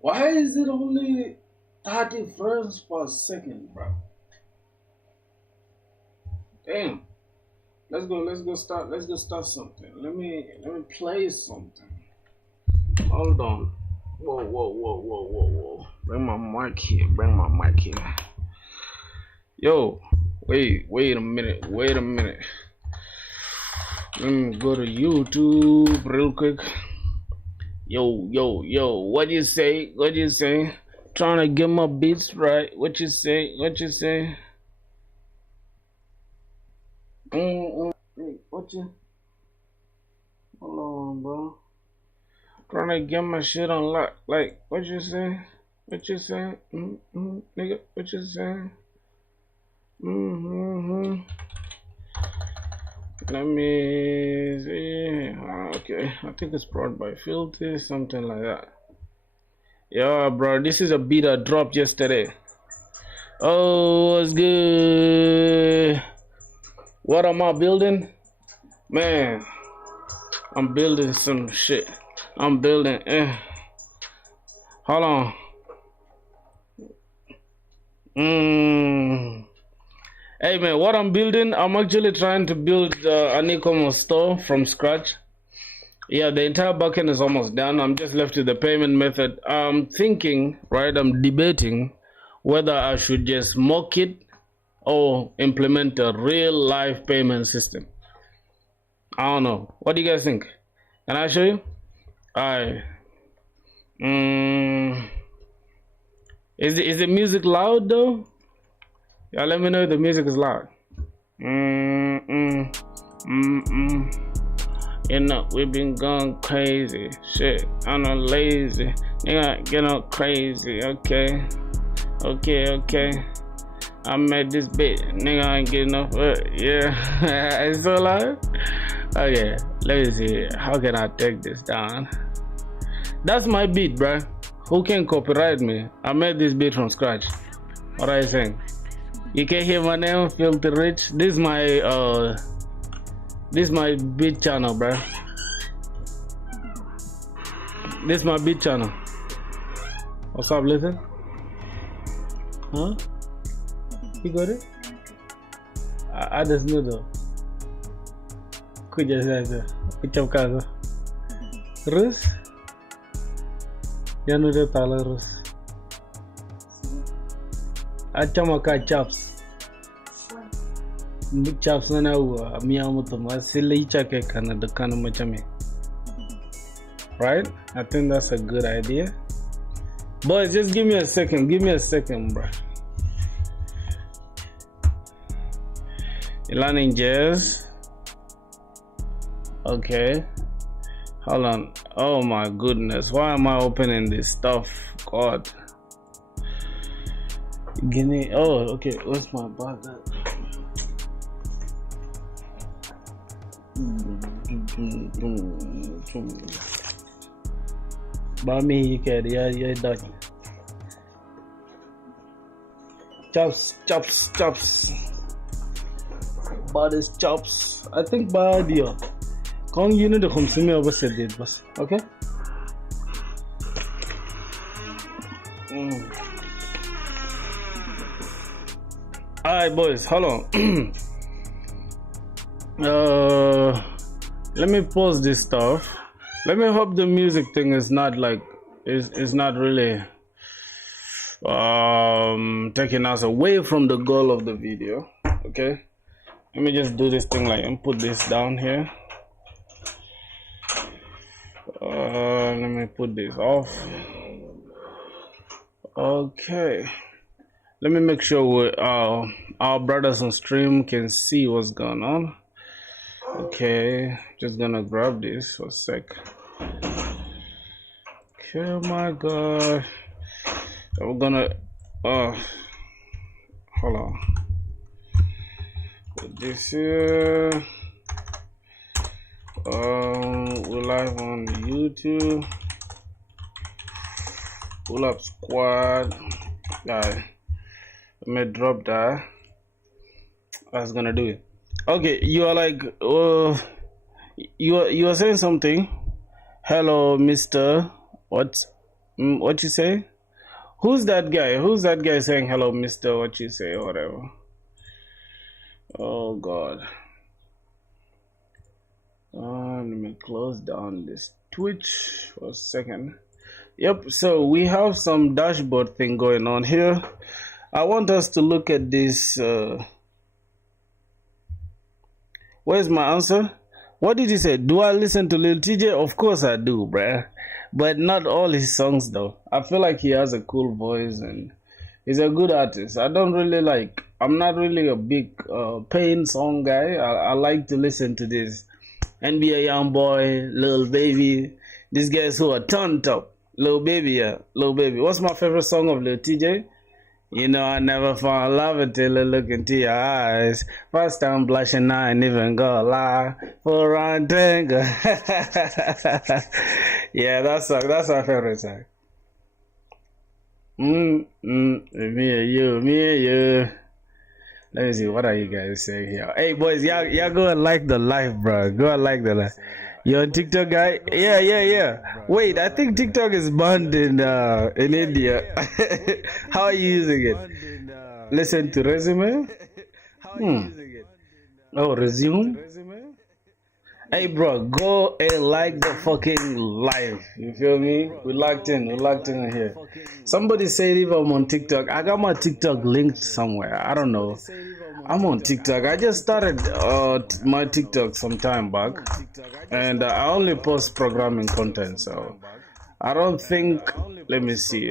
Why is it only 30 frames per second, bro? Damn. Let's go start something. Let me play something. Hold on. Whoa. Bring my mic here. Yo, wait a minute. Let me go to YouTube real quick. Yo, what you say? Trying to get my beats right. What you say? What you? Hold on, bro. Trying to get my shit on lock. Like, what you say? Nigga, what you say? Let me see. Okay, I think it's brought by Filthy, something like that. Yeah, bro, this is a beat I dropped yesterday. Oh, what's good? What am I building? Man, I'm building some shit. Hold on. Hey man, what I'm building, I'm actually trying to build an e-commerce store from scratch. Yeah, the entire backend is almost done. I'm just left with the payment method. I'm thinking, right, I'm debating whether I should just mock it or implement a real life payment system. I don't know. What do you guys think? Can I show you? Alright. Is the music loud though? Yeah, let me know if the music is loud. You know, we've been going crazy. Shit, I'm not lazy. Nigga, get on crazy. Okay. I made this bit. Nigga, I ain't getting enough. Yeah. It's so loud. Okay, let me see. How can I take this down? That's my beat, bruh. Who can copyright me? I made this beat from scratch. What are you saying? You can hear my name, Filthy Rich. This is my beat channel, bruh. This is my beat channel. What's up, listen? Huh? You got it? I just know though. Kuja sasa. Kuchap kazo. Terus? Yang udah tala terus. Acha maka chaps. Chaps na nawa. Miya mutum. Asili chake kana dekana machame. Right? I think that's a good idea. Boys, just give me a second. Bro. You're learning jazz. Okay. Hold on. Oh my goodness. Why am I opening this stuff? God. Guinea. Oh, okay. What's my button? Bami, you can. Yeah, done. Chops. Bodies chops. I think body. Kong you know the consumer over said it, boss. Okay. Alright, boys. Hold on. Let me pause this stuff. Let me hope the music thing is not like is not really taking us away from the goal of the video. Okay. Let me just do this thing like and put this down here. Let me put this off. Okay. Let me make sure our brothers on stream can see what's going on. Okay, just gonna grab this for a sec. Okay, oh my god. We're gonna hold on. Put this here. We're live on YouTube. Pull up squad. Alright. Let me drop that. That's gonna do it. Okay, you are like you are saying something. Hello, Mister. What you say? Who's that guy? Who's that guy saying hello, Mister? What you say? Whatever. Oh God. Let me close down this Twitch for a second. Yep. So we have some dashboard thing going on here. I want us to look at this. Where's my answer? What did you say? Do I listen to Lil TJ? Of course I do, bruh. But not all his songs though. I feel like he has a cool voice and he's a good artist. I'm not really a big pain song guy. I like to listen to this NBA Young Boy, Lil Baby. These guys who are turned up. Lil Baby, yeah. Lil Baby. What's my favorite song of Lil TJ? You know, I never found love until I look into your eyes. First time blushing, I ain't even gonna lie. For round tango. Yeah, that's my favorite song. Me and you. Let me see, what are you guys saying here? Hey boys, y'all go and like the live, bro. Go and like the live. You on TikTok, guy? Yeah. Wait, I think TikTok is banned in India. How are you using it? Listen to resume. Oh, resume. Hey, bro, go and like the fucking live. You feel me? We locked in here. Somebody said if I'm on TikTok, I got my TikTok linked somewhere. I don't know. I'm on TikTok. I just started my TikTok some time back, and I only post programming content. So I don't think. Let me see.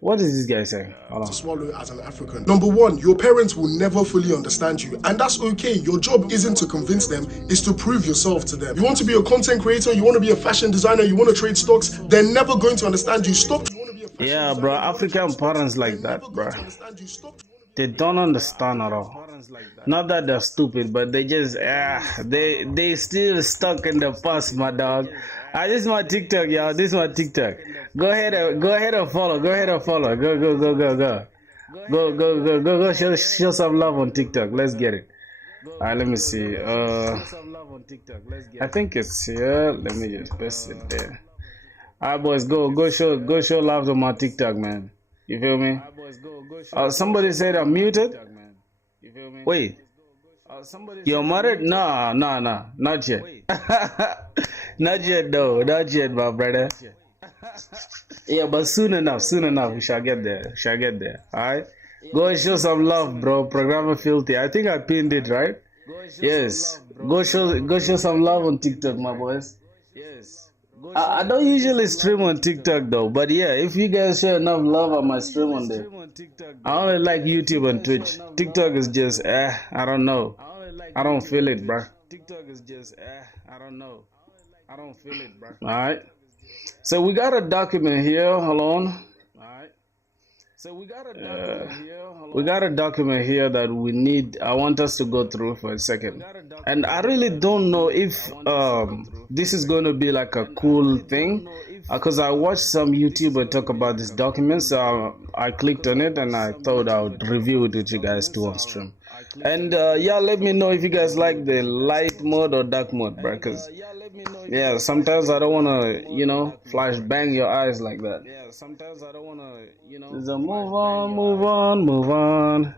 What is this guy saying? To swallow as an African. Number one, your parents will never fully understand you, and that's okay. Your job isn't to convince them, it's to prove yourself to them. You want to be a content creator, you want to be a fashion designer, you want to trade stocks, they're never going to understand you. Stop. Yeah, bro, African parents like that, bro. They don't understand at all. Not that they're stupid, but they just they still stuck in the past, my dog. This is my TikTok, y'all. This is my TikTok. Go ahead and follow. Go. Show some love on TikTok. Let's get it. Alright, let me see. I think it's here. Let me just paste it there. Alright, boys, go show love on my TikTok, man. You feel me? Somebody said I'm muted. Wait. You're married? No, not yet. Not yet, though. Not yet, my brother. Yeah, but soon enough, we shall get there. Alright? Go and show some love, bro. Programmer Filthy. I think I pinned it, right? Yes. Go show some love on TikTok, my boys. I don't usually stream on TikTok though, but yeah, if you guys share enough love, I might stream on there. I only like YouTube and Twitch. TikTok is just I don't know. I don't feel it, bro. TikTok is just I don't know. I don't feel it, bro. Alright. So we got a document here. Hold on. Alright. So we got a document here that we need. I want us to go through for a second, and I really don't know if this is going to be like a cool thing, because I watched some YouTuber talk about this document, so I clicked on it and I thought I would review it with you guys too on stream. And yeah, let me know if you guys like the light mode or dark mode, bro. Cause yeah, sometimes I don't wanna, flash bang your eyes like that. Yeah, sometimes I don't wanna, So move on.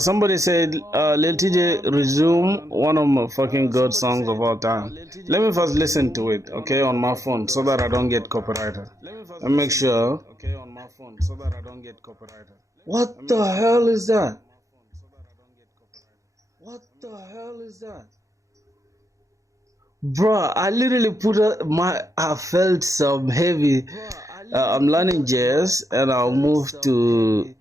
Somebody said, Lil TJ resume, one of my fucking good songs of all time. Let me first listen to it, okay, on my phone, so that I don't get copyrighted. And make sure. Okay, on my phone, so that I don't get copyrighted. What the hell is that? What the hell is that? Bruh, I literally I felt some heavy. I'm learning jazz and I'll move to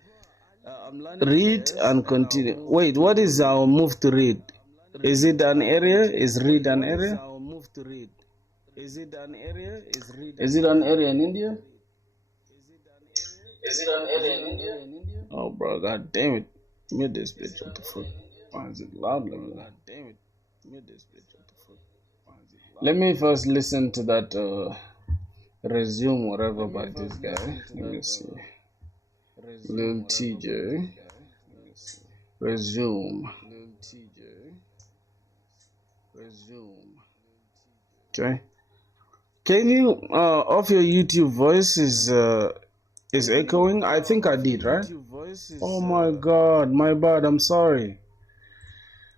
read and continue. Wait, what is I'll move to read? Is it an area? Is read an area? Is it an area? Is it an area in India? Is it an area in India? Oh, bro, god damn it. Mute this bitch, what the fuck? Why is it loud like that? God damn it. Mute this bitch, what the fuck? Let me first listen to that resume whatever by this guy. Let me see. Lil TJ. Resume. Okay. Can you off your YouTube voice is echoing? I think I did, right? Oh my God, my bad. I'm sorry.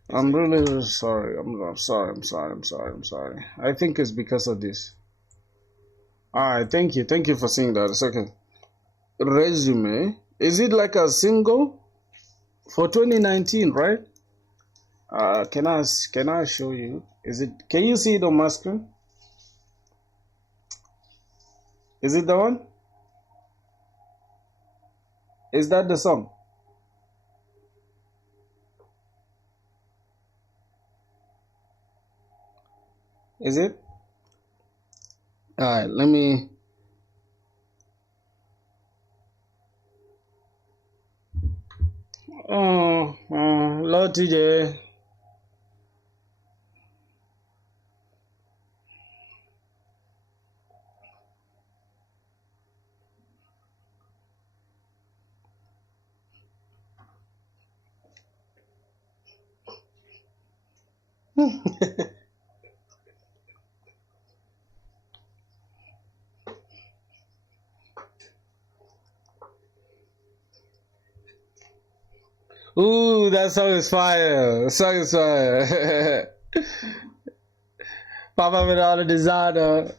I'm really sorry. I'm sorry. I'm sorry. I'm sorry. I'm sorry. I think it's because of this. All right. Thank you. Thank you for seeing that. A second. Resume. Is it like a single for 2019, right? Can I show you? Is it? Can you see it on my screen? Is it the one? Is that the song? Is it? All right. Let me. Lord TJ. Ooh, that song is fire. That song is fire. Papa with all the designer.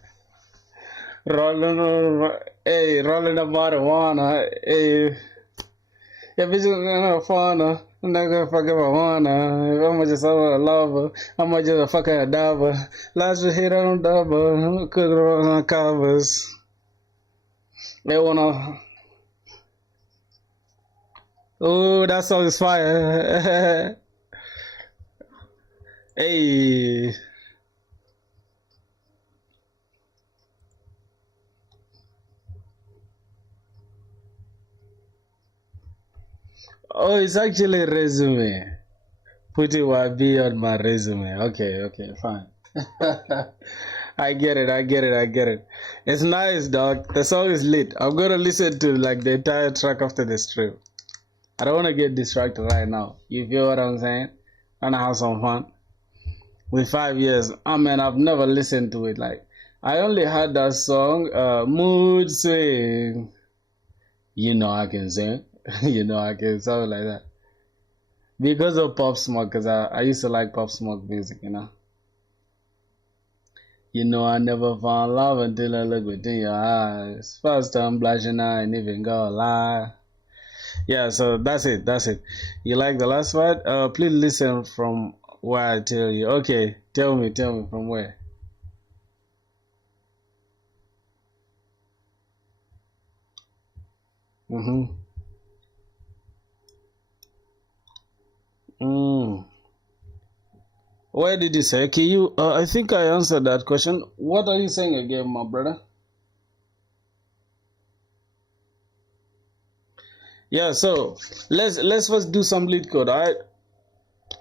Rolling the marijuana. Hey, if it's gonna fauna, I'm not gonna fuck if I wanna. If I'm just a lover, I'm just a fucking diver. Last year hit on double, cook it on covers. They wanna. Ooh, that song is fire. Hey. Oh, it's actually a resume. Put it YB on my resume. Okay, okay, fine. I get it, I get it, I get it. It's nice, dog. The song is lit. I'm gonna listen to like the entire track after the stream. I don't wanna get distracted right now. You feel what I'm saying? I wanna have some fun. With 5 years, I mean, I've never listened to it. Like, I only heard that song, Mood Swing. You know I can sing. You know I can something like that. Because of Pop Smoke, because I used to like Pop Smoke music, you know. You know I never found love until I look within your eyes. First time blushing, I ain't even gonna lie. Yeah, so that's it. That's it. You like the last part? Please listen from where I tell you. Okay, tell me from where. Mm-hmm. Mm. Where did you say? Can you? I think I answered that question. What are you saying again, my brother? Yeah. So let's first do some lead code. All right.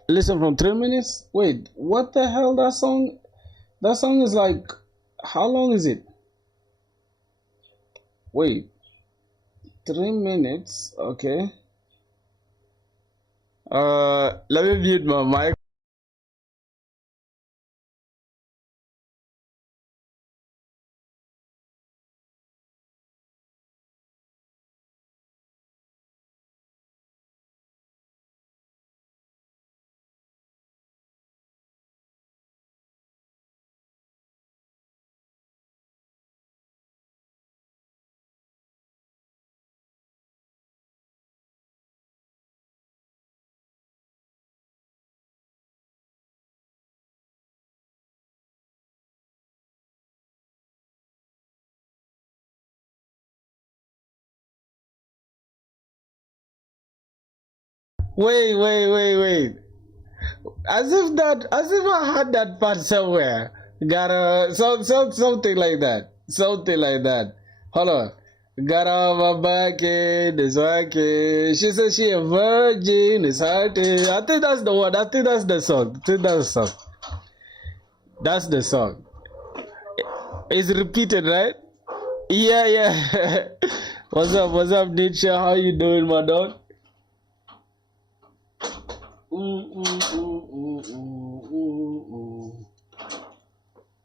Listen from 3 minutes. Wait, what the hell? That song? That song is like, how long is it? Wait, 3 minutes. Okay. Let me mute my mic. Wait. As if I had that part somewhere. Gotta, something like that. Something like that. Hold on. Got on my back end, it's working. She said she a virgin, it's hurting. I think that's the one. I think that's the song. I think that's the song. That's the song. It's repeated, right? Yeah. What's up, Nietzsche? How you doing, my dog? Ooh.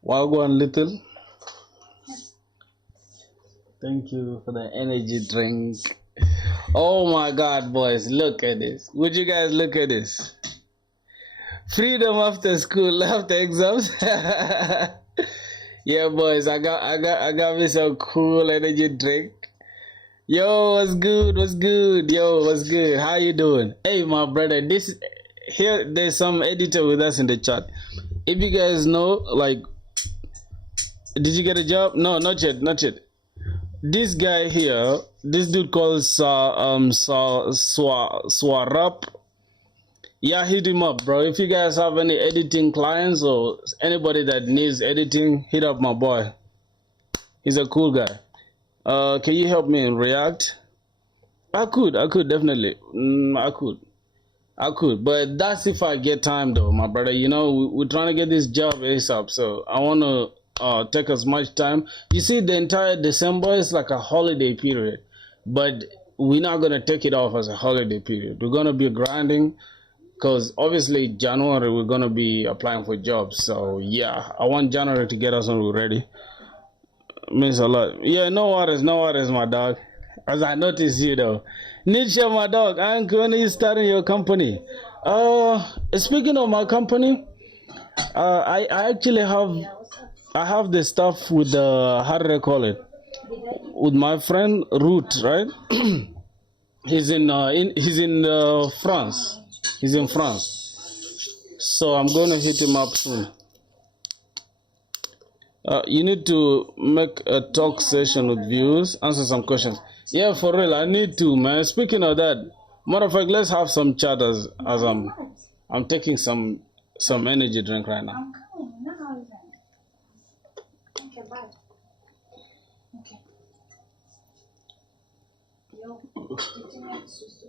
Wagwan little. Thank you for the energy drink. Oh my God, boys, look at this. Would you guys look at this? Freedom after school, after exams. Yeah, boys, I got me some cool energy drink. Yo, what's good? What's good? Yo, what's good? How you doing? Hey, my brother, there's some editor with us in the chat. If you guys know, like, did you get a job? No, not yet, not yet. This guy here, this dude called Swarap. Yeah, hit him up, bro. If you guys have any editing clients or anybody that needs editing, hit up my boy. He's a cool guy. Can you help me in React? I could definitely. I could, but that's if I get time, though, my brother. You know, we're trying to get this job ASAP, so I want to take as much time. You see, the entire December is like a holiday period, but we're not gonna take it off as a holiday period. We're gonna be grinding, because obviously January we're gonna be applying for jobs. So yeah, I want January to get us on ready. Means a lot. Yeah, no worries, my dog. As I noticed you though. Nietzsche, my dog, when are you starting your company? Speaking of my company, I actually have the stuff with the, how do I call it? With my friend Root, right? He's in France. He's in France. So I'm gonna hit him up soon. You need to make a talk session with viewers, answer some questions. Yeah, for real, I need to, man. Speaking of that, matter of fact, let's have some chat as I'm taking some energy drink right now. I'm coming. No, okay, bye. Okay. Yo,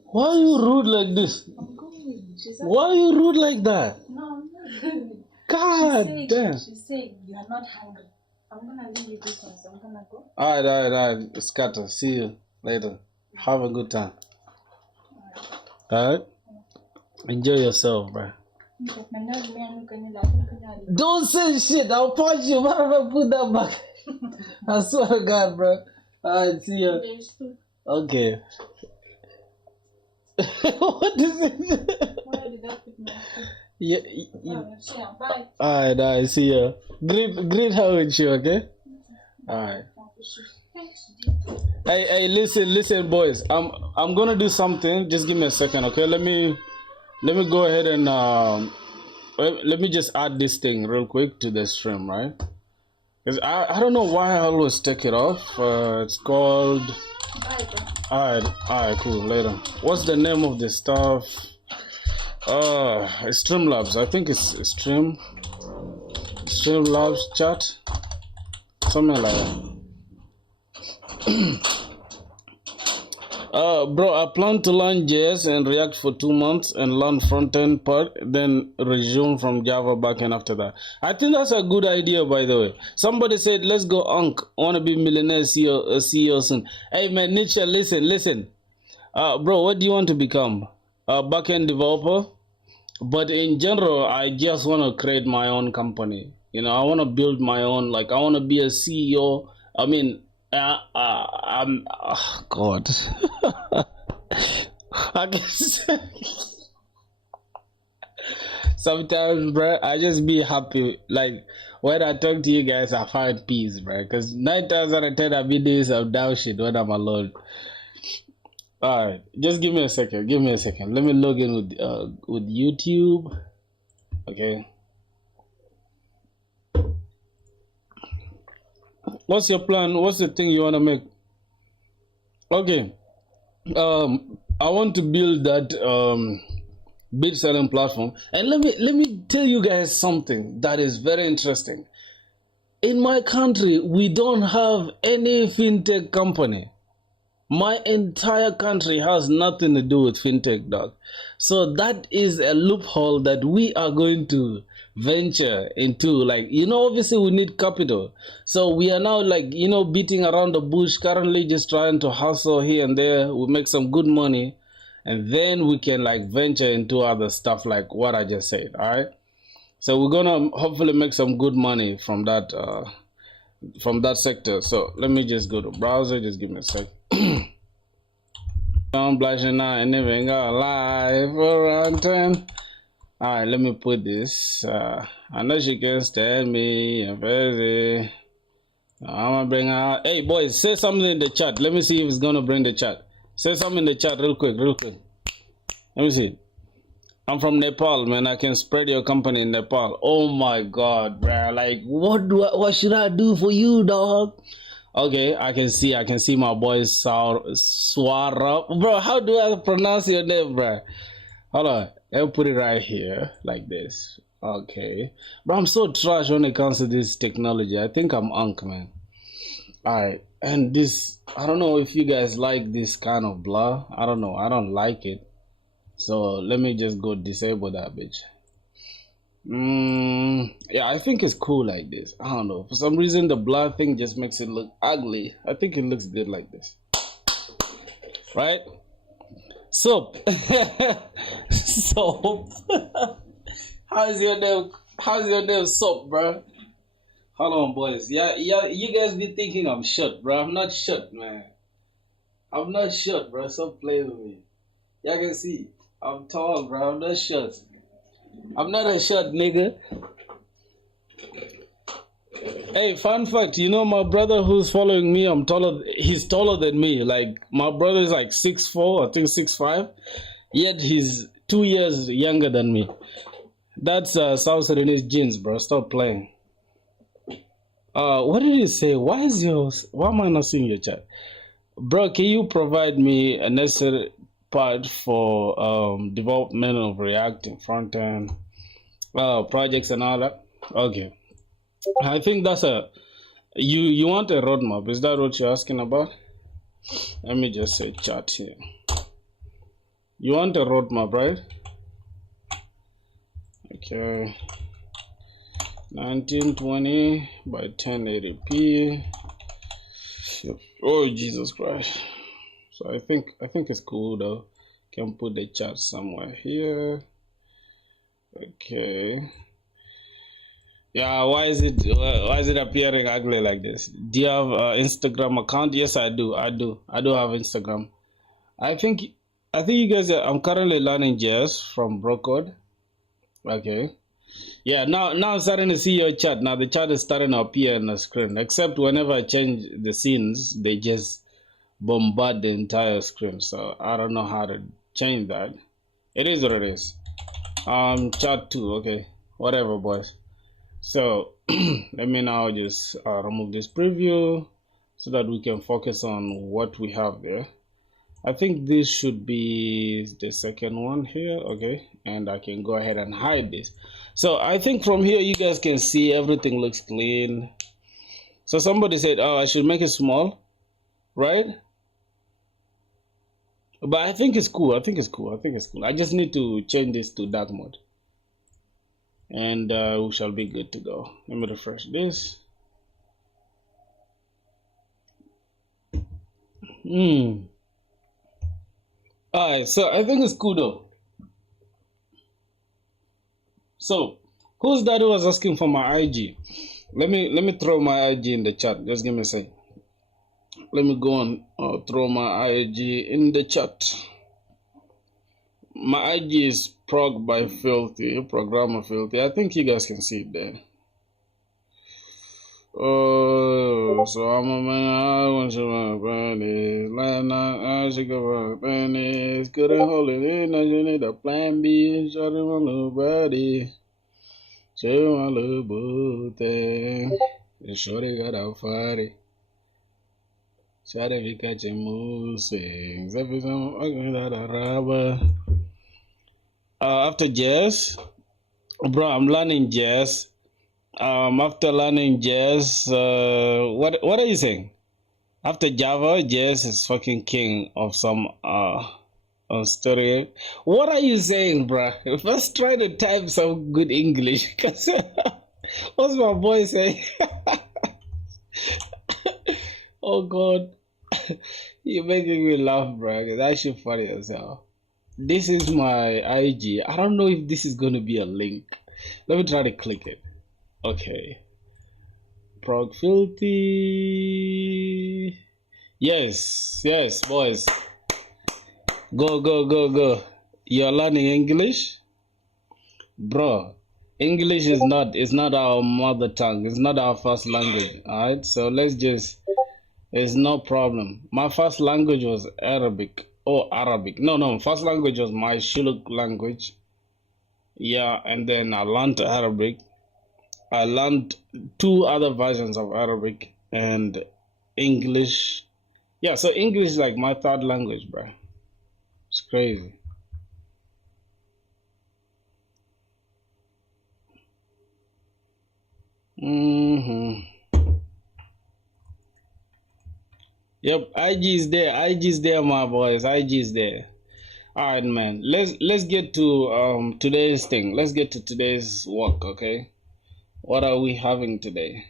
why are you rude like this? I'm going. Why are you rude like that? No, I'm not good. God damn. She said you are not hungry. I'm gonna leave you this one, so I'm gonna go. Alright. Scatter. See you later. Have a good time. Alright? Enjoy yourself, bro. Don't say shit. I'll punch you. Why don't I put that back? I swear to God, bro. Alright, see ya. Okay. What is it? Why did I put my foot? Yeah. Bye. Alright, see ya. Greet her with you, okay? Alright. Hey, listen, boys. I'm gonna do something. Just give me a second, okay? Let me go ahead and let me just add this thing real quick to the stream, right? Because I don't know why I always take it off. It's called. Alright, cool. Later. What's the name of the stuff? Streamlabs. I think it's Streamlabs chat. Something like that. Bro, I plan to learn JS and React for 2 months and learn front-end part, then resume from Java backend after that. I think that's a good idea, by the way. Somebody said, let's go Unc. Wanna be millionaire CEO soon. Hey man, Nietzsche, listen. Bro, what do you want to become? A backend developer? But in general, I just want to create my own company. You know, I want to build my own, like, I want to be a CEO. I mean, God. I guess sometimes, bro, I just be happy. Like, when I talk to you guys, I find peace, bro. Because 9 times out of 10, I be doing some down shit when I'm alone. Alright, just give me a second. Let me log in with YouTube. Okay. What's your plan? What's the thing you wanna make? Okay. I want to build that bid selling platform. And let me tell you guys something that is very interesting. In my country, we don't have any fintech company. My entire country has nothing to do with fintech, dog. So that is a loophole that we are going to venture into. Like, you know, obviously we need capital. So we are now, like, you know, beating around the bush, currently just trying to hustle here and there. We make some good money. And then we can, like, venture into other stuff like what I just said, all right? So we're gonna hopefully make some good money from that sector. So let me just go to browser. Just give me a sec. I'm blushing now and even got live around 10. Alright, let me put this. I know she can stand me. I'm gonna bring her. Hey boys, say something in the chat. Let me see if it's gonna bring the chat. Say something in the chat real quick, real quick. Let me see. I'm from Nepal, man. I can spread your company in Nepal. Oh my god, bruh. Like, what should I do for you, dog? Okay, I can see my boys Swara. Bro, how do I pronounce your name, bruh? Hold on. I'll put it right here, like this. Okay. Bro, I'm so trash when it comes to this technology. I think I'm unk, man. Alright. And this, I don't know if you guys like this kind of blur. I don't know. I don't like it. So let me just go disable that bitch. Yeah, I think it's cool like this. I don't know. For some reason, the blur thing just makes it look ugly. I think it looks good like this. Right? Soap. Soap. How's your name, Soap, bro? Hold on, boys. Yeah, you guys be thinking I'm short, bro. I'm not short, man. I'm not short, bro. Stop playing with me. Y'all can see. I'm tall, bro. I'm not short. I'm not a short nigga. Hey, fun fact, you know my brother who's following me, he's taller than me. Like, my brother is like 6'4", I think 6'5", yet he's 2 years younger than me. That's South Sudanese genes, bro. Stop playing. What did you say? Why am I not seeing your chat? Bro, can you provide me a necessary part for development of React front end projects and all that? Okay. I think that's you want a roadmap. Is that what you're asking about? Let me just say chat here. You want a roadmap, right? Okay. 1920 by 1080p. Oh Jesus Christ. So I think it's cool though. Can put the chat somewhere here. Okay. Yeah, why is it appearing ugly like this? Do you have an Instagram account? Yes, I do. I do have Instagram. I think you guys I'm currently learning JS from Brocode. Okay. Yeah, now I'm starting to see your chat. Now the chat is starting to appear on the screen. Except whenever I change the scenes, they just bombard the entire screen. So I don't know how to change that. It is what it is. Chat 2, okay. Whatever, boys. So let me now just remove this preview so that we can focus on what we have there. I think this should be the second one here, okay, and I can go ahead and hide this. So I think from here you guys can see everything looks clean. So somebody said, oh, I should make it small, right? But I think it's cool. I think it's cool. I just need to change this to dark mode, and we shall be good to go. Let me refresh this. Alright, so I think it's cool though. So who's that who was asking for my IG? Let me throw my IG in the chat. Just give me a sec. Let me go and throw my IG in the chat. My IG is prog by filthy, programmer filthy. I think you guys can see it there. Oh, so I'm a man. I want to my pennies. Last night I should go my pennies. Couldn't hold it in. I just need a plan B. Shot in my little body. Show my little boo thing. And shorty got out fighting. Shot if you catching mood swings. Every time I'm fucking out a rubber. After jazz, bro, I'm learning jazz. After learning jazz, what are you saying? After Java, jazz is fucking king of some story. What are you saying, bro? First try to type some good English. Cause what's my boy saying? Oh God, you're making me laugh, bro. That shit funny as hell. This is my IG. I don't know if this is gonna be a link. Let me try to click it. Okay. Prog filthy. Yes, yes, boys. Go, go, go, go. You're learning English? Bro, English is not our mother tongue. It's not our first language. Alright? So let's just it's no problem. My first language was Arabic. Oh, Arabic. No, first language was my Shilluk language. Yeah, and then I learned Arabic. I learned two other versions of Arabic and English. Yeah, so English is like my third language, bro. It's crazy. Yep, IG is there. IG is there, my boys. IG is there. All right, man. Let's get to today's thing. Let's get to today's work, okay? What are we having today?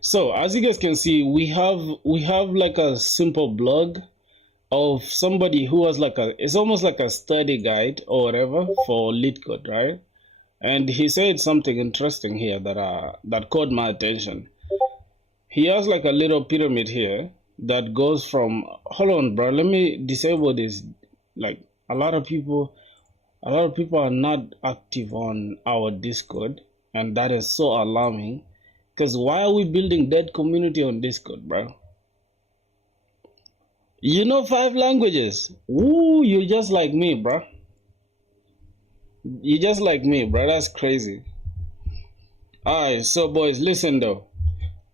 So as you guys can see, we have like a simple blog of somebody who was like it's almost like a study guide or whatever for lead code, right? And he said something interesting here that caught my attention. He has like a little pyramid here that goes from, hold on, bro, let me disable this. Like a lot of people are not active on our Discord, and that is so alarming. Because why are we building dead community on Discord, bro? You know 5 languages. Ooh, you're just like me, bro. You're just like me, bro. That's crazy. Alright, so boys, listen though.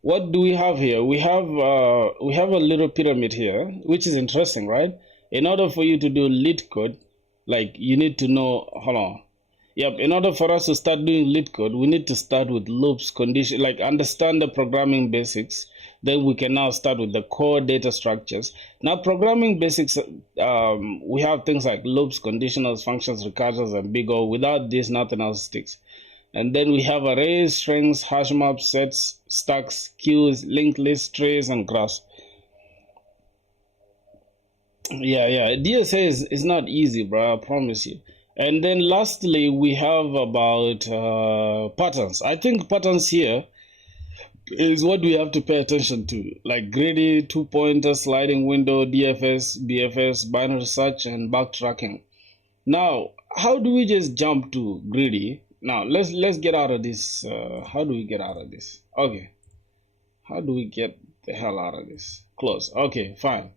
What do we have here? We have a little pyramid here, which is interesting, right? In order for you to do lead code, like you need to know, hold on. Yep, in order for us to start doing lead code, we need to start with loops, condition, like understand the programming basics. Then we can now start with the core data structures. Now, programming basics, we have things like loops, conditionals, functions, recursors, and big O. Without this, nothing else sticks. And then we have arrays, strings, hash maps, sets, stacks, queues, linked lists, trays, and graphs. Yeah. DSA is not easy, bro. I promise you. And then lastly, we have about patterns. I think patterns here is what we have to pay attention to, like greedy, 2-pointer, sliding window, DFS, BFS, binary search, and backtracking. Now, how do we just jump to greedy? Now, let's get out of this. How do we get out of this? Okay. How do we get the hell out of this? Close. Okay, fine.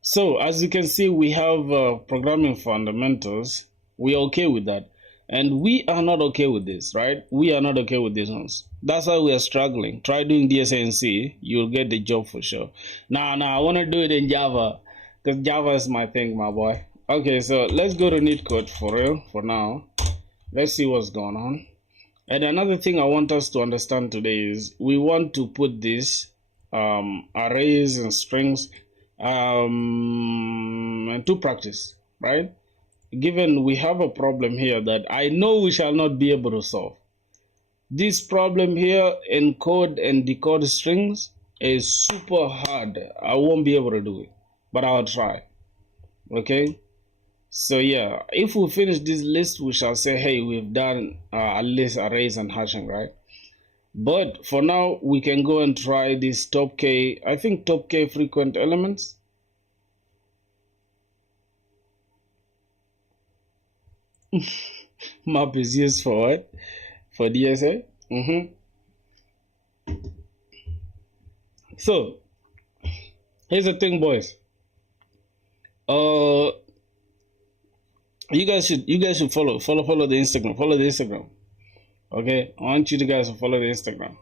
So, as you can see, we have programming fundamentals. We're okay with that. And we are not okay with this, right? We are not okay with these ones. That's why we are struggling. Try doing DSA and C. You'll get the job for sure. Nah, I want to do it in Java. Because Java is my thing, my boy. Okay, so let's go to NeetCode for real, for now. Let's see what's going on. And another thing I want us to understand today is we want to put these arrays and strings to practice, right? Given we have a problem here that I know we shall not be able to solve. This problem here, encode and decode strings, is super hard. I won't be able to do it, but I'll try. Okay? So yeah, if we finish this list, we shall say, hey, we've done at least arrays and hashing, right? But for now, we can go and try this top K, I think top K frequent elements. Map is used for what? For DSA? So, here's the thing, boys. You guys should follow the Instagram. Follow the Instagram. Okay? I want you guys to follow the Instagram.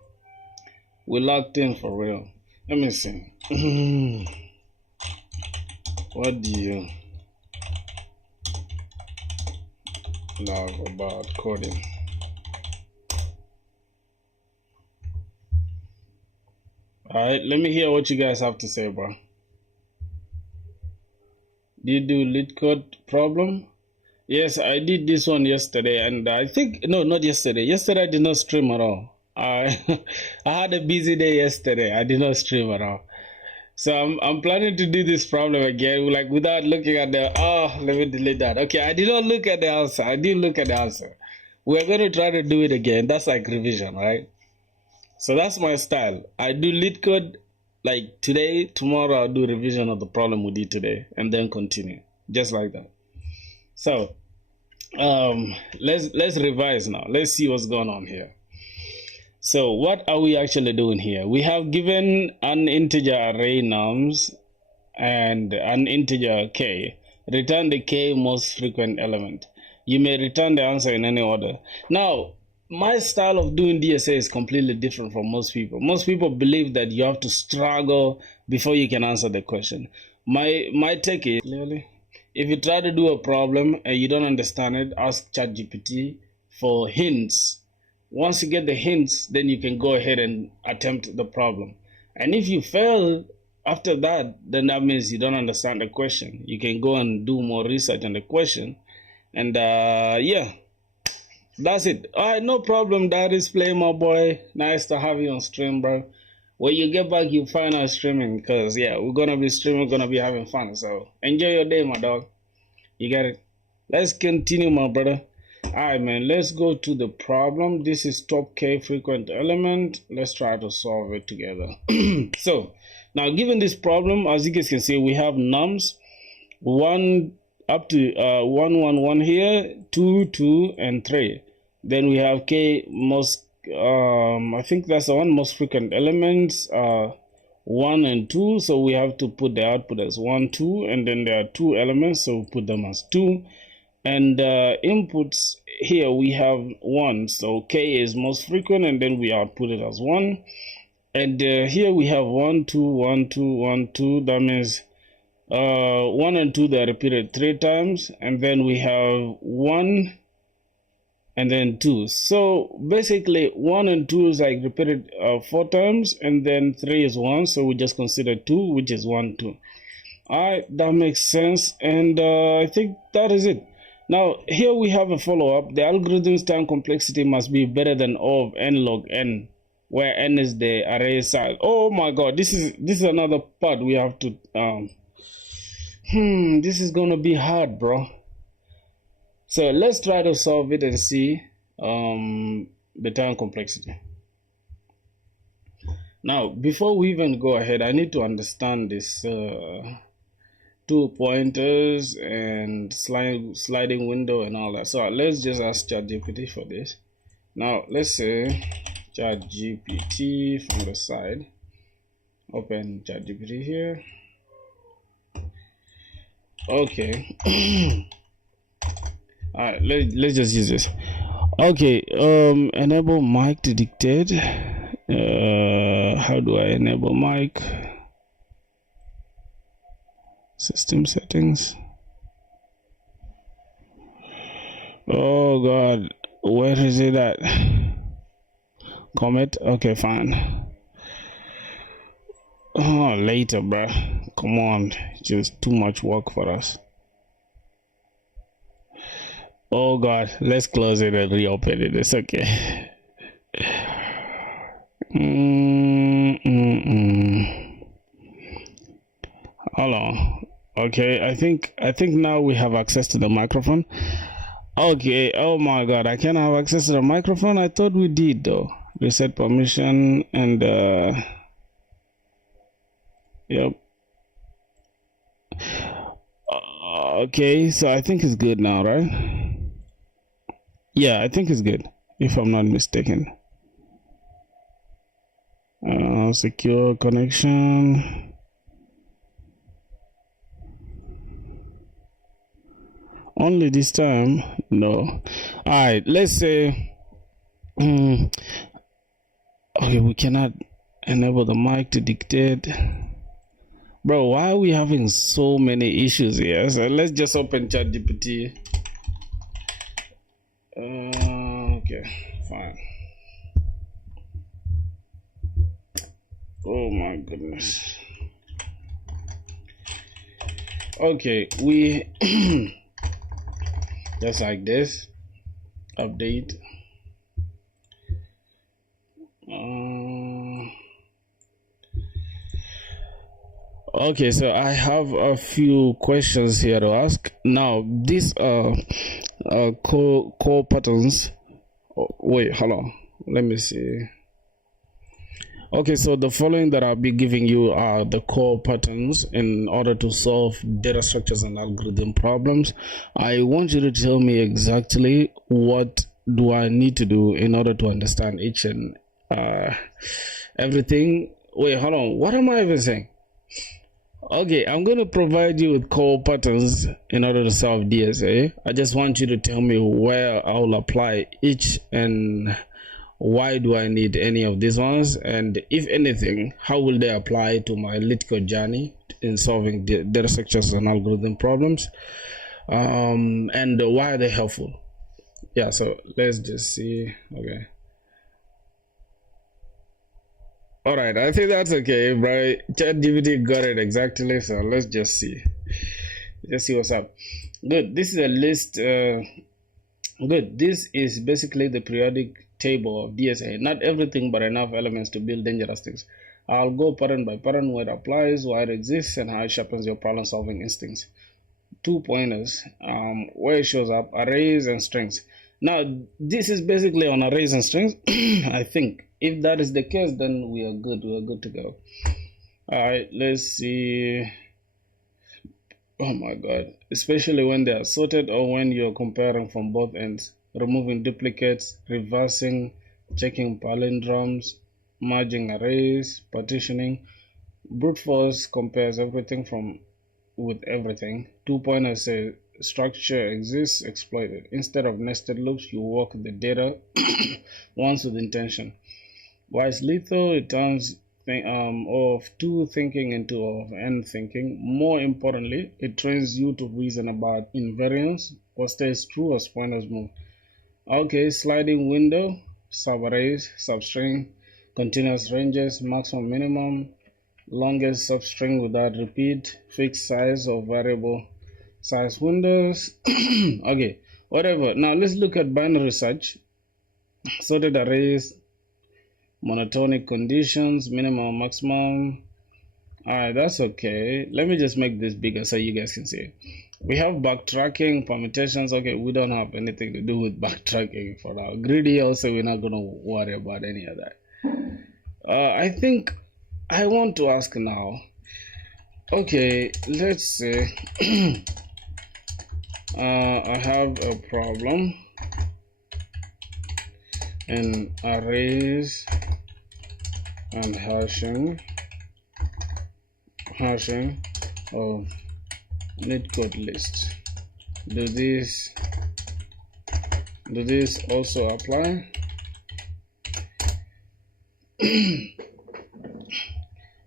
We're locked in for real. Let me see. What do you love about coding? Alright, let me hear what you guys have to say, bro. Did you do lead code problem? Yes, I did this one yesterday, and I think, no, not yesterday. Yesterday I did not stream at all. I had a busy day yesterday. I did not stream at all. So I'm planning to do this problem again, like without looking at the. Oh, let me delete that. Okay, I did not look at the answer. I did look at the answer. We're going to try to do it again. That's like revision, right? So that's my style. I do lead code like today, tomorrow I'll do revision of the problem we did today, and then continue just like that. So let's revise now. Let's see what's going on here. So what are we actually doing here? We have given an integer array nums and an integer k. Return the k most frequent element. You may return the answer in any order. Now, my style of doing DSA is completely different from most people. Most people believe that you have to struggle before you can answer the question. My take is clearly, if you try to do a problem and you don't understand it, ask ChatGPT for hints. Once you get the hints, then you can go ahead and attempt the problem. And if you fail after that, then that means you don't understand the question. You can go and do more research on the question. And yeah, that's it. All right, no problem. That is Play, my boy. Nice to have you on stream, bro. When you get back, you find out streaming, because yeah, we're gonna be streaming, we're gonna be having fun. So enjoy your day, my dog. You got it. Let's continue, my brother. Alright, man, let's go to the problem. This is top k frequent element. Let's try to solve it together. So now, given this problem, as you guys can see, we have nums 1 up to 1 1 1 here, 2 2 and 3. Then we have k most I think that's the one most frequent elements 1 and 2, so we have to put the output as 1 2, and then there are 2 elements, so we put them as 2. And inputs here we have 1, so k is most frequent, and then we output it as 1. And here we have 1 2 1 2 1 2. That means 1 and 2, they are repeated 3 times, and then we have 1 and then 2. So basically 1 and 2 is like repeated 4 times, and then 3 is 1, so we just consider 2, which is 1 2. Alright, that makes sense, and I think that is it. Now here we have a follow-up. The algorithm's time complexity must be better than O of n log n, where n is the array size. Oh my god, this is another part we have to this is gonna be hard, bro. So let's try to solve it and see the time complexity. Now, before we even go ahead, I need to understand this 2 pointers and sliding window and all that. So let's just ask ChatGPT for this. Now let's say ChatGPT from the side. Open ChatGPT here. Okay. All right, let's just use this. Okay, enable mic to dictate. How do I enable mic? System settings. Oh god, where is it at? Commit. Okay, fine. Oh, later, bruh. Come on, just too much work for us. Oh god, let's close it and reopen it. It's okay. Hold on. Okay, I think now we have access to the microphone. Okay. Oh my god, I can't have access to the microphone. I thought we did though. Reset permission and yep. Okay, so I think it's good now, right? Yeah, I think it's good, if I'm not mistaken. Secure connection. Only this time? No. Alright, let's say okay, we cannot enable the mic to dictate. Bro, why are we having so many issues here? So let's just open ChatGPT. Okay, fine. Oh my goodness. Okay, we just like this. Update. Okay, so I have a few questions here to ask. Now, these are core patterns. Oh, wait, hold on. Let me see. Okay, so the following that I'll be giving you are the core patterns in order to solve data structures and algorithm problems. I want you to tell me exactly what do I need to do in order to understand each and everything. Wait, hold on. What am I even saying? Okay, I'm going to provide you with core patterns in order to solve DSA. I just want you to tell me where I'll apply each and why do I need any of these ones, and if anything, how will they apply to my lit code journey in solving data structures and algorithm problems, and why are they helpful? Yeah, so let's just see. Okay, all right, I think that's okay, bro. ChatGPT got it exactly, so let's just see what's up. Good, this is a list. Good, this is basically the periodic table of DSA. Not everything, but enough elements to build dangerous things. I'll go pattern by pattern, where it applies, why it exists, and how it sharpens your problem solving instincts. 2 pointers, where it shows up, arrays and strings. Now, this is basically on arrays and strings. I think if that is the case, then we are good to go. All right, let's see. Oh my god, especially when they are sorted or when you're comparing from both ends. Removing duplicates, reversing, checking palindromes, merging arrays, partitioning. Brute force compares everything with everything. 2 pointers say structure exists, exploit it. Instead of nested loops, you walk the data once with intention. Why is lethal? It turns of two thinking into of n thinking. More importantly, it trains you to reason about invariance, what stays true as pointers move. Okay, sliding window, subarrays, substring, continuous ranges, maximum, minimum, longest substring without repeat, fixed size or variable size windows. Okay, whatever. Now let's look at binary search, sorted arrays, monotonic conditions, minimum, maximum. All right, that's okay. Let me just make this bigger so you guys can see it. We have backtracking, permutations. Okay, we don't have anything to do with backtracking for now. Greedy also, we're not going to worry about any of that. I think I want to ask now. Okay, let's say I have a problem in arrays and hashing of lit code list. Do this also apply?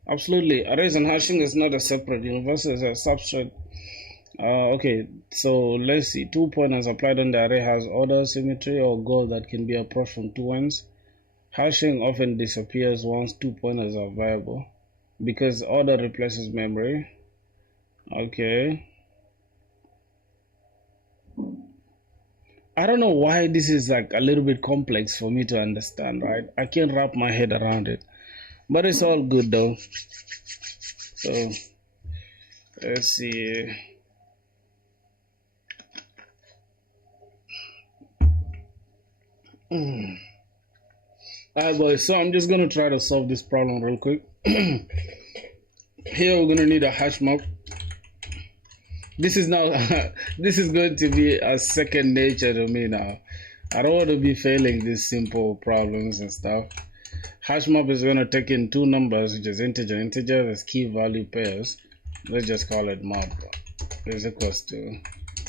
Absolutely. Arrays and hashing is not a separate universe, it's a substrate. Okay, so let's see. 2 pointers applied on the array has order, symmetry, or goal that can be approached from two ends. Hashing often disappears once 2 pointers are viable because order replaces memory. Okay. I don't know why this is like a little bit complex for me to understand, right? I can't wrap my head around it, but it's all good though. So let's see. Alright boys, so I'm just gonna try to solve this problem real quick. Here we're gonna need a hash map. This is now this is going to be a second nature to me now. I don't want to be failing these simple problems and stuff. Hash map is going to take in two numbers, which is integer, that's key value pairs. Let's just call it map is equals to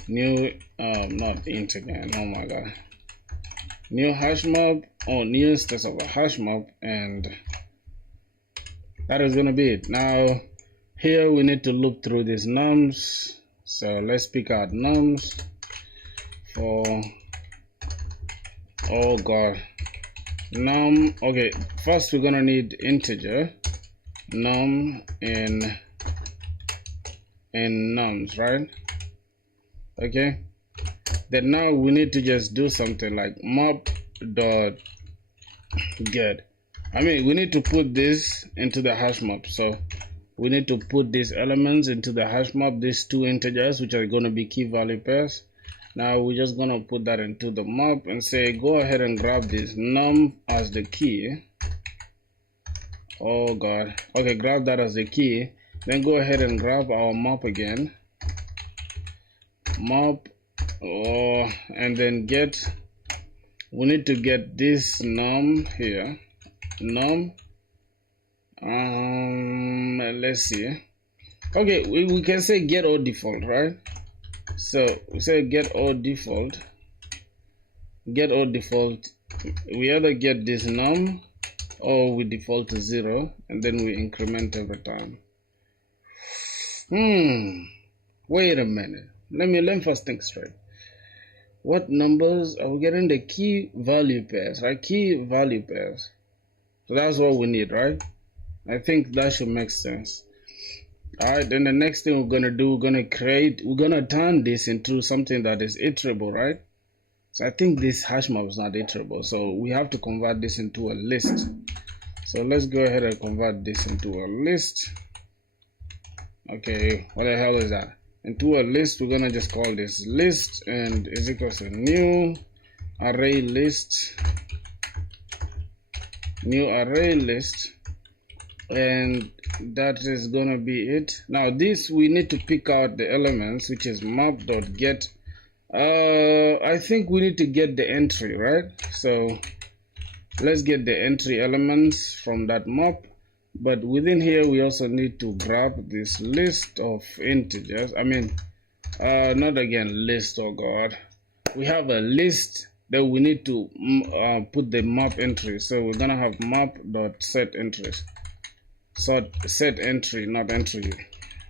new not integer, oh my god, new hash map or new instance of a hash map, and that is going to be it. Now here we need to loop through these nums. So let's pick out nums for, oh god, num. Okay, first we're gonna need integer num in nums, right? Okay, then now we need to just do something like map dot get. I mean, we need to put this into the hash map. So we need to put these elements into the hash map, these two integers which are going to be key value pairs. Now we're just going to put that into the map and say go ahead and grab this num as the key. Oh god, okay, grab that as the key. Then go ahead and grab our map again, map, and then get, we need to get this num here, num, let's see, okay, we can say get all default, right? So we say get all default, we either get this num or we default to 0 and then we increment every time. Wait a minute, let me first think straight. What numbers are we getting? The key value pairs, right? Key value pairs. So that's what we need, right? I think that should make sense. Alright, then the next thing we're gonna do, we're gonna turn this into something that is iterable, right? So I think this hash map is not iterable, so we have to convert this into a list. So let's go ahead and convert this into a list. Okay, what the hell is that? Into a list, we're gonna just call this list and is equals to new array list, and that is gonna be it. Now this, we need to pick out the elements, which is map.get. I think we need to get the entry, right? So let's get the entry elements from that map. But within here, we also need to grab this list of integers. I mean, not again list, oh god. We have a list that we need to put the map entry. So we're gonna have map.set entries. So set entry, not entry,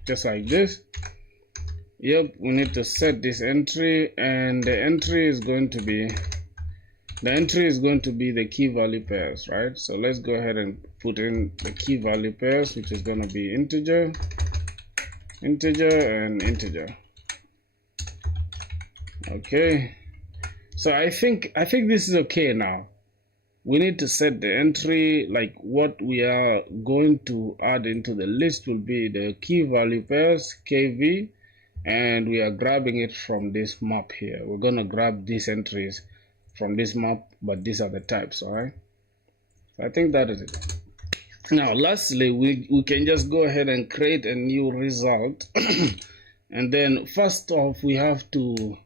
just like this. Yep, we need to set this entry, and the entry is going to be the key value pairs, right? So let's go ahead and put in the key value pairs, which is going to be integer, and integer. Okay, so I think this is okay. Now we need to set the entry, like what we are going to add into the list will be the key value pairs, kv, and we are grabbing it from this map here. We're going to grab these entries from this map, but these are the types. All right, so I think that is it. Now lastly, we can just go ahead and create a new result and then first off we have to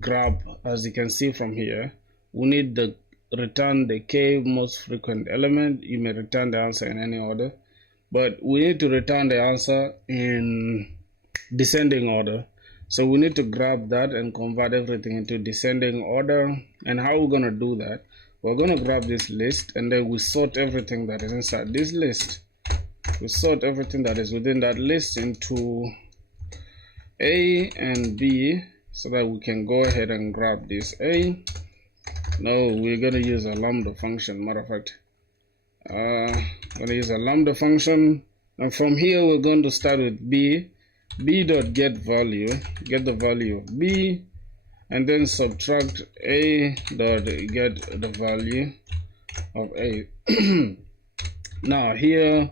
grab, as you can see from here, we need the return the k most frequent element. You may return the answer in any order, but we need to return the answer in descending order. So we need to grab that and convert everything into descending order. And how we're going to do that? We're going to grab this list and then we sort everything that is inside this list. We sort everything that is within that list into A and B so that we can go ahead and grab this A. No, we're going to use a lambda function. Matter of fact, I'm going to use a lambda function. And from here, we're going to start with B. B.get value, get the value of B, and then subtract A dot get the value of A. Now here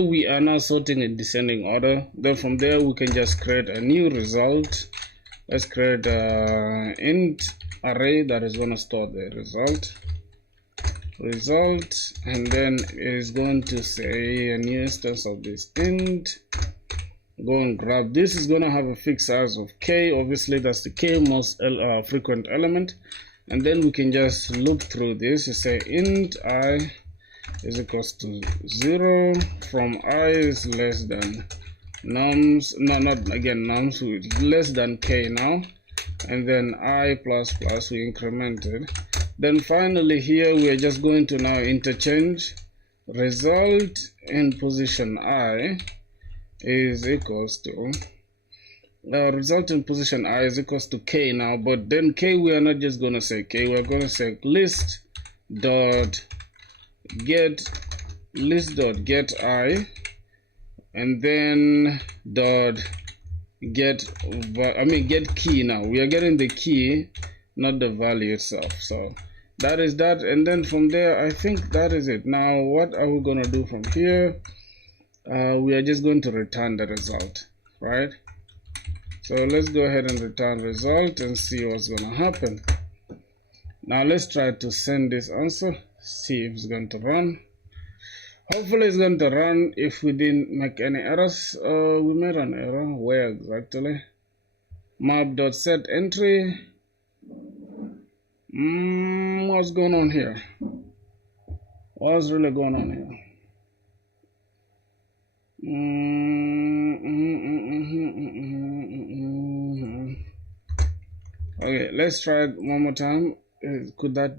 we are now sorting in descending order. Then from there we can just create a new result. Let's create an int array that is going to store the result, and then it is going to say a new instance of this int. Go and grab this. Is going to have a fixed size of k. Obviously that's the k most frequent element, and then we can just loop through this. You say int I is equals to 0 from I is less than nums, no, not again nums, so it's less than k now, and then I plus plus, we incremented. Then finally here we are just going to now interchange result in position I is equals to result in position I is equals to k now, but then k we are not just going to say k, we're going to say list dot get I, and then dot get key. Now we are getting the key, not the value itself. So that is that, and then from there I think that is it. Now what are we going to do from here? we are just going to return the result, right? So let's go ahead and return result and see what's going to happen. Now let's try to send this answer, see if it's going to run. Hopefully it's going to run. If we didn't make any errors, we made an error. Where exactly? Map.set entry. What's going on here? What's really going on here? Okay, let's try it one more time. Could that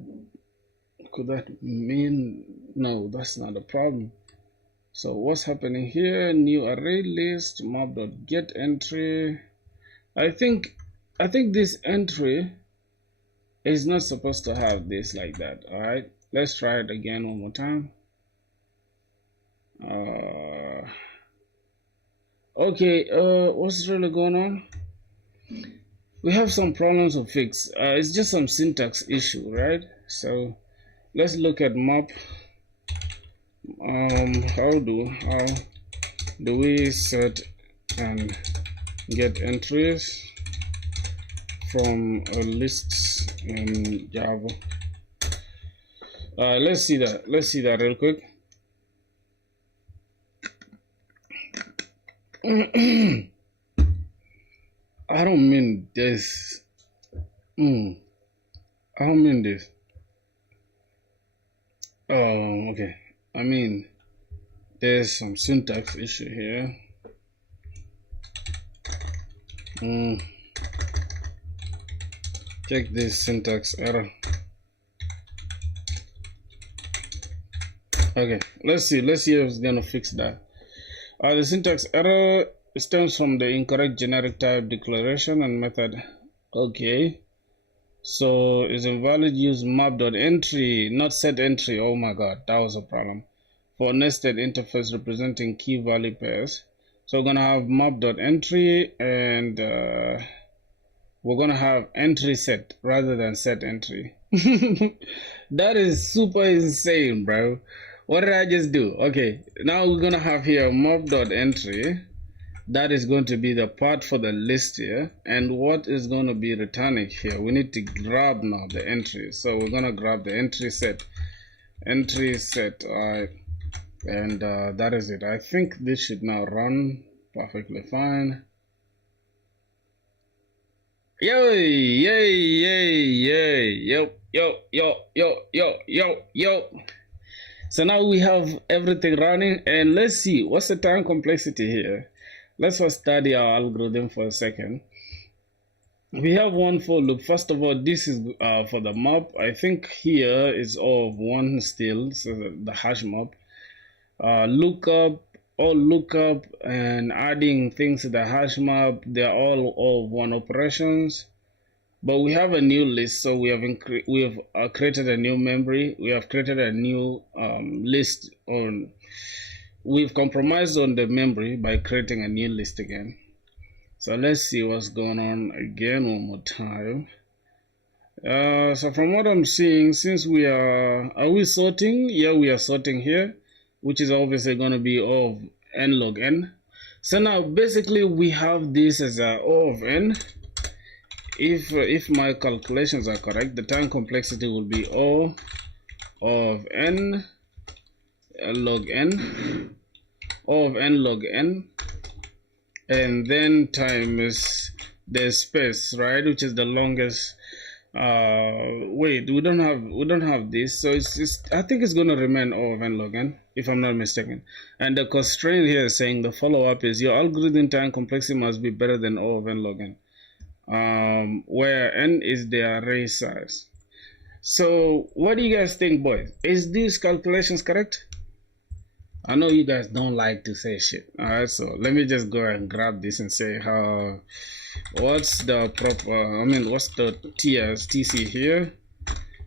mean no? That's not a problem. So what's happening here? New array list map.get entry. I think this entry is not supposed to have this like that. All right, let's try it again one more time. Okay, what's really going on? We have some problems to fix. It's just some syntax issue, right? So let's look at map. How do we set and get entries from a list in Java? Let's see that real quick. I don't mean this. I don't mean this. Okay. I mean, there's some syntax issue here. Check this syntax error. Okay, let's see if it's gonna fix that. The syntax error stems from the incorrect generic type declaration and method. Okay, so it's invalid. Use map.entry, not set entry. Oh my god, that was a problem. For nested interface representing key value pairs. So we're gonna have map.entry and we're gonna have entry set rather than set entry. That is super insane, bro. What did I just do? Okay, now we're gonna have here map.entry. That is going to be the part for the list here, and what is going to be returning here? We need to grab now the entry. So we're gonna grab the entry set. Alright, and that is it. I think this should now run perfectly fine. Yo. So now we have everything running, and let's see what's the time complexity here. Let's first study our algorithm for a second. We have one for loop. First of all, this is for the map. I think here is all of one still, so the hash map. Lookup, and adding things to the hash map. They're all of one operations. But we have a new list, so we have created a new memory. We have created a new list on. We've compromised on the memory by creating a new list again. So let's see what's going on again one more time. So from what I'm seeing, since we are we sorting? Yeah, we are sorting here, which is obviously going to be O of n log n. So now basically we have this as a O of n. If my calculations are correct, the time complexity will be O of n log n, O of n log n, and then times the space, right, which is the longest. Wait, we don't have this, so it's I think it's going to remain O of n log n, if I'm not mistaken. And the constraint here is saying the follow-up is your algorithm time complexity must be better than O of n log n. Where n is the array size. So what do you guys think, boys? Is these calculations correct? I know you guys don't like to say shit. Alright, so let me just go and grab this and say what's the proper, what's the TC here?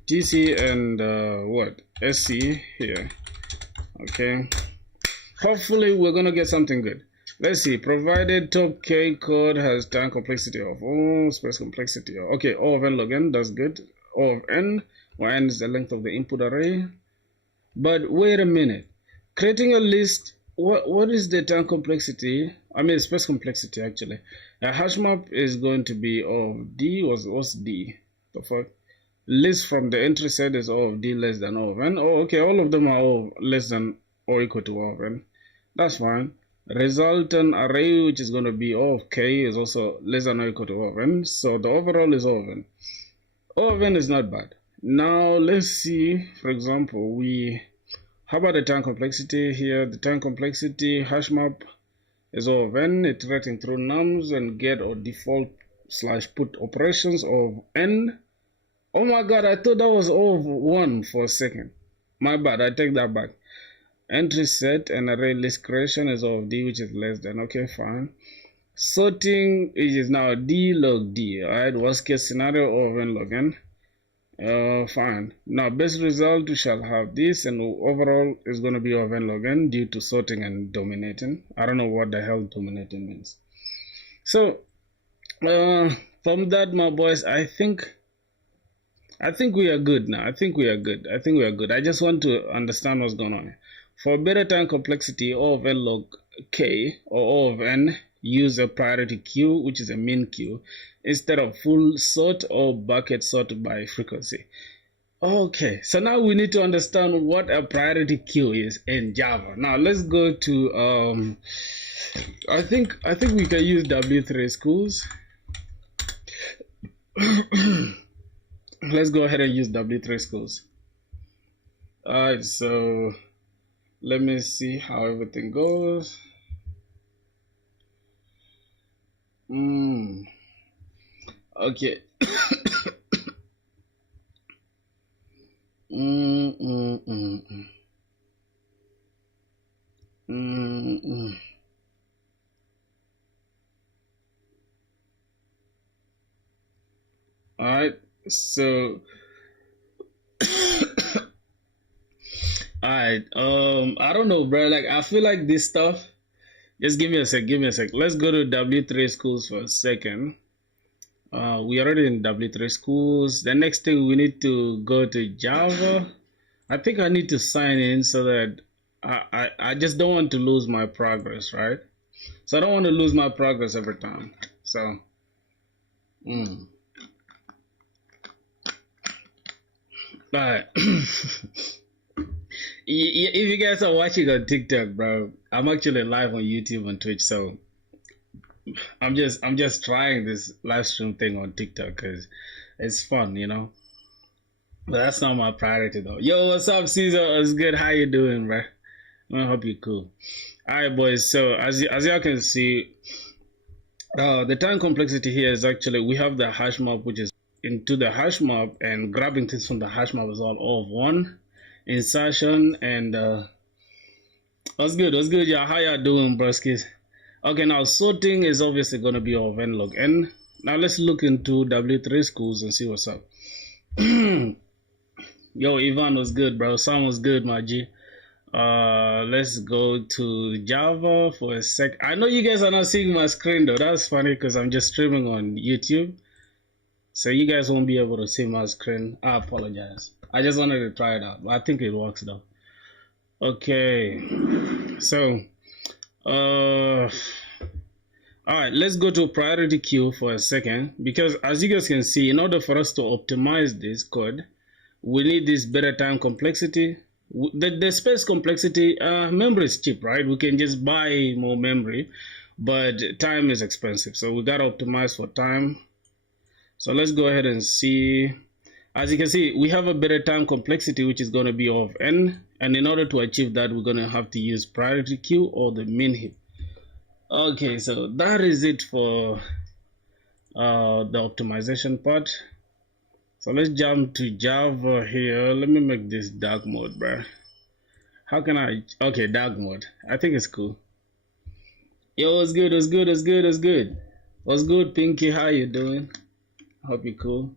TC and what? SC here. Okay. Hopefully we're gonna get something good. Let's see, provided top K code has time complexity of space complexity. Okay, O of n log n, that's good. O of n, where n is the length of the input array. But wait a minute, creating a list what is the time complexity? I mean space complexity actually. A hash map is going to be O of D. What's D? The fuck? List from the entry set is O of D less than O of N. Oh, okay, all of them are O less than or equal to O of N. That's fine. Resultant array, which is going to be O of K, is also less than or equal to O of N. So the overall is O of N. O of N is not bad. Now let's see, for example, how about the time complexity here? The time complexity hash map is O of N, iterating through nums and get or default / put operations of N. Oh my god, I thought that was O of 1 for a second. My bad, I take that back. Entry set and array list creation is O of D, which is less than. Okay, fine. Sorting is now D log D. Alright, worst case scenario O of N log N. Fine. Now best result we shall have this, and overall is going to be O of N log N due to sorting and dominating. I don't know what the hell dominating means. So from that, my boys, I think we are good now. I think we are good. I just want to understand what's going on. For better time complexity, O of N log K or O of N, use a priority queue, which is a min queue, instead of full sort or bucket sort by frequency. Okay, so now we need to understand what a priority queue is in Java. Now let's go to I think we can use W3 schools. Let's go ahead and use W3 schools. Alright, so let me see how everything goes. Okay. Alright, so alright, I don't know, bro. Like, I feel like this stuff. Just give me a sec. Let's go to W3 schools for a second. We are already in W3 schools. The next thing we need to go to Java. I think I need to sign in so that I just don't want to lose my progress, right? So I don't want to lose my progress every time. So, alright. If you guys are watching on TikTok, bro, I'm actually live on YouTube and Twitch, so I'm just trying this live stream thing on TikTok because it's fun, you know. But that's not my priority though. Yo, what's up, Caesar? It's good. How you doing, bro? I hope you're cool. All right, boys. So as y'all can see, the time complexity here is actually we have the hash map, which is into the hash map, and grabbing things from the hash map is all O of 1. Insertion and what's good, y'all? How y'all doing, broskis? Okay, now sorting is obviously going to be O of N log N. Now let's look into W3 schools and see what's up. Yo, Ivan was good, bro. Sam was good, my G. Let's go to Java for a sec. I know you guys are not seeing my screen though. That's funny because I'm just streaming on YouTube, so you guys won't be able to see my screen. I apologize. I just wanted to try it out. I think it works though. Okay, so all right, let's go to priority queue for a second, because as you guys can see, in order for us to optimize this code, we need this better time complexity. The space complexity, memory is cheap, right? We can just buy more memory, but time is expensive, so we gotta optimize for time. So let's go ahead and see. As you can see, we have a better time complexity, which is going to be O of N. And in order to achieve that, we're going to have to use priority queue or the min heap. Okay, so that is it for the optimization part. So let's jump to Java here. Let me make this dark mode, bro. How can I? Okay, dark mode. I think it's cool. Yo, what's good? What's good, Pinky? How you doing? Hope you're cool.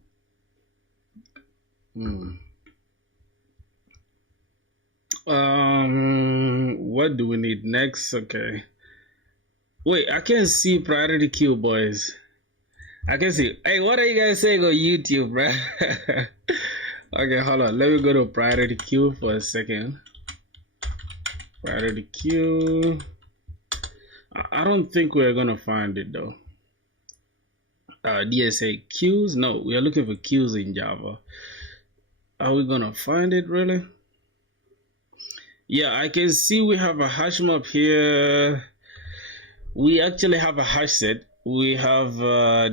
What do we need next? Okay. Wait, I can't see priority queue, boys. I can see. Hey, what are you guys saying on YouTube, bro? Okay, hold on. Let me go to priority queue for a second. Priority queue. I don't think we're gonna find it though. DSA queues? No, we are looking for queues in Java. Are we gonna find it really? Yeah, I can see we have a hash map here. We actually have a hash set. We have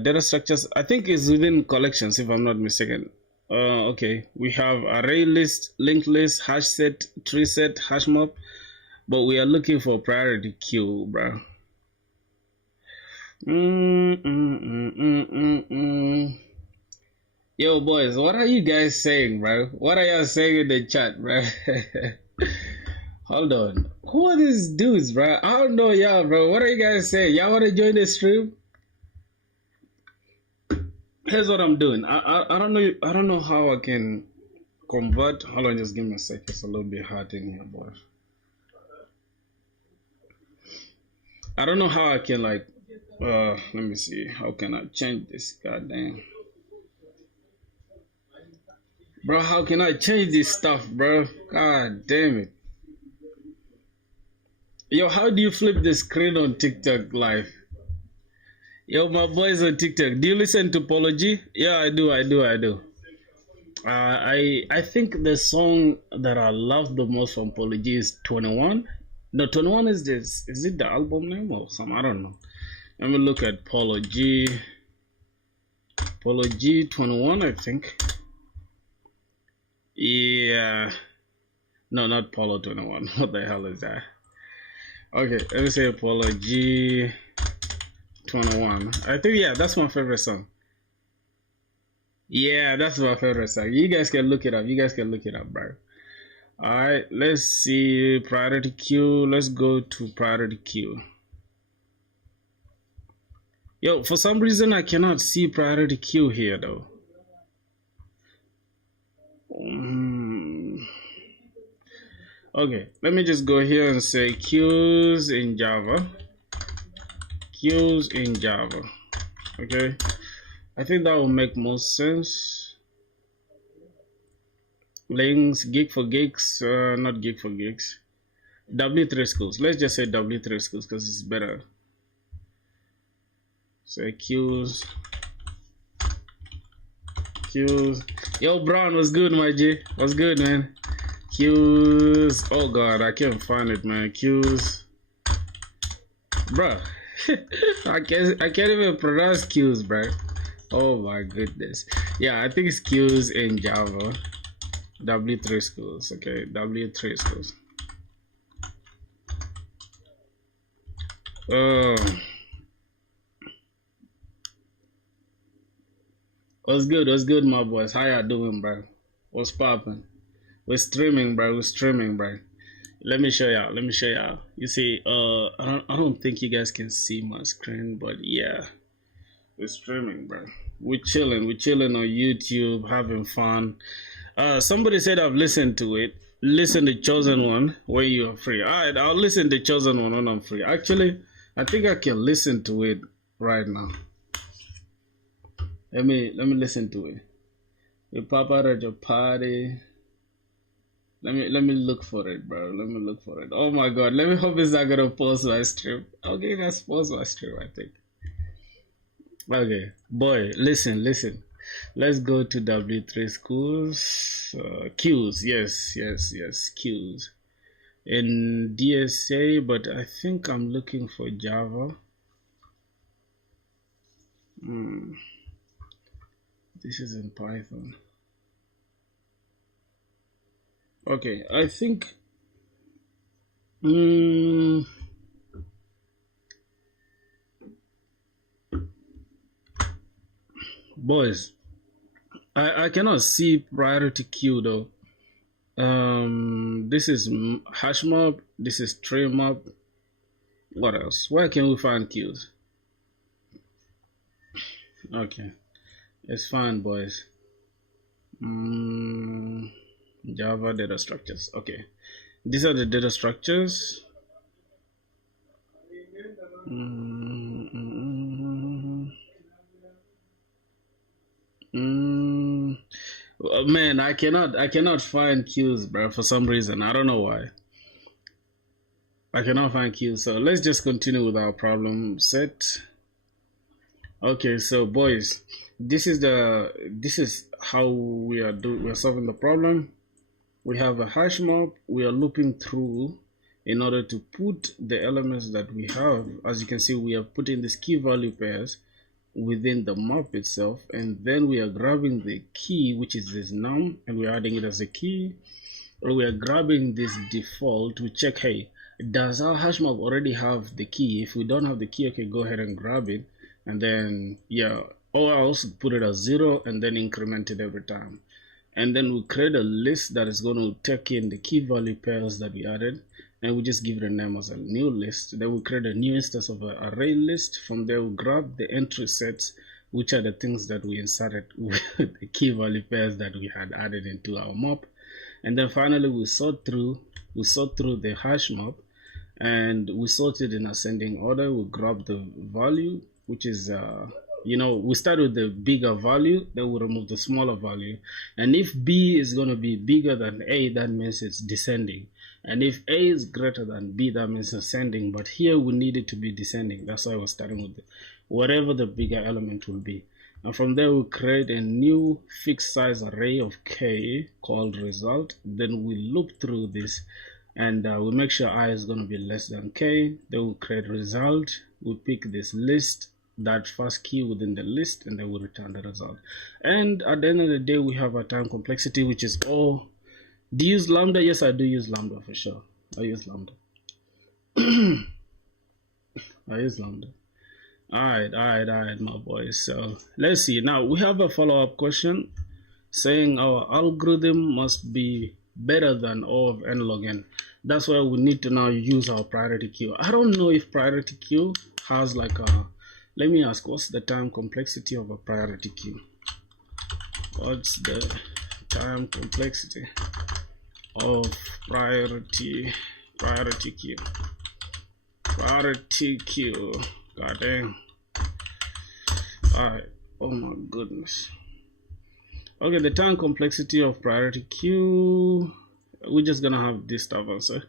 data structures. I think it's within collections, if I'm not mistaken. Okay, we have array list, linked list, hash set, tree set, hash map, but we are looking for priority queue, bro. Yo, boys, what are you guys saying, bro? What are y'all saying in the chat, bro? Hold on. Who are these dudes, bro? I don't know y'all, bro. What are you guys saying? Y'all want to join the stream? Here's what I'm doing. I don't know. I don't know how I can convert. Hold on, just give me a sec. It's a little bit hot in here, boys. I don't know how I can like. Let me see. How can I change this? Goddamn. Bro, how can I change this stuff, bro? God damn it. Yo, how do you flip the screen on TikTok live? Yo, my boys on TikTok. Do you listen to Polo G? Yeah, I do. I think the song that I love the most from Polo G is 21. No, 21 is this. Is it the album name or something? I don't know. Let me look at Polo G. Polo G 21, I think. Yeah. No, not Polo 21. What the hell is that? Okay, let me say Apollo G 21. I think, yeah, that's my favorite song. Yeah, that's my favorite song. You guys can look it up. Bro. Alright, let's see. Priority queue. Let's go to priority queue. Yo, for some reason I cannot see priority queue here though. Okay, let me just go here and say queues in Java. Okay, I think that will make most sense. Links, gig for gigs, not gig for gigs. W3 schools. Let's just say W3 schools because it's better. Say queues. Yo, Brown, what's good, my G? What's good, man? Queues. Oh god, I can't find it, man. Queues, bruh. I can't even pronounce queues, bruh. Oh my goodness. Yeah, I think it's queues in Java. W3 schools. Okay, W3 schools. What's good, my boys? How y'all doing, bro? What's poppin'? We're streaming, bro. Let me show y'all. You see, I don't think you guys can see my screen, but yeah, we're streaming, bro. We're chilling on YouTube, having fun. Somebody said I've listened to it. Listen to Chosen One when you are free. All right, I'll listen to Chosen One when I'm free. Actually, I think I can listen to it right now. Let me listen to it. You pop out at your party. Let me look for it, bro. Oh my god. Let me hope it's not gonna pause my stream. Okay, that's pause my stream, I think. Okay, boy, listen. Let's go to W3 schools. Queues, yes, queues. In DSA, but I think I'm looking for Java. This is in Python. Okay, I think boys, I cannot see priority queue though. This is hash map, this is tree map. What else? Where can we find queues? Okay, it's fine, boys. Java data structures. Okay, these are the data structures. Man, I cannot find queues, bro, for some reason. I don't know why. I cannot find Q. So let's just continue with our problem set. Okay, so boys, this is how we're solving the problem. We have a hash map we are looping through in order to put the elements that we have. As you can see, we are putting these key value pairs within the map itself, and then we are grabbing the key, which is this num, and we're adding it as a key, or we are grabbing this default. We check, hey, does our hash map already have the key? If we don't have the key, okay, go ahead and grab it, and then yeah, or else put it as 0 and then increment it every time. And then we create a list that is going to take in the key value pairs that we added, and we just give it a name as a new list. Then we create a new instance of an array list. From there, we grab the entry sets, which are the things that we inserted with the key value pairs that we had added into our map. And then finally, we sort through the hash map, and we sort it in ascending order. We grab the value, which is we start with the bigger value, then we remove the smaller value. And if B is going to be bigger than A, that means it's descending. And if A is greater than B, that means ascending. But here we need it to be descending. That's why we're starting with whatever the bigger element will be. And from there, we create a new fixed size array of K called result. Then we loop through this, and we make sure I is going to be less than K. Then we create result. We pick this list, that first key within the list, and then we return the result. And at the end of the day, we have a time complexity, which is O. Do you use lambda? Yes, I do use lambda for sure. I use lambda. I use lambda. All right, my boys. So let's see. Now we have a follow-up question saying our algorithm must be better than O of n log n. That's why we need to now use our priority queue. I don't know if priority queue has like a, let me ask, what's the time complexity of a priority queue? What's the time complexity of priority queue? Priority queue. God damn. Alright. Oh my goodness. Okay, the time complexity of priority queue, we're just gonna have this stuff also.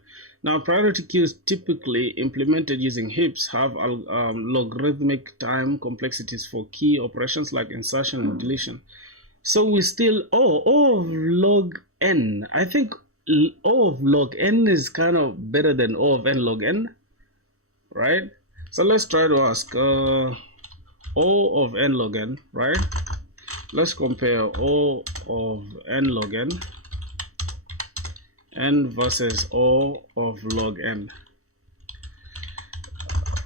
Now, priority queues typically implemented using heaps have logarithmic time complexities for key operations like insertion and deletion. So we still, O of log n. I think O of log n is kind of better than O of n log n, right? So let's try to ask O of n log n, right? Let's compare O of n log n versus O of log n.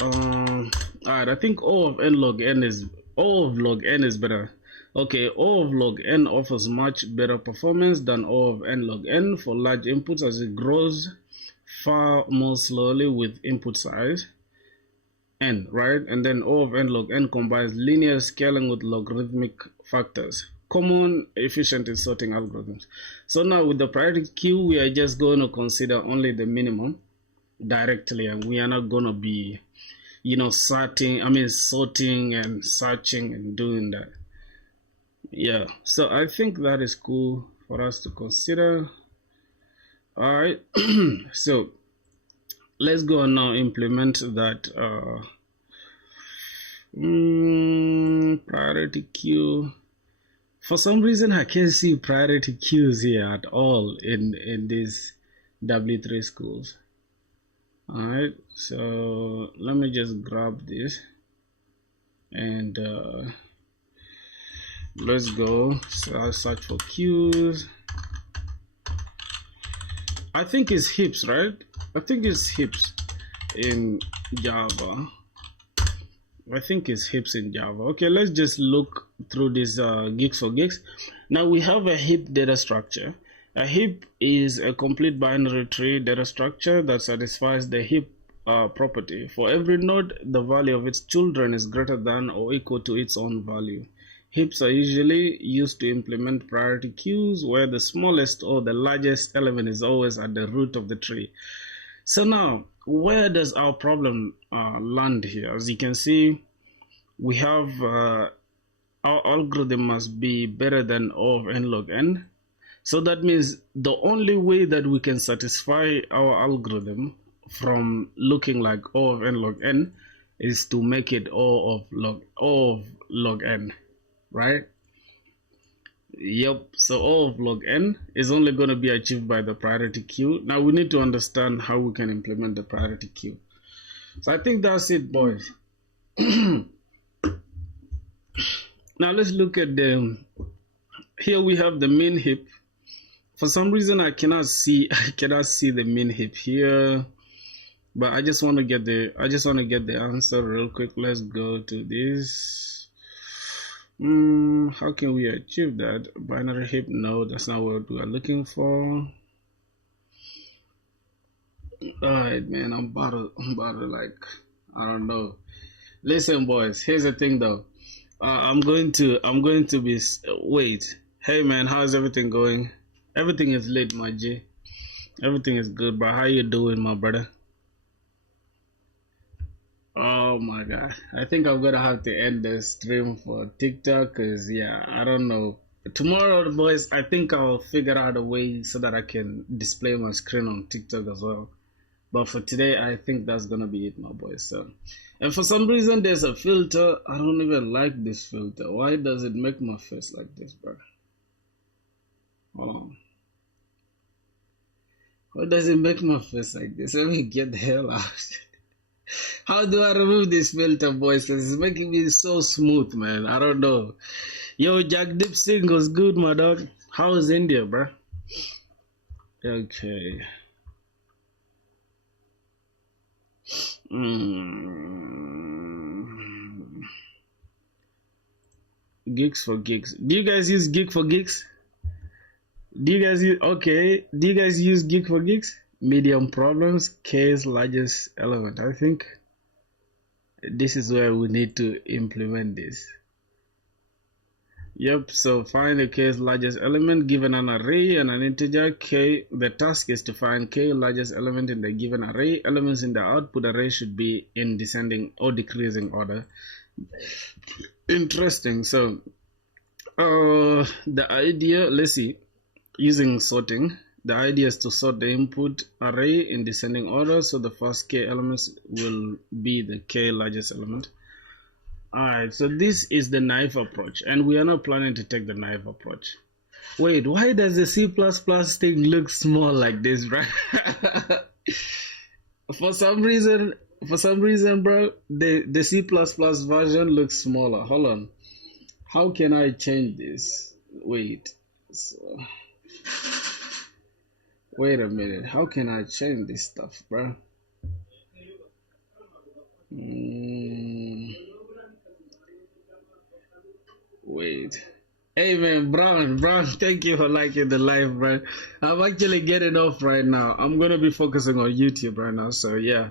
Alright, I think O of log n is better. Okay, O of log n offers much better performance than O of n log n for large inputs, as it grows far more slowly with input size n, right? And then O of n log n combines linear scaling with logarithmic factors, common efficient in sorting algorithms. So now with the priority queue, we are just going to consider only the minimum directly, and we are not going to be, sorting and searching and doing that. Yeah, so I think that is cool for us to consider. All right. So let's go and now implement that priority queue. For some reason, I can't see priority queues here at all in these W3 schools. All right, so let me just grab this and let's go. So I'll search for queues. I think it's heaps, right? I think it's heaps in Java. I think it's heaps in Java. Okay, let's just look through this gigs for gigs. Now we have a heap data structure. A heap is a complete binary tree data structure that satisfies the heap property. For every node, the value of its children is greater than or equal to its own value. Heaps are usually used to implement priority queues where the smallest or the largest element is always at the root of the tree. So now, where does our problem land here? As you can see, we have our algorithm must be better than O of n log n. So that means the only way that we can satisfy our algorithm from looking like O of n log n is to make it O of log n, right? Yep, so O of log n is only going to be achieved by the priority queue. Now we need to understand how we can implement the priority queue. So I think that's it, boys. Now let's look at here we have the min heap. For some reason I cannot see the min heap here, but I just want to get the answer real quick. Let's go to this. How can we achieve that? Binary heap? No, that's not what we are looking for. Alright, man, I'm about to like, I don't know. Listen, boys, here's the thing though. I'm going to be wait. Hey man, how's everything going? Everything is lit, my G. Everything is good, bro. How you doing, my brother? Oh my god. I think I'm gonna have to end the stream for TikTok, cause yeah, I don't know. Tomorrow, boys, I think I'll figure out a way so that I can display my screen on TikTok as well. But for today, I think that's gonna be it, my boys. So, and for some reason, there's a filter. I don't even like this filter. Why does it make my face like this, bro? Hold on. Why does it make my face like this? Let me get the hell out. How do I remove this filter, boys? Because it's making me so smooth, man. I don't know. Yo, Jack Dip Singh was good, my dog. How is India, bro? Okay. Gigs for gigs. Do you guys use Gig for gigs? Do you guys use Do you guys use Gig for gigs? Medium problems, K's largest element. I think this is where we need to implement this. Yep, so find the K's largest element given an array and an integer K. The task is to find K largest element in the given array. Elements in the output array should be in descending or decreasing order. Interesting. So the idea, let's see, using sorting, the idea is to sort the input array in descending order, so the first K elements will be the K largest element. Alright, so this is the naive approach, and we are not planning to take the naive approach. Wait, why does the C++ thing look small like this, right? For some reason, bro, the C++ version looks smaller. Hold on. How can I change this? Wait. Wait a minute. How can I change this stuff, bro? Wait. Hey man, Brown, thank you for liking the live, bro. I'm actually getting off right now. I'm gonna be focusing on YouTube right now, so yeah.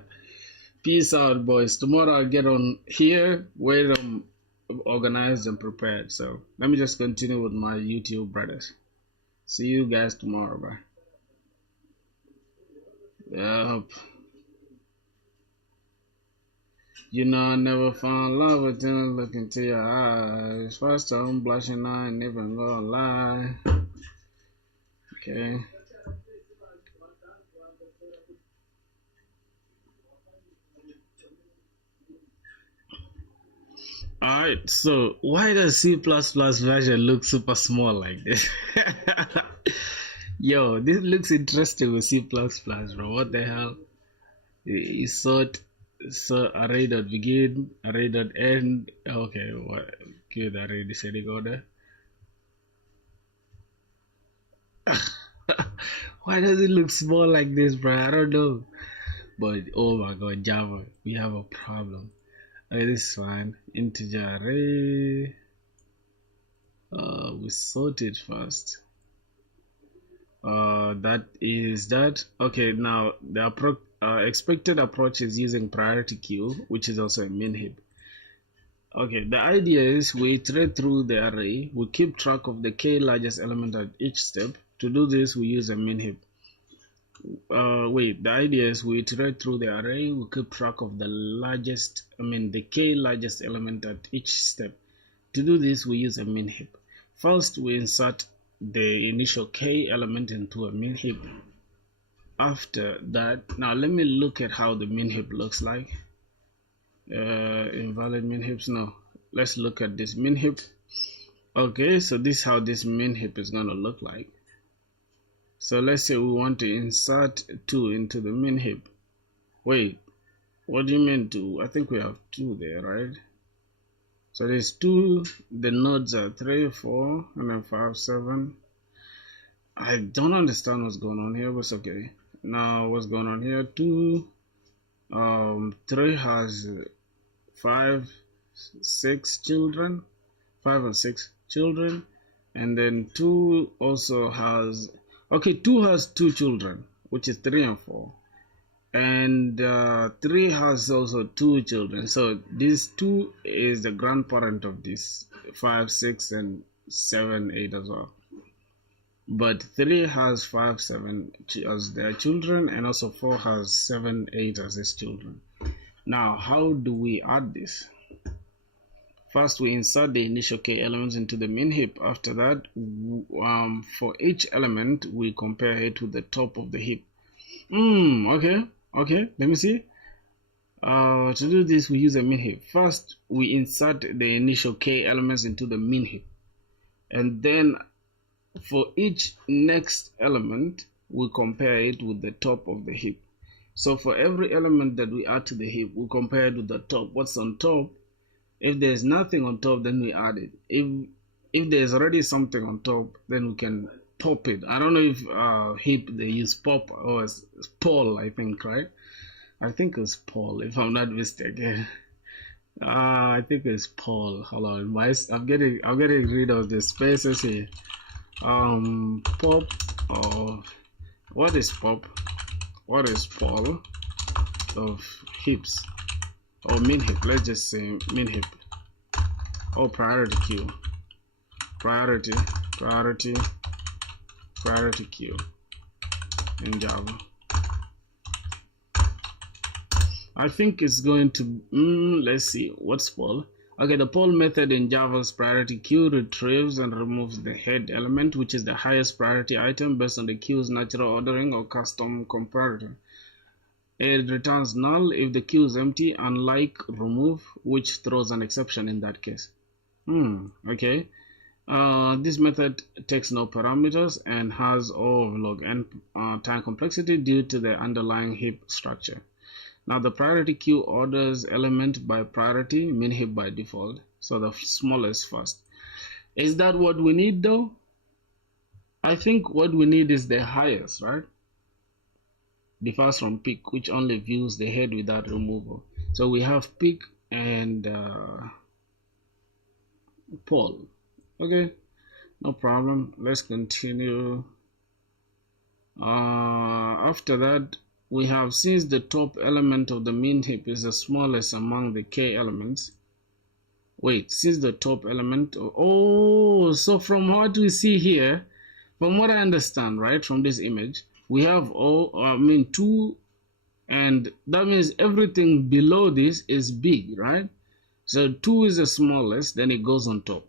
Peace out, boys. Tomorrow I'll get on here where I'm organized and prepared. So let me just continue with my YouTube brothers. See you guys tomorrow, bro. Yup. You know I never found love until I look into your eyes. First time blushing, I ain't even gonna lie. Okay. Alright, so why does C++ version look super small like this? Yo, this looks interesting with C++, bro. What the hell? You sort array.begin, array.end. Okay, what? Good array descending order. Why does it look small like this, bro? I don't know. But oh my god, Java, we have a problem. Okay, this is fine. Integer array. We sort it first. That is that. Okay, now the expected approach is using priority queue, which is also a min heap. Okay, the idea is we iterate through the array. We keep track of the K largest element at each step. To do this, we use a min heap. The idea is we iterate through the array. We keep track of the K largest element at each step. To do this, we use a min heap. First, we insert the initial K element into a min heap. After that, now let me look at how the min heap looks like. Invalid min heaps. No, let's look at this min heap. Okay, so this is how this min heap is gonna look like. So let's say we want to insert 2 into the min heap. Wait, what do you mean 2? I think we have 2 there, right? So there's 2, the nodes are 3, 4, and then 5, 7. I don't understand what's going on here, but it's okay. Now what's going on here? 2, 3 has 5, 6 children, 5 and 6 children, and then 2 also has, okay, 2 has 2 children, which is 3 and 4, and 3 has also 2 children. So this 2 is the grandparent of this 5, 6, and 7, 8 as well. But 3 has 5, 7 as their children, and also 4 has 7, 8 as his children. Now, how do we add this? First, we insert the initial k elements into the min heap. After that, for each element, we compare it with the top of the heap. Okay, let me see. To do this, we use a min heap. First, we insert the initial k elements into the min heap, and then for each next element, we compare it with the top of the heap. So for every element that we add to the heap, we compare it with the top. What's on top? If there's nothing on top, then we add it. If there's already something on top, then we can pop it. I don't know if heap they use pop or pole, I think, right? I think it's pole, if I'm not mistaken. I think it's pole. Hold on, I'm getting rid of the spaces here. Pop, or what is pop? What is pole of heaps? Or min heap, let's just say min heap. Or priority queue. Priority queue in Java. I think it's going to, let's see, what's poll? Okay, the poll method in Java's priority queue retrieves and removes the head element, which is the highest priority item based on the queue's natural ordering or custom comparator. It returns null if the queue is empty, unlike remove, which throws an exception in that case. Okay. This method takes no parameters and has overlog and time complexity due to the underlying heap structure. Now the priority queue orders element by priority, min heap by default, so the smallest first. Is that what we need though? I think what we need is the highest, right? Differs from peak, which only views the head without removal. So we have peak and poll. Okay, no problem. Let's continue. After that, we have, since the top element of the min heap is the smallest among the k elements. Wait, since the top element, so from what we see here, from what I understand, right, from this image, we have 2, and that means everything below this is big, right? So 2 is the smallest, then it goes on top,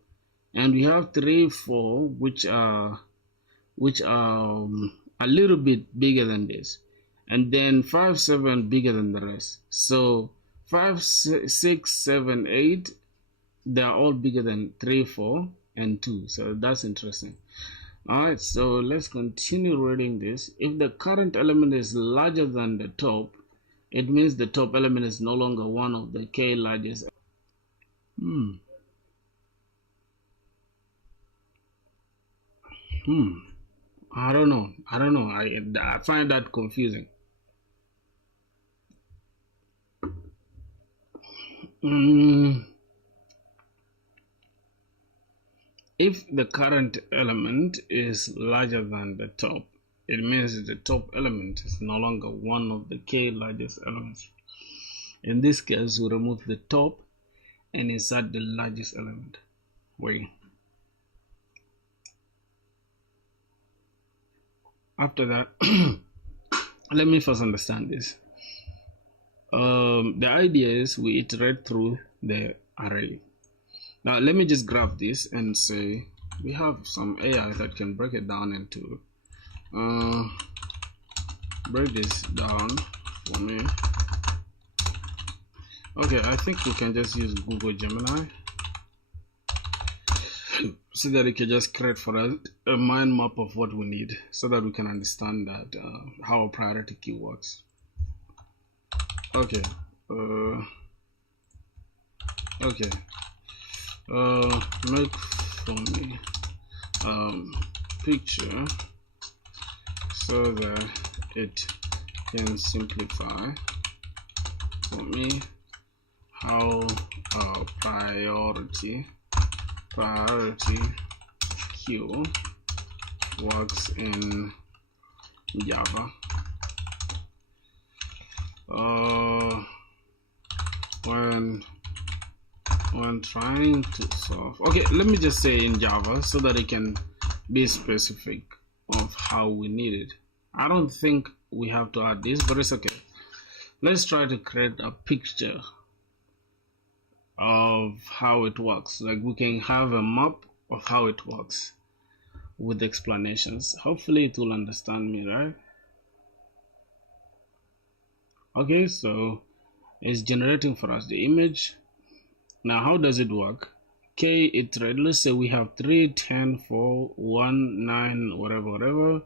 and we have 3, 4, which are a little bit bigger than this, and then 5, 7 bigger than the rest. So 5, 6, 7, 8, they are all bigger than 3, 4, and 2. So that's interesting. Alright, so let's continue reading this. If the current element is larger than the top, it means the top element is no longer one of the k largest. I don't know. I find that confusing. If the current element is larger than the top, it means the top element is no longer one of the k largest elements. In this case, we remove the top and insert the largest element. Wait. After that, let me first understand this. The idea is we iterate through the array. Now let me just grab this and say we have some AI that can break it down into break this down for me. Okay, I think we can just use Google Gemini so that it can just create for us a mind map of what we need, so that we can understand that how a priority queue works. Okay. Okay. Make for me picture so that it can simplify for me how priority queue works in Java. When trying to solve, okay, let me just say in Java so that it can be specific of how we need it. I don't think we have to add this, but it's okay. Let's try to create a picture of how it works. Like, we can have a map of how it works with explanations. Hopefully it will understand me, right? Okay, so it's generating for us the image. Now, how does it work? K iterate. Let's say we have 3, 10, 4, 1, 9, whatever.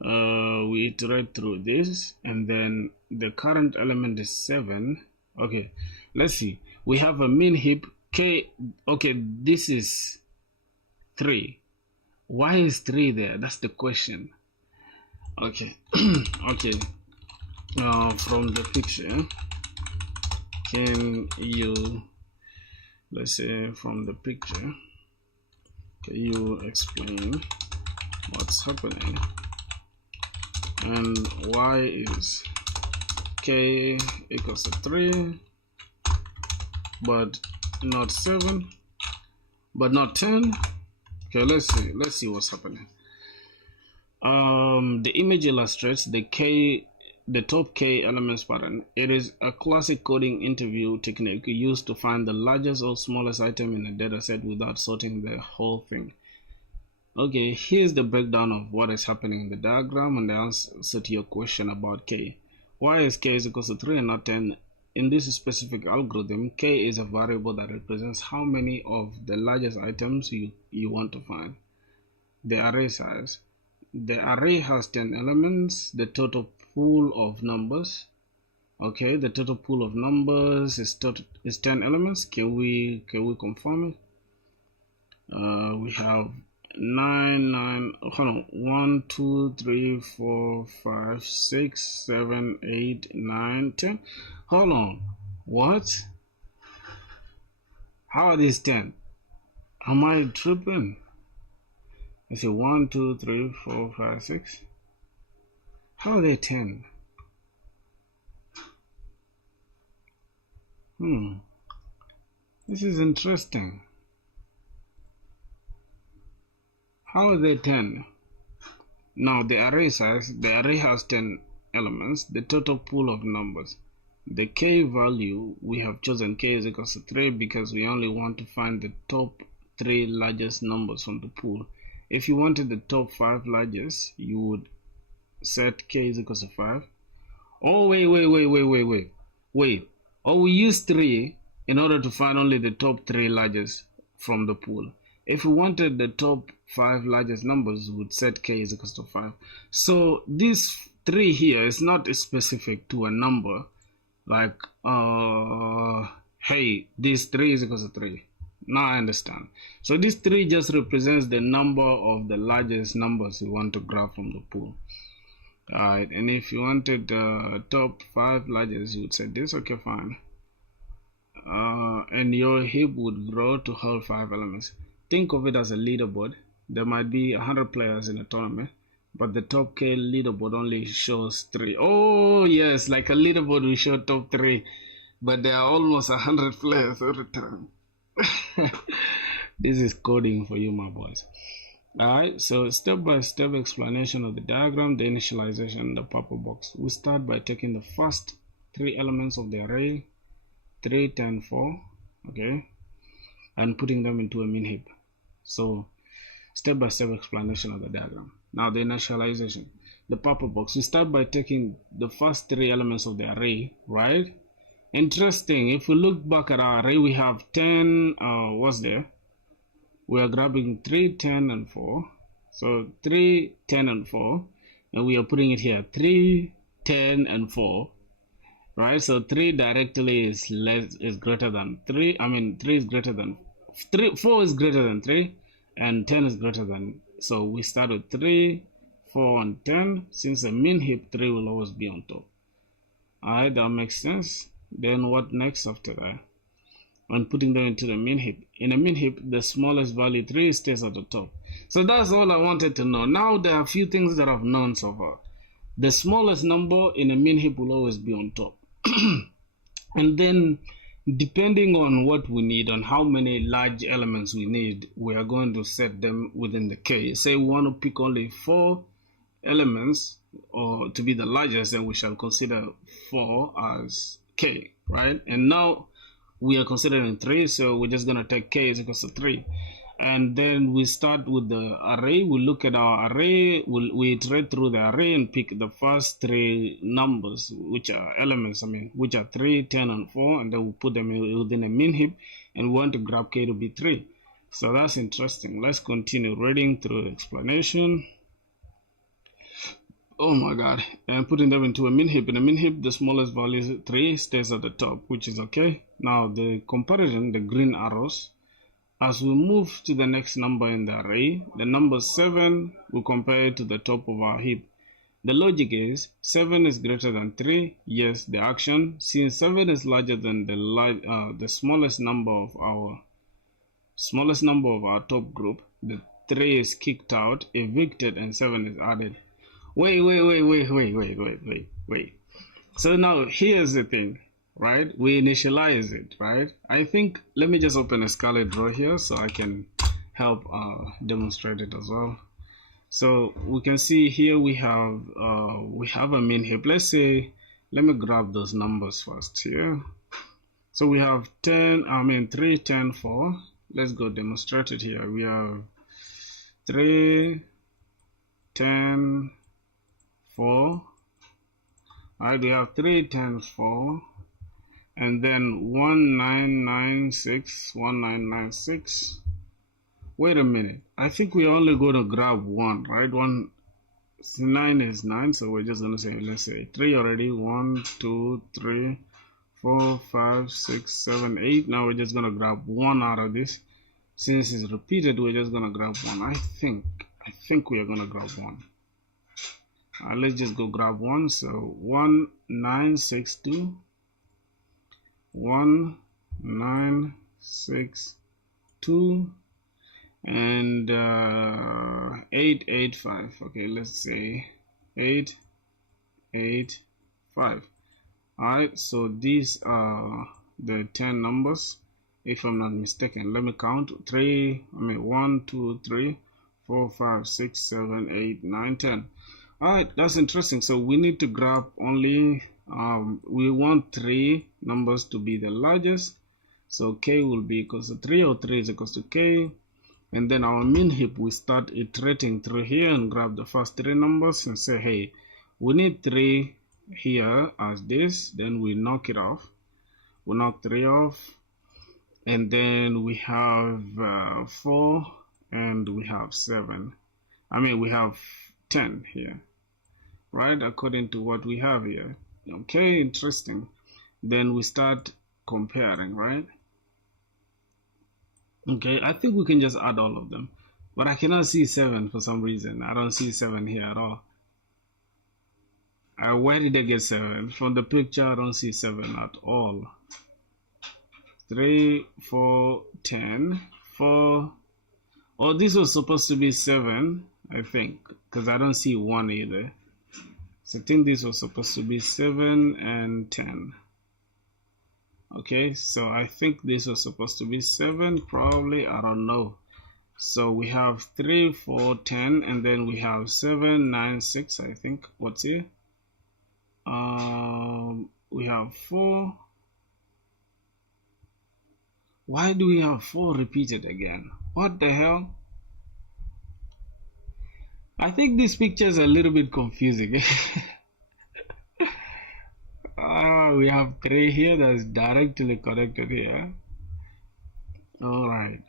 We iterate through this, and then the current element is 7. Okay, let's see. We have a min heap K. Okay, this is 3. Why is 3 there? That's the question. Okay. Okay. From the picture, can you, let's say from the picture, can you explain what's happening and why is K equals to 3 but not 7 but not 10? Okay, let's see what's happening. The image illustrates the top K elements pattern. It is a classic coding interview technique used to find the largest or smallest item in a dataset without sorting the whole thing. Okay, here's the breakdown of what is happening in the diagram and the answer to your question about K. Why is K is equals to 3 and not 10? In this specific algorithm, K is a variable that represents how many of the largest items you want to find. The array size. The array has 10 elements. The total pool of numbers. Okay, the total pool of numbers is 10 elements. Can we confirm it? We have 1, 2, 3, 4, 5, 6, 7, 8, 9, 10. Hold on. What? How are these 10? Am I tripping? I say 1, 2, 3, 4, 5, 6. How are they 10? This is interesting. How are they 10? Now the array size, the array has 10 elements, the total pool of numbers. The K value, we have chosen K is equals to 3 because we only want to find the top 3 largest numbers from the pool. If you wanted the top 5 largest, you would set K is equals to 5. Oh, wait. Oh, we use 3 in order to find only the top 3 largest from the pool. If we wanted the top 5 largest numbers, we would set K is equals to 5. So this 3 here is not specific to a number like, hey, this 3 is equals to 3. Now I understand. So this 3 just represents the number of the largest numbers we want to grab from the pool. Alright, and if you wanted the top 5 largest, you would say this. Okay, fine. And your heap would grow to hold 5 elements. Think of it as a leaderboard. There might be 100 players in a tournament, but the top K leaderboard only shows 3. Oh yes, like a leaderboard we show top 3, but there are almost 100 players at a time. This is coding for you, my boys. Alright, so step-by-step explanation of the diagram, the initialization, the purple box. We start by taking the first 3 elements of the array, 3, 10, 4, okay, and putting them into a min heap. So step-by-step explanation of the diagram. Now the initialization. the purple box. We start by taking the first three elements of the array, right? Interesting. If we look back at our array, we have 10. What's there? We are grabbing 3, 10, and 4. So 3, 10, and 4, and we are putting it here. 3, 10, and 4. Right, so 3 directly is greater than 3. I mean, 3 is greater than 3. 4 is greater than 3, and 10 is greater than. So we start with 3, 4, and 10. Since the min heap, 3 will always be on top. Alright, that makes sense. Then what next after that? And putting them into the min heap. In a min heap, the smallest value 3 stays at the top. So that's all I wanted to know. Now there are a few things that I've known so far. The smallest number in a min heap will always be on top. And then depending on what we need, on how many large elements we need, we are going to set them within the K. Say we want to pick only 4 elements or to be the largest, then we shall consider 4 as K, right? And now we are considering 3, so we're just going to take K is equals to 3. And then we start with the array. We look at our array, we iterate through the array and pick the first 3 numbers, which are elements, which are 3, 10, and 4, and then we put them within a min heap, and we want to grab K to be 3. So that's interesting. Let's continue reading through the explanation. Oh my god. And putting them into a min heap. In a min heap, the smallest value 3 stays at the top, which is okay. Now the comparison, the green arrows, as we move to the next number in the array, the number 7, we compare it to the top of our heap. The logic is 7 is greater than 3. Yes, the action. Since 7 is larger than the smallest number of our top group, the 3 is kicked out, evicted, and 7 is added. Wait. So now here's the thing. Right, we initialize it, right? I think let me just open a Scarlet Draw here so I can help demonstrate it as well. So we can see here we have a min heap. Let's say, let me grab those numbers first here. So we have 3, 10, 4. Let's go demonstrate it here. We have 3, 10, 4. Alright, we have 3, 10, 4. And then 1996. Wait a minute. I think we're only going to grab 1, right? 9 is 9, so we're just going to say, let's say 3 already. 1, 2, 3, 4, 5, 6, 7, 8. Now we're just going to grab 1 out of this. Since it's repeated, we're just going to grab 1. I think we are going to grab 1. Let's just go grab 1. So 1962. 1962 and 885. Okay, let's say 885. Alright, so these are the 10 numbers, if I'm not mistaken. Let me count. 1, 2, 3, 4, 5, 6, 7, 8, 9, 10. Alright, that's interesting. So we need to grab only we want 3 numbers to be the largest, so K will be equals to 3, or 3 is equals to K. And then our min heap, we start iterating through here and grab the first 3 numbers and say, hey, we need 3 here as this. Then we knock it off. We knock 3 off, and then we have 4 and we have 7. We have 10 here, right, according to what we have here. Okay, interesting. Then we start comparing, right? Okay, I think we can just add all of them, but I cannot see 7 for some reason. I don't see 7 here at all. Where did I get 7? From the picture, I don't see 7 at all. 3, 4, 10, 4. Oh, this was supposed to be 7, I think, because I don't see 1 either. So I think this was supposed to be 7 and 10. Okay, so I think this was supposed to be 7, probably, I don't know. So we have 3, 4, 10, and then we have 7, 9, 6, I think. What's here? We have 4. Why do we have 4 repeated again? What the hell? I think this picture is a little bit confusing. We have 3 here that's directly connected here. Alright.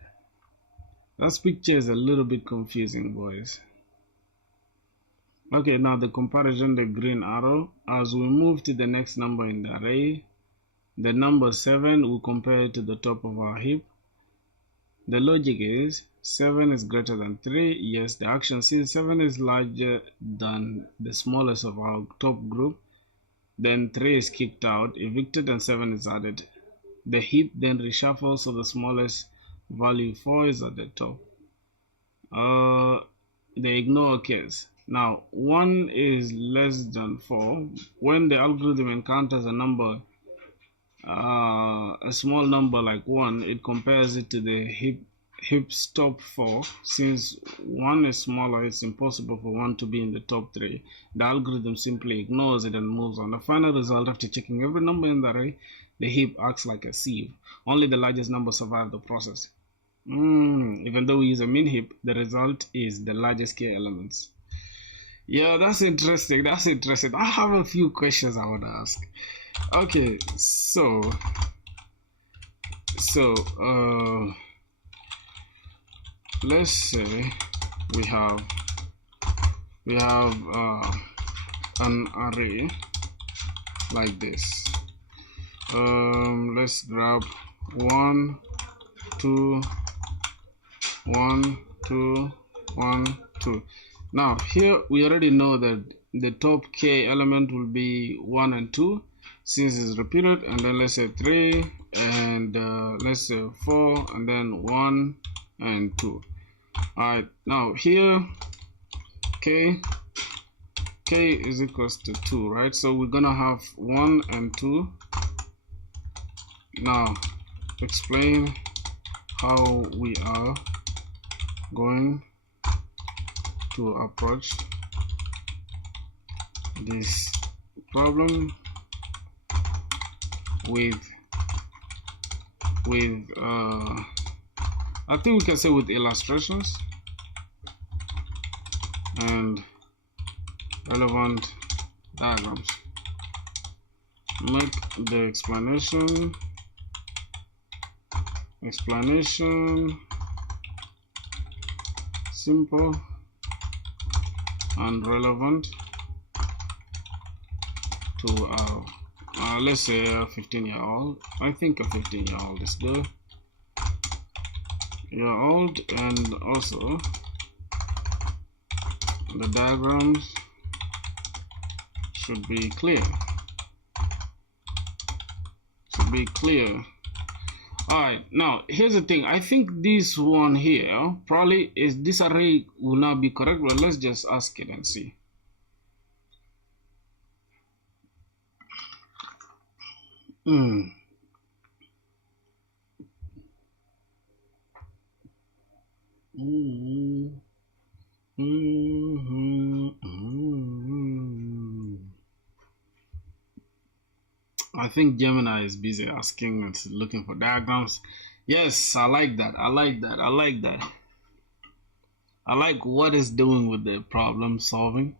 That picture is a little bit confusing, boys. Okay, now the comparison, the green arrow. As we move to the next number in the array, the number 7 will compare it to the top of our heap. The logic is 7 is greater than 3. Yes, the action, since 7 is larger than the smallest of our top group, then 3 is kicked out, evicted, and 7 is added. The heap then reshuffles, so the smallest value 4 is at the top. The ignore case. Now 1 is less than 4. When the algorithm encounters a number, a small number like 1, it compares it to the heap's top 4. Since 1 is smaller, it's impossible for 1 to be in the top 3. The algorithm simply ignores it and moves on. The final result, after checking every number in the array, the heap acts like a sieve. Only the largest number survive the process. Even though we use a min heap, the result is the largest k elements. Yeah, that's interesting. That's interesting. I have a few questions I want to ask. Okay, so let's say we have an array like this. Let's grab 1 2 1 2 1 2. Now here we already know that the top k element will be 1 and 2 since it's repeated, and then let's say 3, and let's say 4, and then 1 and 2. Alright, now here k is equals to 2, right? So we're gonna have 1 and 2. Now explain how we are going to approach this problem with I think we can say with illustrations and relevant diagrams. Make the explanation simple and relevant to our let's say a 15-year-old. I think a 15-year-old is good. Year old, and also the diagrams should be clear. Alright, now here's the thing. I think this one here probably is, this array will not be correct, but let's just ask it and see. I think Gemini is busy asking and looking for diagrams. Yes, I like that. I like what it's doing with the problem solving.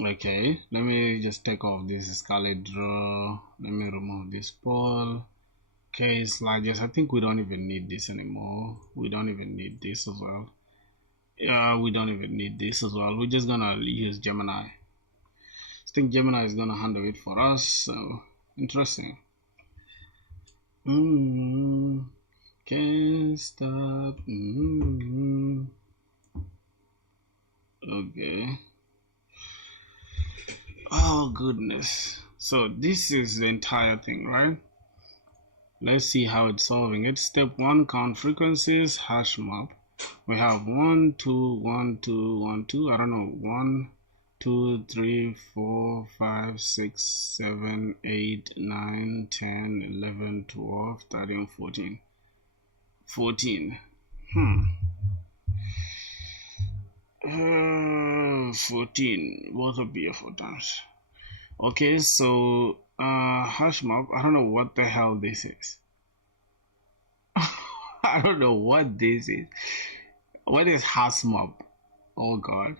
Okay, let me just take off this scarlet draw. Let me remove this ball. Case largest. I think we don't even need this anymore. We don't even need this as well. Yeah, we don't even need this as well. We're just gonna use Gemini. I think Gemini is gonna handle it for us. So interesting. Can't stop. Okay. Oh goodness. So this is the entire thing, right? Let's see how it's solving it. Step 1, count frequencies, hash map. We have 1 2 1 2 1 2. I don't know, 1 2 3 4 5 6 7 8 9 10 11 12 13 14. 14. 14. Both of be 4 times. Okay, so hash map. I don't know what the hell this is. I don't know what this is. What is hash map? Oh god.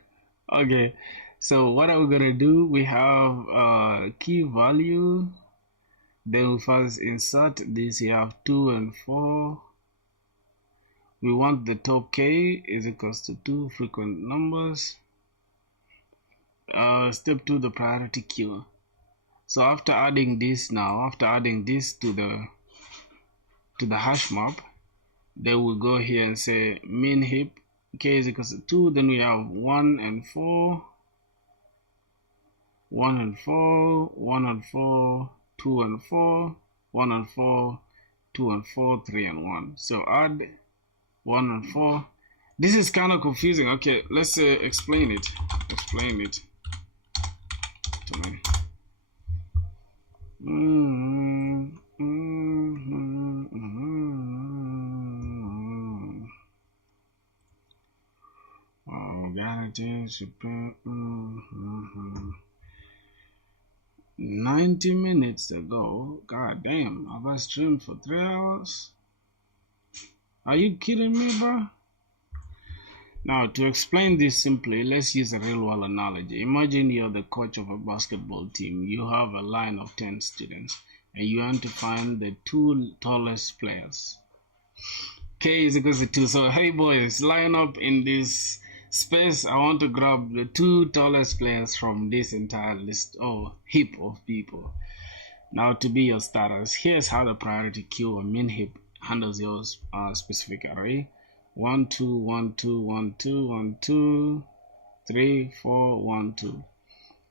Okay. So what are we gonna do? We have key value. Then we first insert this. You have 2 and 4. We want the top k is equals to 2 frequent numbers. Step 2, the priority queue. So after adding this to the hash map, then we'll go here and say min heap k is equals to 2. Then we have 1 and 4, 1 and 4, 1 and 4, 2 and 4, 1 and 4, 2 and 4, 3 and 1. So add 1 and 4. This is kind of confusing. Okay, let's explain it. Explain it to me. Oh, guarantee 90 minutes ago. God damn, have I streamed for 3 hours? Are you kidding me, bro? Now, to explain this simply, let's use a real world analogy. Imagine you're the coach of a basketball team. You have a line of 10 students, and you want to find the 2 tallest players. K is equals to 2. So, hey boys, line up in this space. I want to grab the 2 tallest players from this entire list or heap of people. Now, to be your starters, here's how the priority queue or min heap handles your specific array. 1 2 1 2 1 2 1 2 3 4 1 2.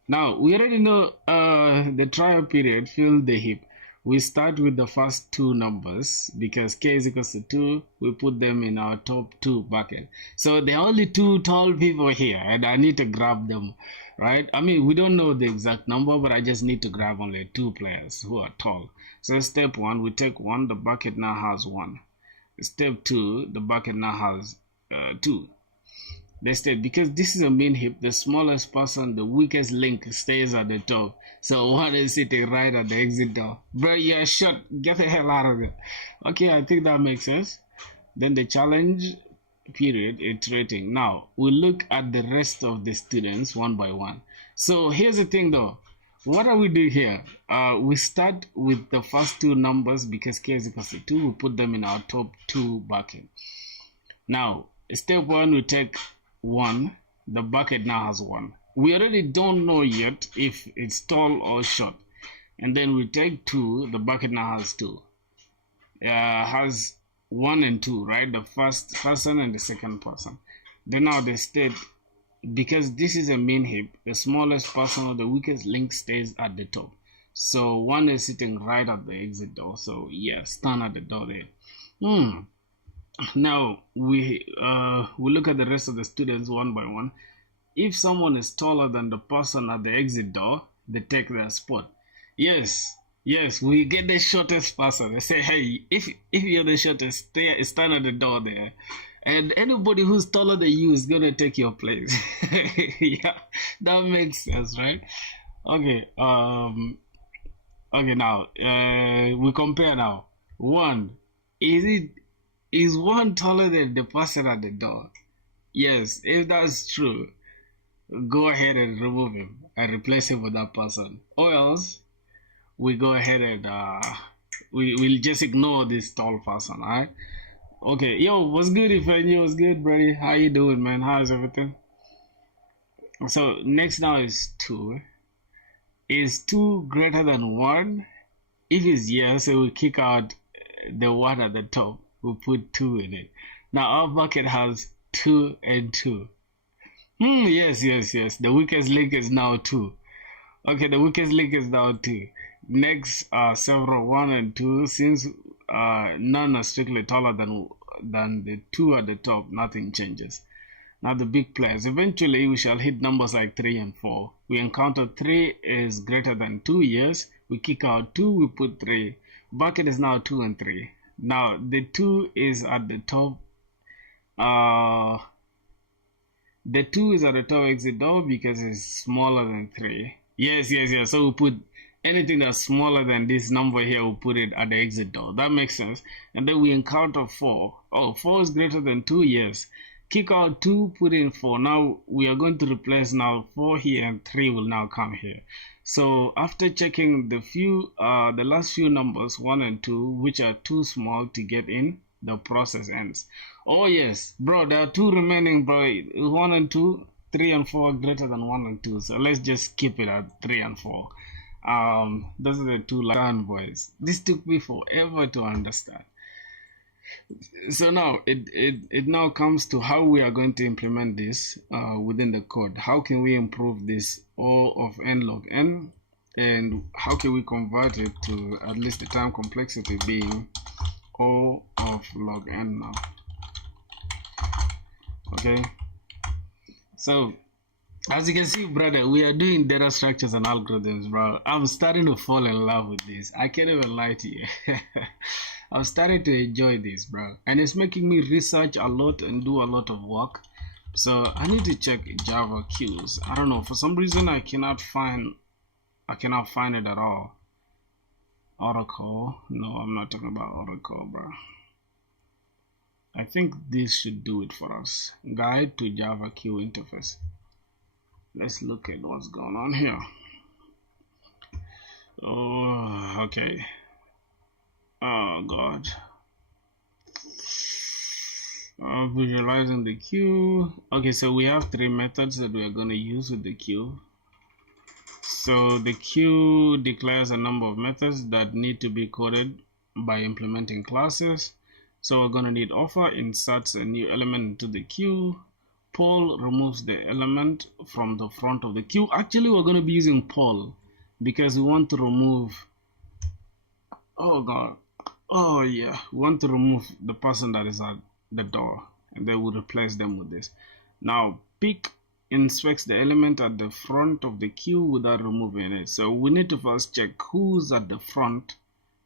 Now we already know the trial period fill the heap. We start with the first 2 numbers because k is equals to 2. We put them in our top 2 bucket. So there are only 2 tall people here, and I need to grab them, right? I mean, we don't know the exact number, but I just need to grab only 2 players who are tall. So step 1, we take 1. The bucket now has 1. Step 2, the bucket now has 2. Because this is a min heap, the smallest person, the weakest link stays at the top. So 1 is sitting right at the exit door. Bro, you're shot. Get the hell out of it. Okay, I think that makes sense. Then the challenge period, iterating. Now, we look at the rest of the students one by one. So here's the thing though. What do we do here? We start with the first 2 numbers because k is equals to 2. We put them in our top 2 bucket. Now, step 1, we take 1. The bucket now has 1. We already don't know yet if it's tall or short. And then we take 2. The bucket now has 2. Has 1 and 2, right? The first person and the second person. Then now the state. Because this is a min heap, the smallest person or the weakest link stays at the top. So 1 is sitting right at the exit door. So yeah, stand at the door there. Now we look at the rest of the students one by one. If someone is taller than the person at the exit door, they take their spot. Yes, we get the shortest person. They say, hey, if you're the shortest, stand at the door there. And anybody who's taller than you is gonna take your place. Yeah, that makes sense, right? Okay. Okay. Now, we compare now. 1, is 1 taller than the person at the door? Yes. If that's true, go ahead and remove him and replace him with that person. Or else, we go ahead and we'll just ignore this tall person, alright? Okay, yo, what's good, if I knew? What's good, buddy? How you doing, man? How's everything? So next now is 2. Is 2 greater than 1? If it's yes, so we kick out the 1 at the top. We put 2 in it. Now our bucket has 2 and 2. Yes. The weakest link is now 2. Okay, the weakest link is now 2. Next are several 1 and 2. Since none are strictly taller than the 2 at the top, nothing changes. Now the big players. Eventually, we shall hit numbers like 3 and 4. We encounter 3 is greater than 2 years. We kick out 2, we put 3. Bucket is now 2 and 3. Now the 2 is at the top. The 2 is at the top exit door because it's smaller than 3. Yes. So we put anything that's smaller than this number here, we'll put it at the exit door. That makes sense. And then we encounter 4. Oh, 4 is greater than 2, yes. Kick out 2, put in 4. Now we are going to replace now 4 here and 3 will now come here. So after checking the last few numbers, 1 and 2, which are too small to get in, the process ends. Oh yes, bro, there are 2 remaining, bro. 1 and 2, 3 and 4 greater than 1 and 2. So let's just keep it at 3 and 4. Those are the 2 last boys. This took me forever to understand. So now it now comes to how we are going to implement this within the code. How can we improve this O of n log n, and how can we convert it to at least the time complexity being O of log n now? Okay, so as you can see, brother, we are doing data structures and algorithms, bro. I'm starting to fall in love with this. I can't even lie to you. I'm starting to enjoy this, bro, and it's making me research a lot and do a lot of work. So I need to check Java queues. I don't know, for some reason I cannot find it at all. Oracle, no, I'm not talking about Oracle, bro. I think this should do it for us. Guide to Java queue interface. Let's look at what's going on here. Oh, okay. Oh god. Visualizing the queue. Okay, so we have 3 methods that we are going to use with the queue. So the queue declares a number of methods that need to be coded by implementing classes. So we're going to need offer inserts a new element into the queue. Poll removes the element from the front of the queue. Actually, we're going to be using poll because we want to remove, oh god, oh yeah, we want to remove the person that is at the door, and then we'll replace them with this. Now pick inspects the element at the front of the queue without removing it. So we need to first check who's at the front,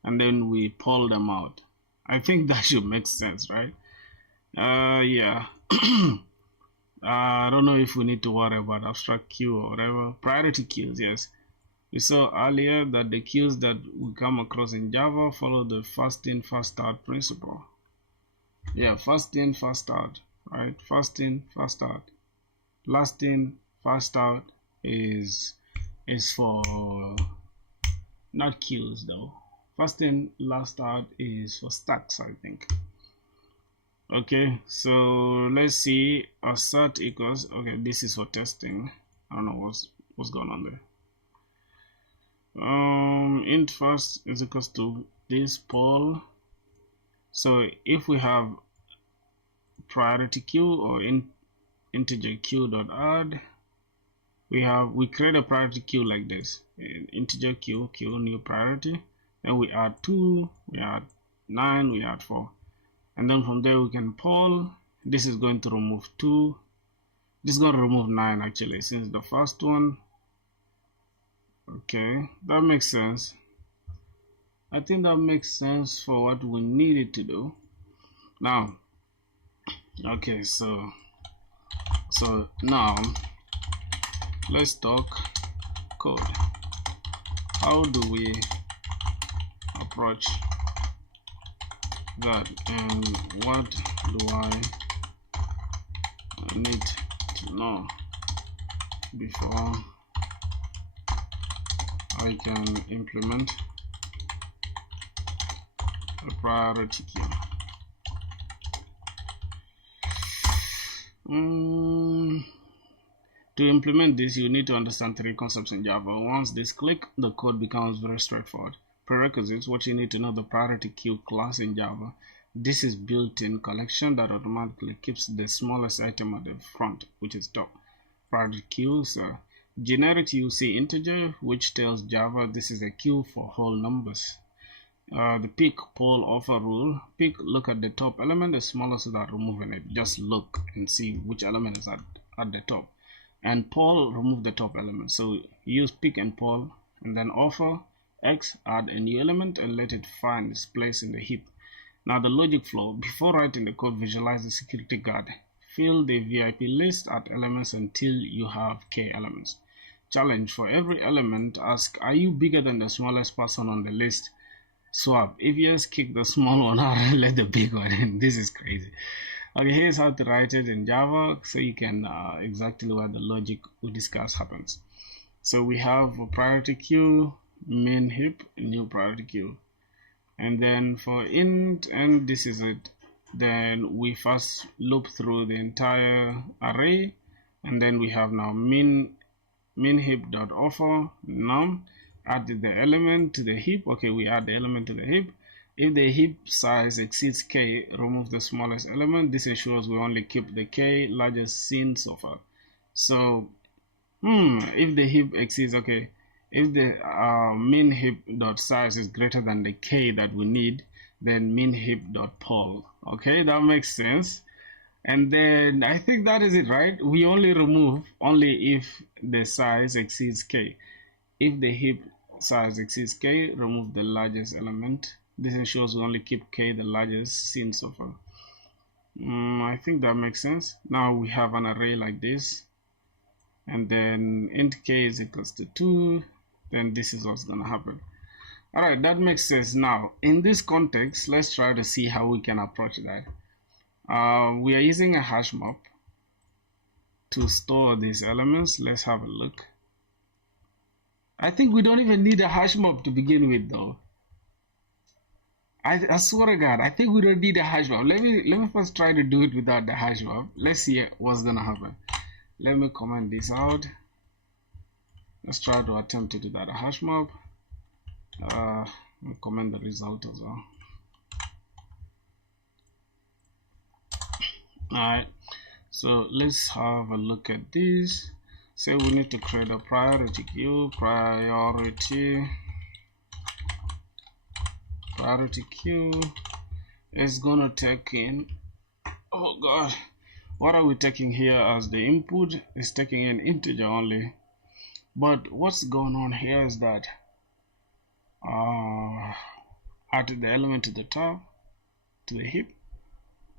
and then we pull them out. I think that should make sense, right? Yeah. I don't know if we need to worry about abstract queue or whatever. Priority queues, yes. We saw earlier that the queues that we come across in Java follow the first in, first out principle. Yeah, first in, first out, right? First in, first out. Last in, first out is for not queues though. First in, last out is for stacks, I think. Okay, so let's see. Assert equals, okay, this is for testing. I don't know what's going on there. Int first is equals to this poll. So if we have priority queue or integer queue dot add, we create a priority queue like this. Integer queue new priority, and we add 2, we add 9, we add 4. And then from there we can poll. This is going to remove 2. This is going to remove 9 actually, since the first one. Okay, that makes sense. I think that makes sense for what we needed to do. Now, okay, so now let's talk code. How do we approach that, and what do I need to know before I can implement a priority queue? To implement this, you need to understand 3 concepts in Java. Once this click, the code becomes very straightforward. Prerequisites: what you need to know, the priority queue class in Java. This is built-in collection that automatically keeps the smallest item at the front, which is top. Priority queues, generic you see integer, which tells Java this is a queue for whole numbers. The pick, poll, offer rule. Pick, look at the top element, the smallest without removing it. Just look and see which element is at the top. And poll, remove the top element. So use pick and poll, and then offer X, add a new element and let it find its place in the heap. Now the logic flow: before writing the code, visualize the security guard. Fill the VIP list at elements until you have K elements. challenge. For every element, ask, are you bigger than the smallest person on the list? Swap. If yes, kick the small one out and let the big one in. This is crazy. Okay, here's how to write it in Java so you can exactly what the logic we discuss happens. So we have a priority queue, main heap, new priority queue. And then for int, and this is it, then we first loop through the entire array, and then we have now min heap.offer num, add the element to the heap. Okay, we add the element to the heap. If the heap size exceeds k, remove the smallest element. This ensures we only keep the k largest seen so far. So if the heap exceeds, okay, if the min heap dot size is greater than the k that we need, then min heap dot poll. Okay, that makes sense. And then I think that is it, right? We only remove only if the size exceeds k. If the heap size exceeds k, remove the largest element. This ensures we only keep k the largest seen so far. I think that makes sense. Now we have an array like this, and then int k is equals to 2, then this is what's gonna happen. All right, that makes sense. Now in this context, let's try to see how we can approach that. We are using a hash map to store these elements. Let's have a look. I think we don't even need a hash map to begin with, though. I swear to God, I think we don't need a hash map. Let me first try to do it without the hash map. Let's see what's gonna happen. Let me comment this out. Let's try to attempt to do that. A hash map. I'll comment the result as well. Alright, so let's have a look at this. Say we need to create a priority queue. Priority queue is gonna take in, oh god, what are we taking here as the input? Is taking in integer only. But what's going on here is that add the element to the top, to the heap,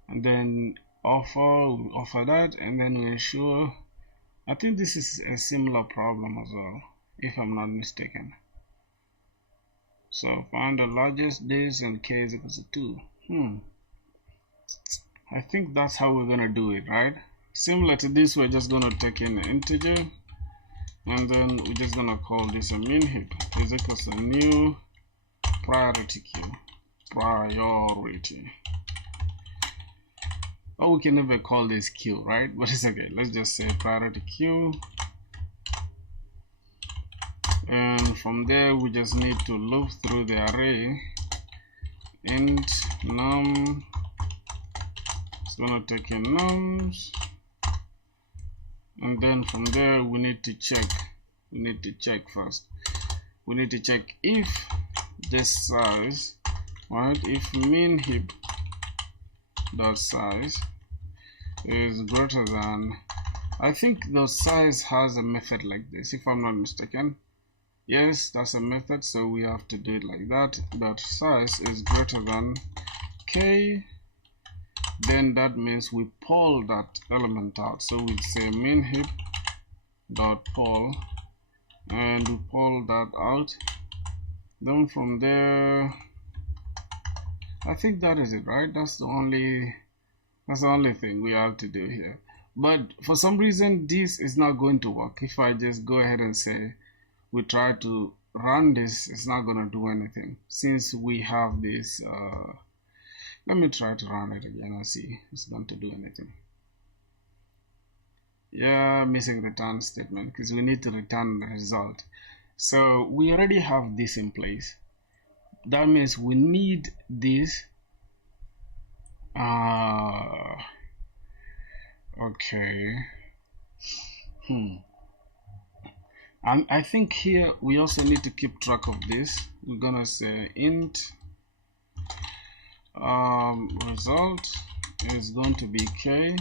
and then offer that, and then we ensure, I think this is a similar problem as well, if I'm not mistaken. So find the largest this and k is equals to 2. I think that's how we're gonna do it, right? Similar to this, we're just gonna take in an integer, and then we're just gonna call this a min heap is equals to new priority queue. Priority. Oh, we can never call this queue, right? But it's okay. Let's just say priority queue. And from there, we just need to loop through the array. Int num. It's gonna take in nums. And then from there, we need to check. We need to check first. We need to check if this size, right? If min heap dot size is greater than, I think the size has a method like this, if I'm not mistaken. Yes, that's a method, so we have to do it like that. That size is greater than k, then that means we pull that element out. So we say min heap dot pull, and we pull that out. Then from there, I think that is it, right? That's the only thing we have to do here. But for some reason, this is not going to work. If I just go ahead and say we try to run this, it's not going to do anything since we have this. Let me try to run it again and see if it's going to do anything. Yeah, missing return statement because we need to return the result. So we already have this in place. That means we need this. Okay. I think here we also need to keep track of this. We're gonna say int result is going to be k,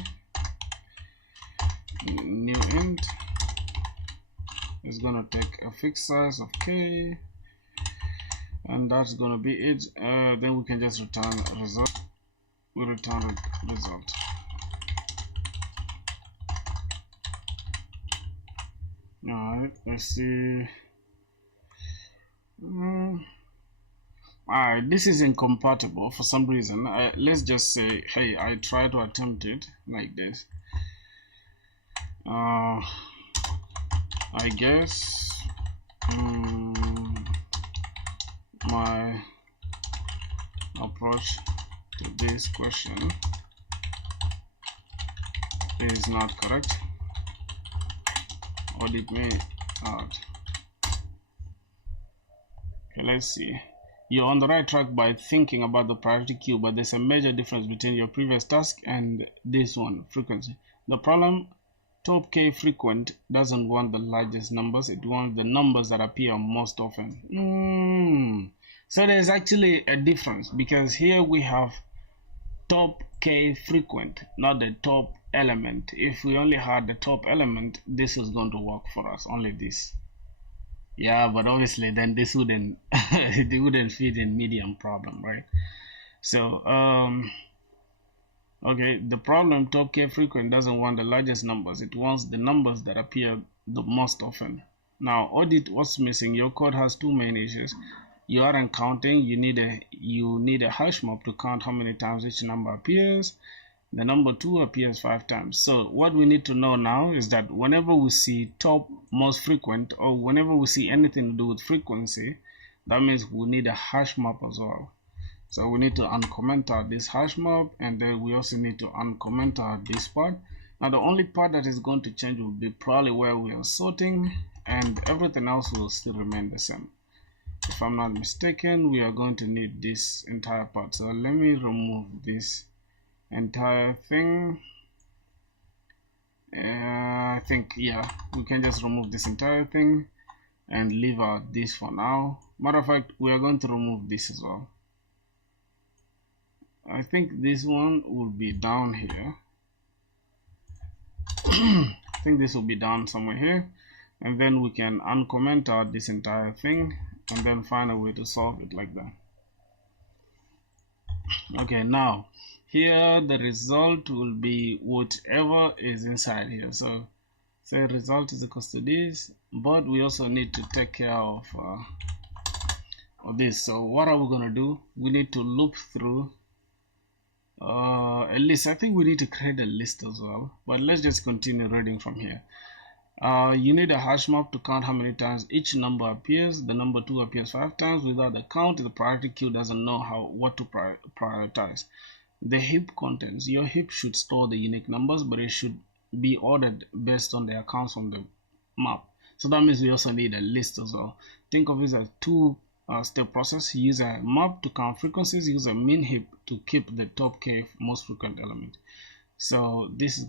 new int is gonna take a fixed size of k, and that's gonna be it. Then we can just return result. We return result. Alright, let's see. Alright, this is incompatible for some reason. Let's just say, hey, I try to attempt it like this. I guess my approach to this question is not correct. Audit me out. Okay, let's see. You're on the right track by thinking about the priority queue, but there's a major difference between your previous task and this one, frequency. The problem, top K frequent doesn't want the largest numbers, it wants the numbers that appear most often. So there's actually a difference, because here we have top K frequent, not the top element. If we only had the top element, this is going to work for us, only this. Yeah, but obviously then this wouldn't it wouldn't fit in medium problem, right? So okay, the problem, top K frequent doesn't want the largest numbers, it wants the numbers that appear the most often. Now audit what's missing. Your code has two main issues. You aren't counting. You need a hash map to count how many times each number appears. The number 2 appears 5 times. So what we need to know now is that whenever we see top most frequent, or whenever we see anything to do with frequency, that means we need a hash map as well. So we need to uncomment out this hash map, and then we also need to uncomment out this part. Now the only part that is going to change will be probably where we are sorting, and everything else will still remain the same. If I'm not mistaken, we are going to need this entire part. So let me remove this entire thing. I think, yeah, we can just remove this entire thing and leave out this for now. Matter of fact, we are going to remove this as well. I think this one will be down here. I think this will be down somewhere here, and then we can uncomment out this entire thing and then find a way to solve it like that. Okay, now here the result will be whatever is inside here. So say result is equal to this, but we also need to take care of this. So what are we going to do? We need to loop through a list. I think we need to create a list as well, but let's just continue reading from here. You need a hash map to count how many times each number appears. The number 2 appears 5 times. Without the count, the priority queue doesn't know what to prioritize. The heap contents. Your heap should store the unique numbers, but it should be ordered based on the accounts on the map. So that means we also need a list as well. Think of it as two step process. Use a map to count frequencies. Use a min heap to keep the top K most frequent element. So this is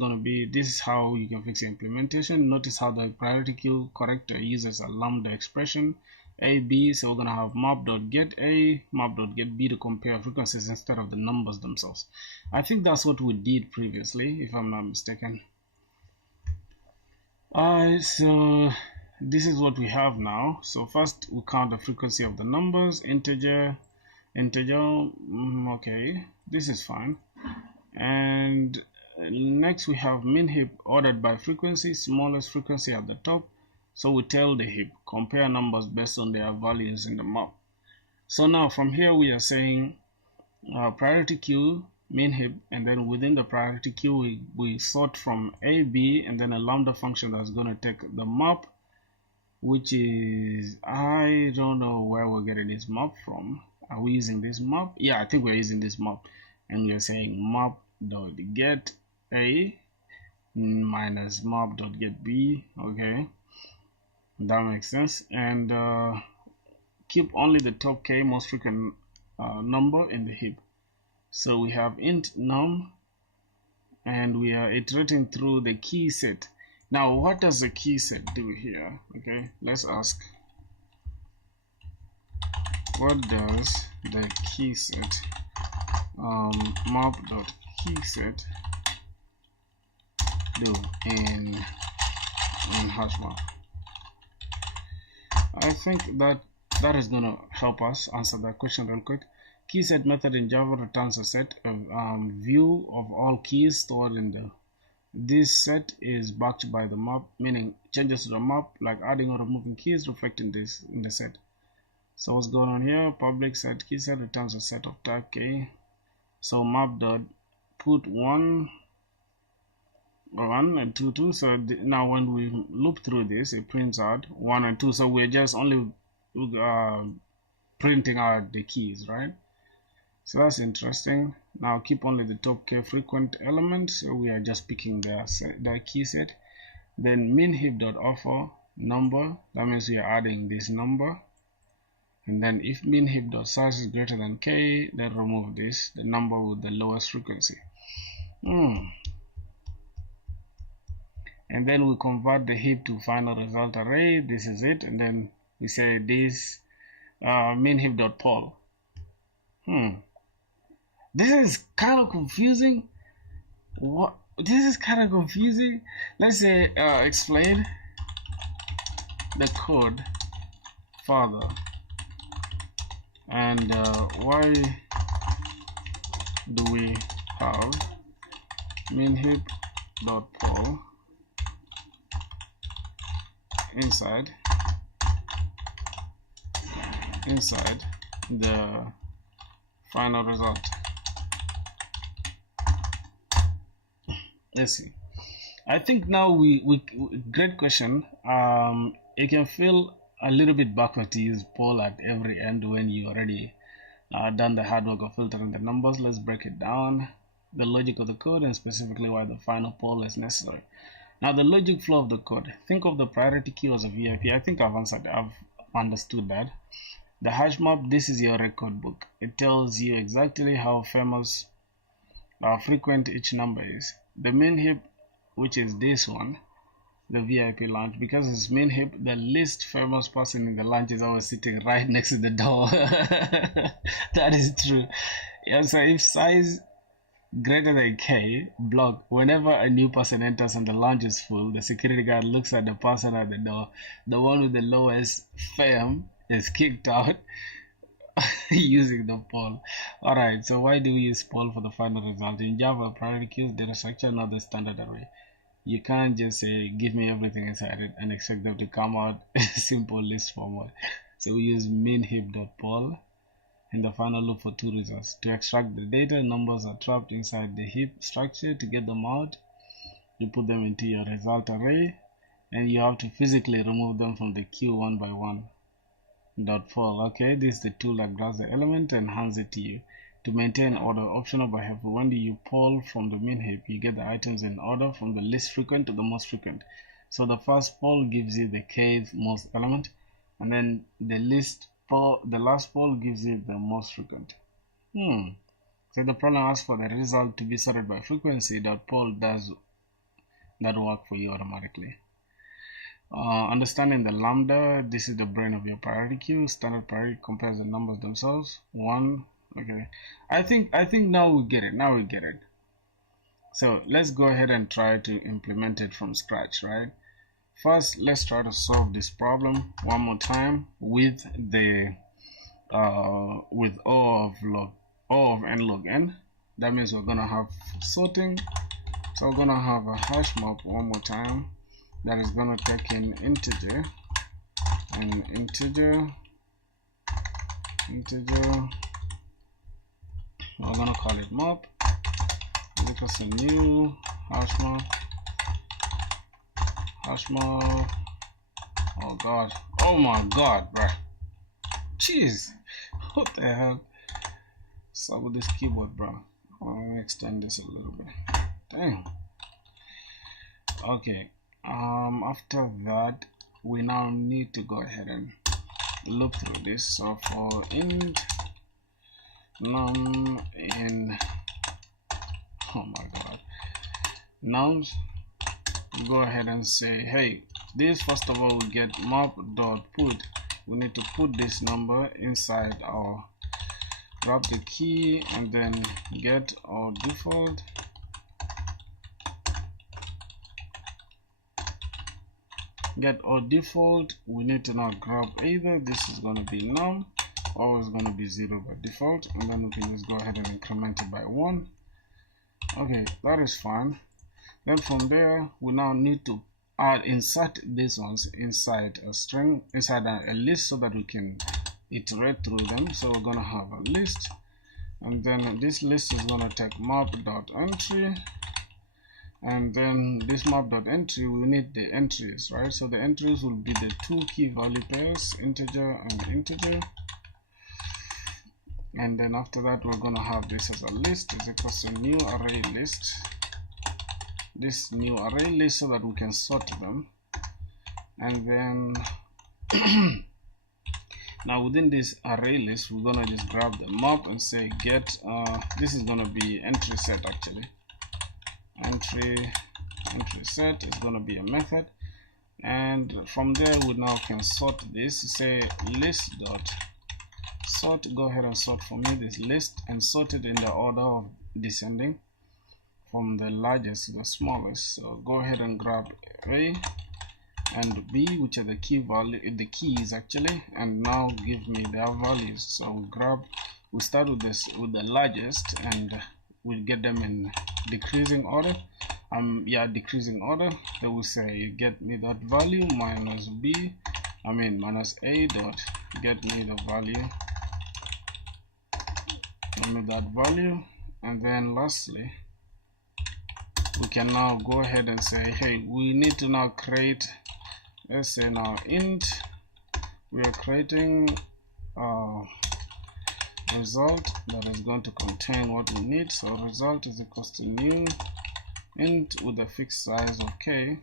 how you can fix the implementation. Notice how the priority queue corrector uses a lambda expression a b. So we're gonna have map.get a, map.get b to compare frequencies instead of the numbers themselves. I think that's what we did previously, if I'm not mistaken. So this is what we have now. So first we count the frequency of the numbers, integer, okay, this is fine. And next we have min heap ordered by frequency, smallest frequency at the top. So we tell the heap compare numbers based on their values in the map. So now from here we are saying priority queue, min heap, and then within the priority queue we sort from a, b, and then a lambda function that's going to take the map, which is, I don't know where we're getting this map from. Are we using this map? Yeah, I think we're using this map, and we're saying map.get a minus map.get b. Okay, that makes sense. And keep only the top K most frequent number in the heap. So we have int num, and we are iterating through the key set. Now what does the key set do here? Okay, let's ask, what does the key set map.keyset do in hash map? I think that is going to help us answer that question real quick. Keyset method in Java returns a set of view of all keys stored in the. This set is backed by the map, meaning changes to the map, like adding or removing keys, reflecting this in the set. So what's going on here? Public set key set returns a set of tag key. So map dot put 1 and 2 2. So now when we loop through this, it prints out 1 and 2. So we're just only printing out the keys, right? So that's interesting. Now keep only the top k frequent element. So we are just picking the key set. Then min heap dot offer number. That means we are adding this number. And then if min heap dot size is greater than k, then remove this, the number with the lowest frequency. And then we convert the heap to final result array. This is it. And then we say this min heap dot poll. This is kind of confusing. What? This is kind of confusing. Let's say explain the code further. And why do we have min heap dot poll inside the final result? Let's see. I think now we great question. It can feel a little bit backward to use poll at every end when you already done the hard work of filtering the numbers. Let's break it down, the logic of the code, and specifically why the final poll is necessary. Now the logic flow of the code. Think of the priority queue as a VIP. I think I've understood that. The hash map, this is your record book. It tells you exactly how famous frequent each number is. The min heap, which is this one, the VIP lounge, because it's min heap, the least famous person in the lounge is always sitting right next to the door. That is true. Yeah, so if size greater than k block, whenever a new person enters and the lounge is full, the security guard looks at the person at the door. The one with the lowest fame is kicked out using the poll. Alright, so why do we use poll for the final result? In Java, priority queues data structure, not the standard array. You can't just say give me everything inside it and expect them to come out in a simple list format. So we use min heap dot poll in the final loop for 2 reasons. To extract the data, numbers are trapped inside the heap structure. To get them out, you put them into your result array, and you have to physically remove them from the queue one by one. Dot poll. Okay, this is the tool that grabs the element and hands it to you. To maintain order, optional but helpful. When you poll from the min heap, you get the items in order from the least frequent to the most frequent. So the first poll gives you the kth most element, and then the last poll gives you the most frequent. So the problem asks for the result to be sorted by frequency. That poll does that work for you automatically. Understanding the lambda, this is the brain of your priority queue. Standard priority compares the numbers themselves. 1. Okay, I think now we get it. So let's go ahead and try to implement it from scratch, right? First, let's try to solve this problem one more time with the with O of n log n. That means we're gonna have sorting. So we're gonna have a hash map one more time that is gonna take in integer. We're gonna call it map. Make us a new hash map. Oh god. Oh my god, bro. Jeez. What the hell? What's up with this keyboard, bro? Let me extend this a little bit. Dang. Okay. After that, we now need to go ahead and look through this. So for int num in, oh my god, nums, go ahead and say, hey, this first of all we get map.put. We need to put this number inside our, grab the key and then get our default. Get our default. We need to now grab either this is going to be num or it's going to be 0 by default, and then we can just go ahead and increment it by 1. Okay, that is fine. Then from there we now need to insert these ones inside a string, inside a list, so that we can iterate through them. So we're gonna have a list, and then this list is gonna take map.entry, and then this map.entry, we need the entries, right? So the entries will be the two key value pairs, integer and integer. And then after that, we're gonna have this as a list is equals to new array list, this new array list, so that we can sort them. And then now within this array list, we're gonna just grab the map and say get this is gonna be entry set. Actually, entry set is gonna be a method, and from there we now can sort this. Say list dot sort, go ahead and sort for me this list, and sort it in the order of descending from the largest to the smallest. So go ahead and grab A and B, which are the keys actually, and now give me their values. So we start with this, with the largest, and we'll get them in decreasing order. Decreasing order. Then we say get me that value minus minus A dot get me the value, that value. And then lastly, we can now go ahead and say, hey, we need to now create, let's say now int, we are creating a result that is going to contain what we need. So result is equals to new int with a fixed size of k.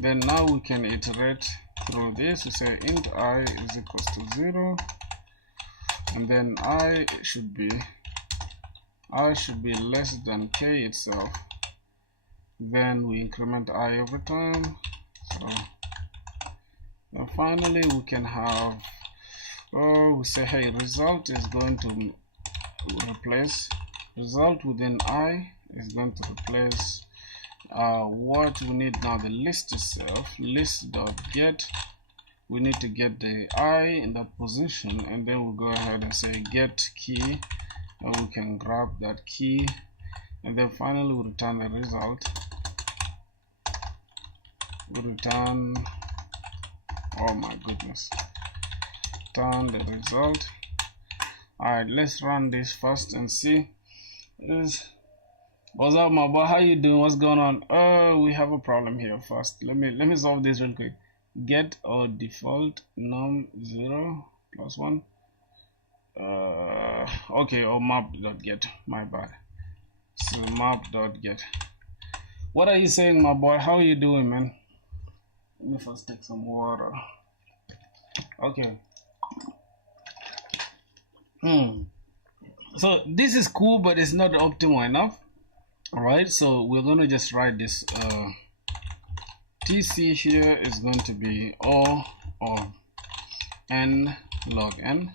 Then now we can iterate through this. We say int I is equals to 0, and then I should be less than k itself. Then we increment I every time. So and finally we can have, we say, hey, result is going to replace, result within I is going to replace what we need now, the list itself, list.get. We need to get the I in that position, and then we'll go ahead and say get key, and we can grab that key, and then finally we'll return the result. We'll return, oh my goodness, return the result. Alright, let's run this first and see. What's up, my boy? How you doing? What's going on? We have a problem here. First, let me solve this real quick. Get or default num 0 plus 1. Okay, or map.get. My bad. So map.get. What are you saying, my boy? How are you doing, man? Let me first take some water. Okay. So this is cool, but it's not optimal enough. Alright, so we're going to just write this TC here is going to be O of n log n,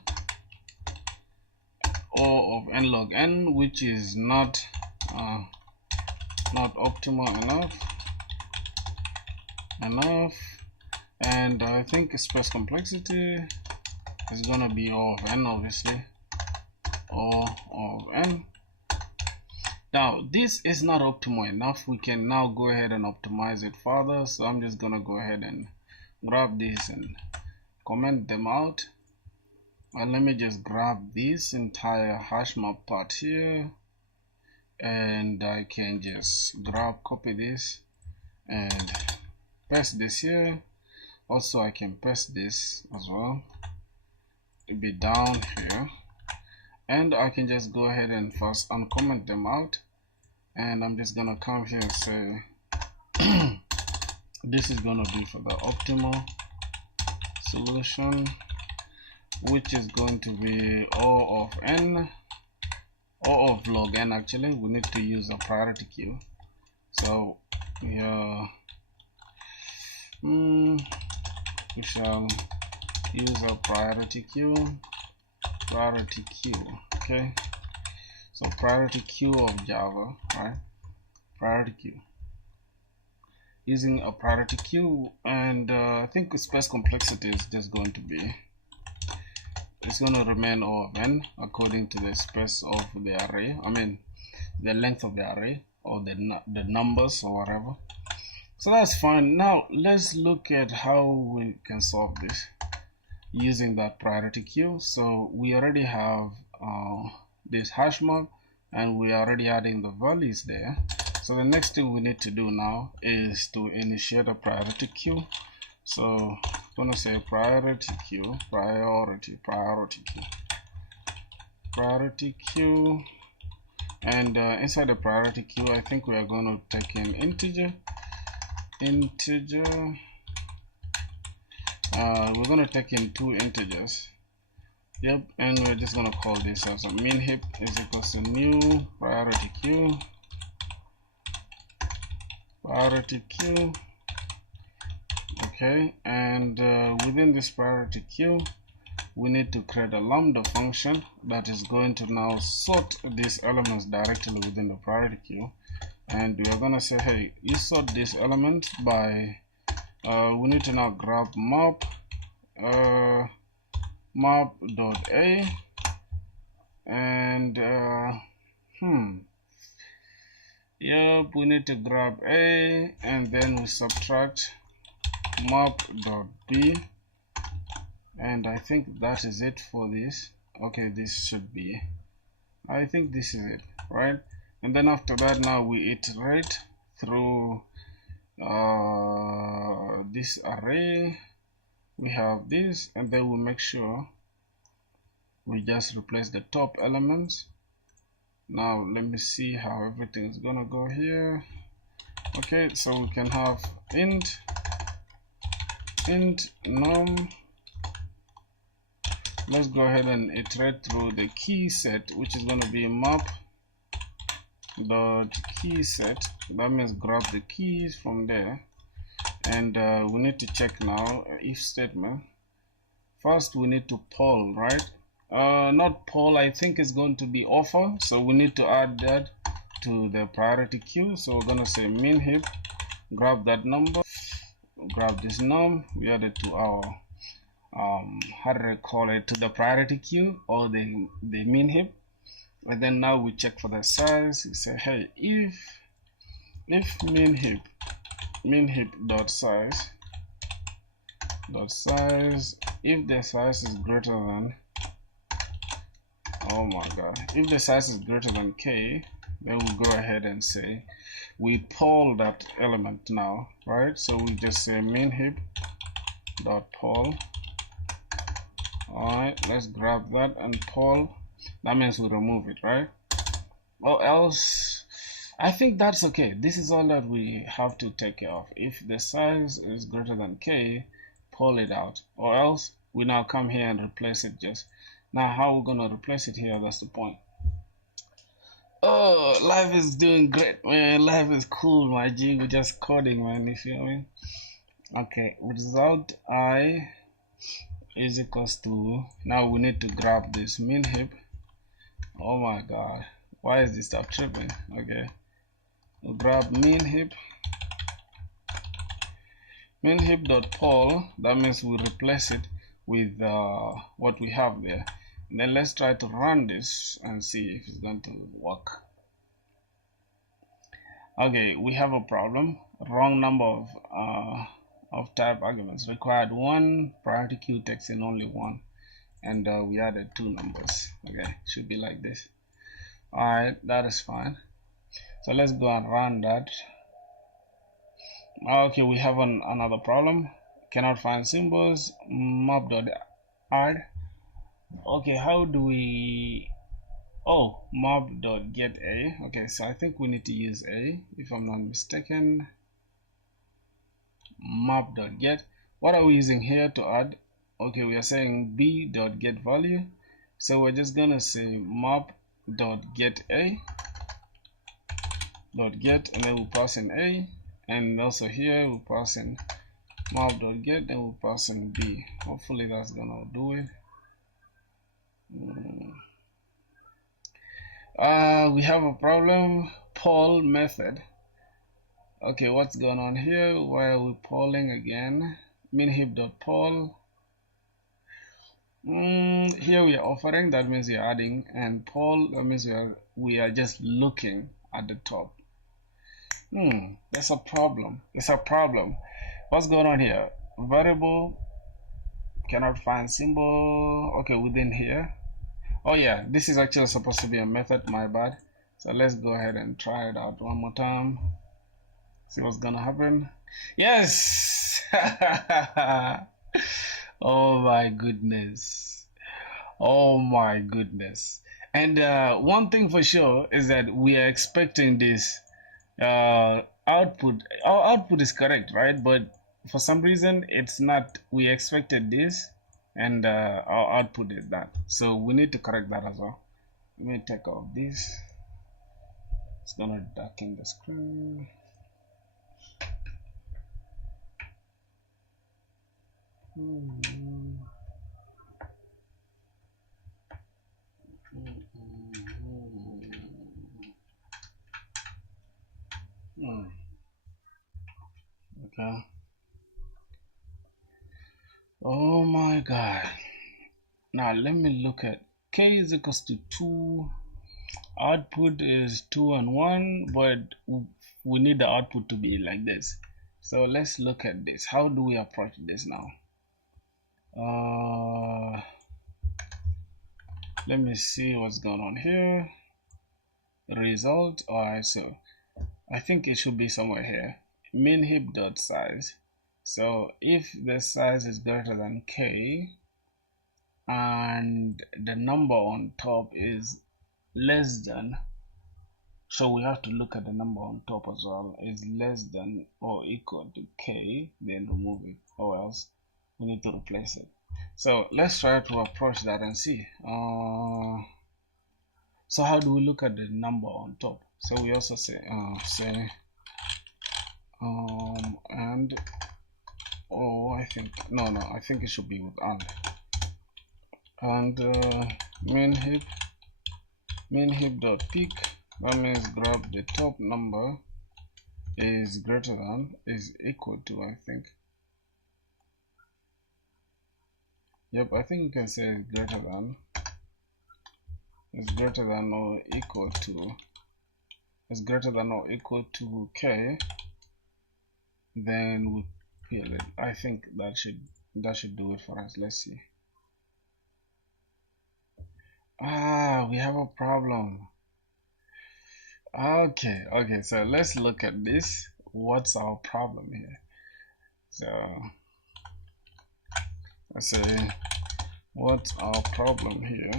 O of n log n, which is not optimal enough, and I think space complexity is gonna be O of n, obviously, O of n. Now this is not optimal enough. We can now go ahead and optimize it further. So I'm just gonna go ahead and grab this and comment them out. And let me just grab this entire hash map part here, and I can just copy this and paste this here. Also I can paste this as well, it'll be down here, and I can just go ahead and first uncomment them out, and I'm just gonna come here and say this is gonna be for the optimal solution, which is going to be O of n, O of log n. Actually, we need to use a priority queue, so we shall use a priority queue. Okay, so priority queue of Java, right? Priority queue, using a priority queue, and I think space complexity is just going to be, it's going to remain O of n according to the space of the array, I mean the length of the array. or the numbers or whatever. So that's fine. Now let's look at how we can solve this using that priority queue. So we already have this hash map, and we are already adding the values there. So the next thing we need to do now is to initiate a priority queue. So I'm gonna say priority queue, priority queue, and inside the priority queue, I think we are going to take in integer. We're going to take in 2 integers. Yep, and we're just going to call this as a min heap is equals to new priority queue. Okay, and within this priority queue, we need to create a lambda function that is going to now sort these elements directly within the priority queue. And we are going to say, hey, you sort these elements by we need to now grab map.a, and yep, we need to grab a, and then we subtract map.b, and I think that is it for this. Okay, this should be, I think this is it, right? And then after that, now we iterate through this array. We have this, and then we make sure we just replace the top elements. Now let me see how everything is gonna go here. Okay, so we can have int num. Let's go ahead and iterate through the key set, which is going to be map dot key set. That means grab the keys from there, and we need to check now if statement. First we need to poll, right? Not poll, I think it's going to be offer, so we need to add that to the priority queue. So we're going to say min heap, grab that number, grab this num, we add it to our how do I call it, to the priority queue or the min heap. And then now we check for the size. We say, hey, if min heap dot size, if the size is greater than, oh my god, if the size is greater than k, then we go ahead and say we poll that element now, right? So we just say min heap dot poll. Alright, let's grab that and poll. That means we remove it, right? Or else, I think that's okay. This is all that we have to take care of. If the size is greater than k, pull it out. Or else, we now come here and replace it just. Now, how we're going to replace it here, that's the point. Oh, life is doing great, man. Life is cool, my G. We're just coding, man, you feel me? Okay, result I is equals to, now we need to grab this min heap. Oh my god, why is this stuff tripping? Okay, we'll grab min heap dot poll. That means we replace it with what we have there. And then let's try to run this and see if it's going to work. Okay, we have a problem. Wrong number of type arguments. Required 1, priority queue takes in only 1, and we added 2 numbers. Okay, should be like this. Alright, that is fine. So let's go and run that. Okay, we have another problem. Cannot find symbols. Map.add. Okay, how do we, oh, map.getA. Okay, so I think we need to use a, if I'm not mistaken. Map.get. What are we using here to add? Okay, we are saying b.getValue. So we're just gonna say map.getA .get, and then we'll pass in a, and also here we'll pass in map.get, then we'll pass in b. Hopefully that's gonna do it. We have a problem. Poll method. Okay, what's going on here? Why are we polling again? Minheap.poll. Here we are offering, that means we are adding, and poll, that means we are just looking at the top. There's a problem. There's a problem. What's going on here? Variable cannot find symbol. Okay, within here. Oh yeah, this is actually supposed to be a method, my bad. So let's go ahead and try it out one more time. See what's gonna happen. Yes! Oh my goodness. Oh my goodness. And one thing for sure is that we are expecting this output. Our output is correct, right? But for some reason it's not. We expected this, and our output is that. So we need to correct that as well. Let me take off this. It's gonna darken the screen. Okay. Oh my god. Now let me look at k is equals to 2. Output is 2 and 1, but we need the output to be like this. So let's look at this. How do we approach this now? Let me see what's going on here. Result. Alright, so I think it should be somewhere here. Min heap dot size. So if the size is greater than k and the number on top is less than, so we have to look at the number on top as well, is less than or equal to k, then remove it, or else we need to replace it. So let's try to approach that and see. So how do we look at the number on top? So we also say and I think it should be with and min heap dot peak. That means grab the top number is greater than, is equal to, I think. Yep, I think you can say it's greater than or equal to, is greater than or equal to k, then we peel it. I think that should do it for us. Let's see. We have a problem. Okay, so let's look at this. What's our problem here? So let's say, what's our problem here?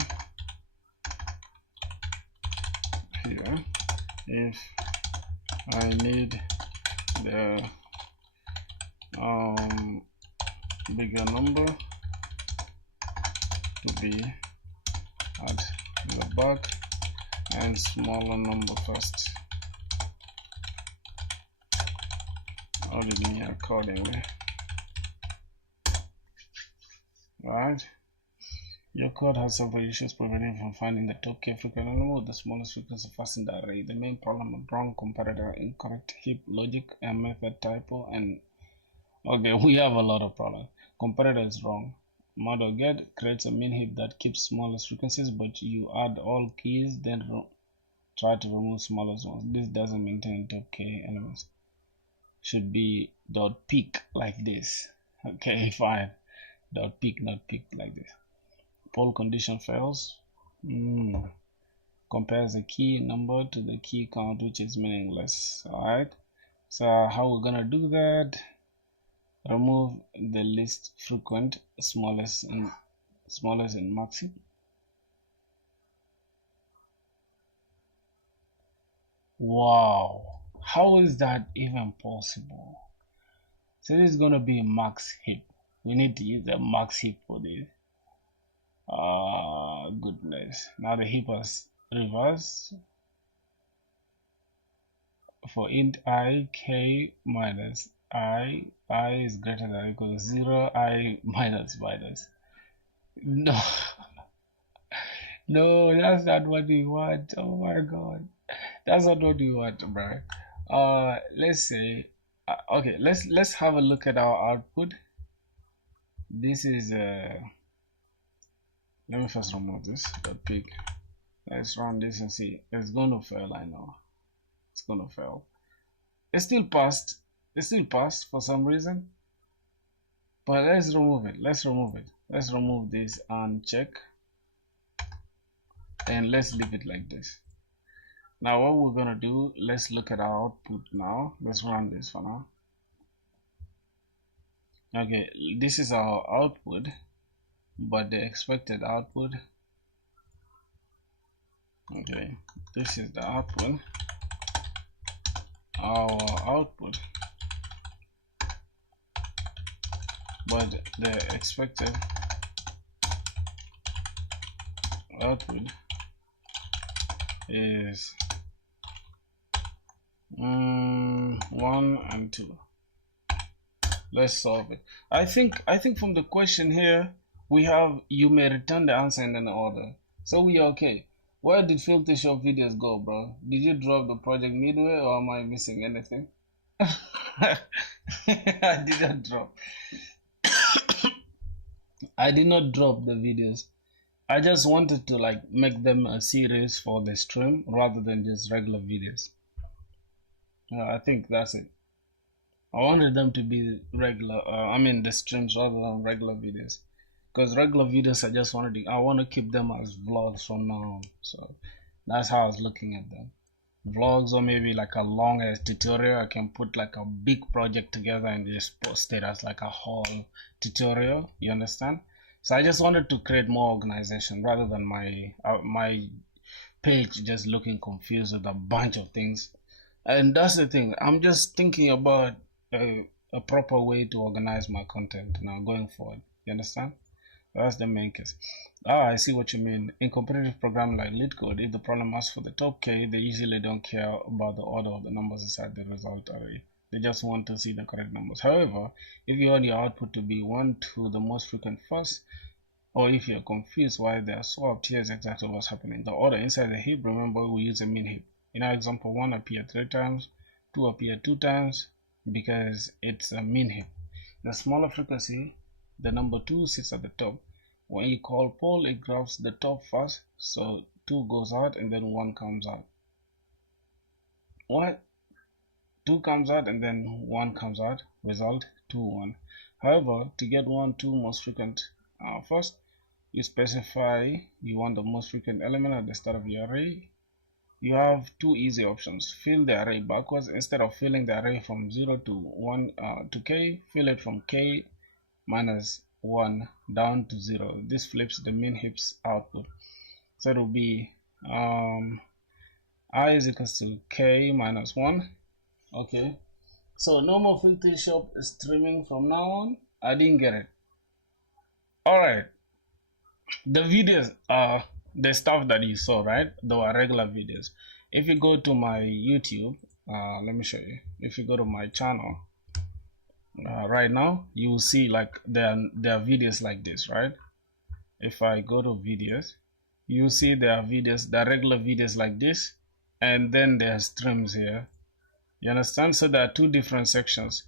If I need the bigger number to be at the back and smaller number first, audit me accordingly. Right, your code has several issues preventing you from finding the top k frequency number with the smallest frequency first in the array. The main problem is wrong comparator, incorrect heap logic, and method typo. And okay, we have a lot of problems. Comparator is wrong. Model get creates a min heap that keeps smallest frequencies, but you add all keys, then try to remove smallest ones. This doesn't maintain top k elements. Should be dot peak like this. Okay, fine. Dot peak, not peak like this. Poll condition fails. Compares the key number to the key count, which is meaningless. Alright, so how we're gonna do that? Remove the least frequent, smallest and max heap. Wow, how is that even possible? So this is gonna be a max heap. We need to use the max heap for this. Goodness. Now the heap has reversed. For int I, k minus I is greater than or equal to 0, I minus. No. No, that's not what we want. Oh my god. That's not what we want, bro. Let's say okay, let's have a look at our output. This is let me first remove this .pig. Let's run this and see. It's going to fail. I know it's going to fail. It still passed. It still passed for some reason. But let's remove it. Let's remove it. Let's remove this and check. And let's leave it like this. Now what we're gonna do, let's look at our output now. Let's run this for now. Okay, this is our output, but the expected output. Okay, this is the output. Our output, but the expected output is 1 and 2. Let's solve it. I think from the question here we have you may return the answer in an order, so we are okay. Where did filter shop videos go, bro? Did you drop the project midway, or am I missing anything? I did not drop. I did not drop the videos. I just wanted to like make them a series for the stream rather than just regular videos. I think that's it. I wanted them to be regular, the streams rather than regular videos. Because regular videos, I want to keep them as vlogs from now on. So that's how I was looking at them. Vlogs, or maybe like a long ass tutorial. I can put like a big project together and just post it as like a whole tutorial. You understand? So I just wanted to create more organization rather than my page just looking confused with a bunch of things. And that's the thing. I'm just thinking about a proper way to organize my content now going forward. You understand? That's the main case. I see what you mean. In competitive programming like LeetCode, if the problem asks for the top K, they usually don't care about the order of the numbers inside the result array. They just want to see the correct numbers. However, if you want your output to be 1 to the most frequent first, or if you're confused why they are swapped, here's exactly what's happening. The order inside the heap, remember, we use a min heap. In our example, 1 appeared 3 times, 2 appeared 2 times, because it's a min heap. The smaller frequency, the number 2 sits at the top. When you call poll, it grabs the top first, so 2 goes out and then 1 comes out. What? 2 comes out and then 1 comes out, result 2, 1. However, to get 1, 2 most frequent first, you specify you want the most frequent element at the start of your array. You have 2 easy options. Fill the array backwards. Instead of filling the array from 0 to 1 to k, fill it from k minus 1 down to 0. This flips the min heap's output. So it will be I is equals to k minus 1. Okay. So no more filter shop streaming from now on. I didn't get it. Alright. The videos are the stuff that you saw, right? They were regular videos. If you go to my YouTube, let me show you. If you go to my channel right now, you will see like there are videos like this, right? If I go to videos, you see there are videos, there are regular videos like this, and then there are streams here. You understand? So there are 2 different sections.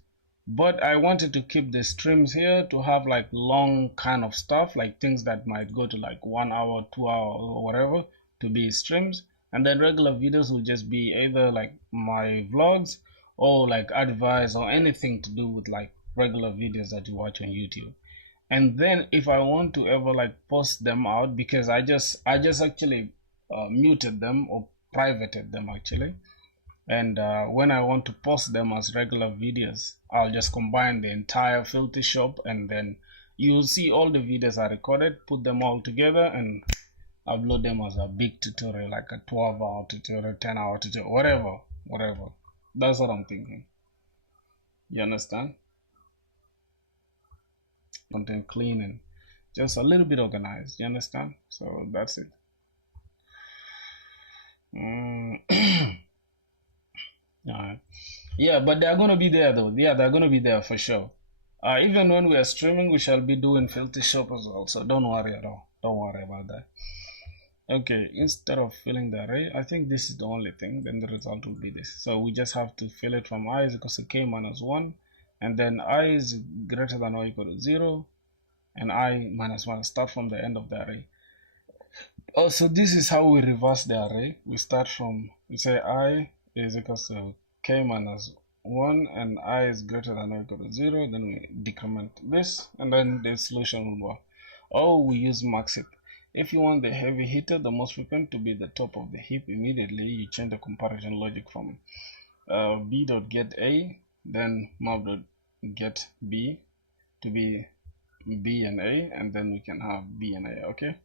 But I wanted to keep the streams here to have like long kind of stuff, like things that might go to like 1 hour, 2 hours, or whatever, to be streams. And then regular videos will just be either like my vlogs or like advice or anything to do with like regular videos that you watch on YouTube. And then if I want to ever like post them out, because I just actually muted them or privated them actually. And when I want to post them as regular videos, I'll just combine the entire filter shop, and then you'll see all the videos I recorded, put them all together and upload them as a big tutorial, like a 12-hour tutorial, 10-hour tutorial, whatever. That's what I'm thinking. You understand? Content clean and just a little bit organized. You understand? So that's it. Yeah, but they're gonna be there though. Yeah, they're gonna be there for sure. Even when we are streaming, we shall be doing filter shop as well, so don't worry at all. Don't worry about that. Okay, instead of filling the array, I think this is the only thing, then the result will be this. So we just have to fill it from I is equal to k minus 1, and then I is greater than or equal to 0, and I minus 1. Start from the end of the array. Oh, so this is how we reverse the array. We start from, we say I is equal to k minus 1 and I is greater than or equal to 0, then we decrement this, and then the solution will work. Or we use max heap. If you want the heavy hitter, the most frequent, to be the top of the heap immediately, you change the comparison logic from b.get A, then map.get B to be B and A, and then we can have B and A, okay?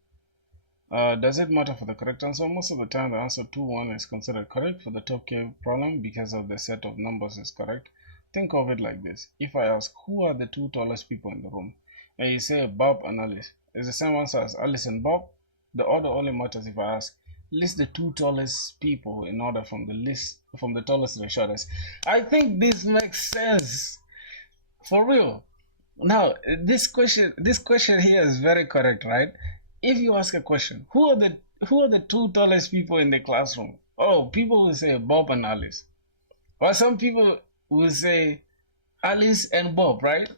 Does it matter for the correct answer? Most of the time the answer 2, 1 is considered correct for the top K problem because of the set of numbers is correct. Think of it like this. If I ask who are the 2 tallest people in the room, and you say Bob and Alice, it's the same answer as Alice and Bob. The order only matters if I ask list the 2 tallest people in order from the list from the tallest to the shortest. I think this makes sense. For real. Now this question here is very correct, right? If you ask a question, who are the 2 tallest people in the classroom? Oh, people will say Bob and Alice. Or some people will say Alice and Bob, right?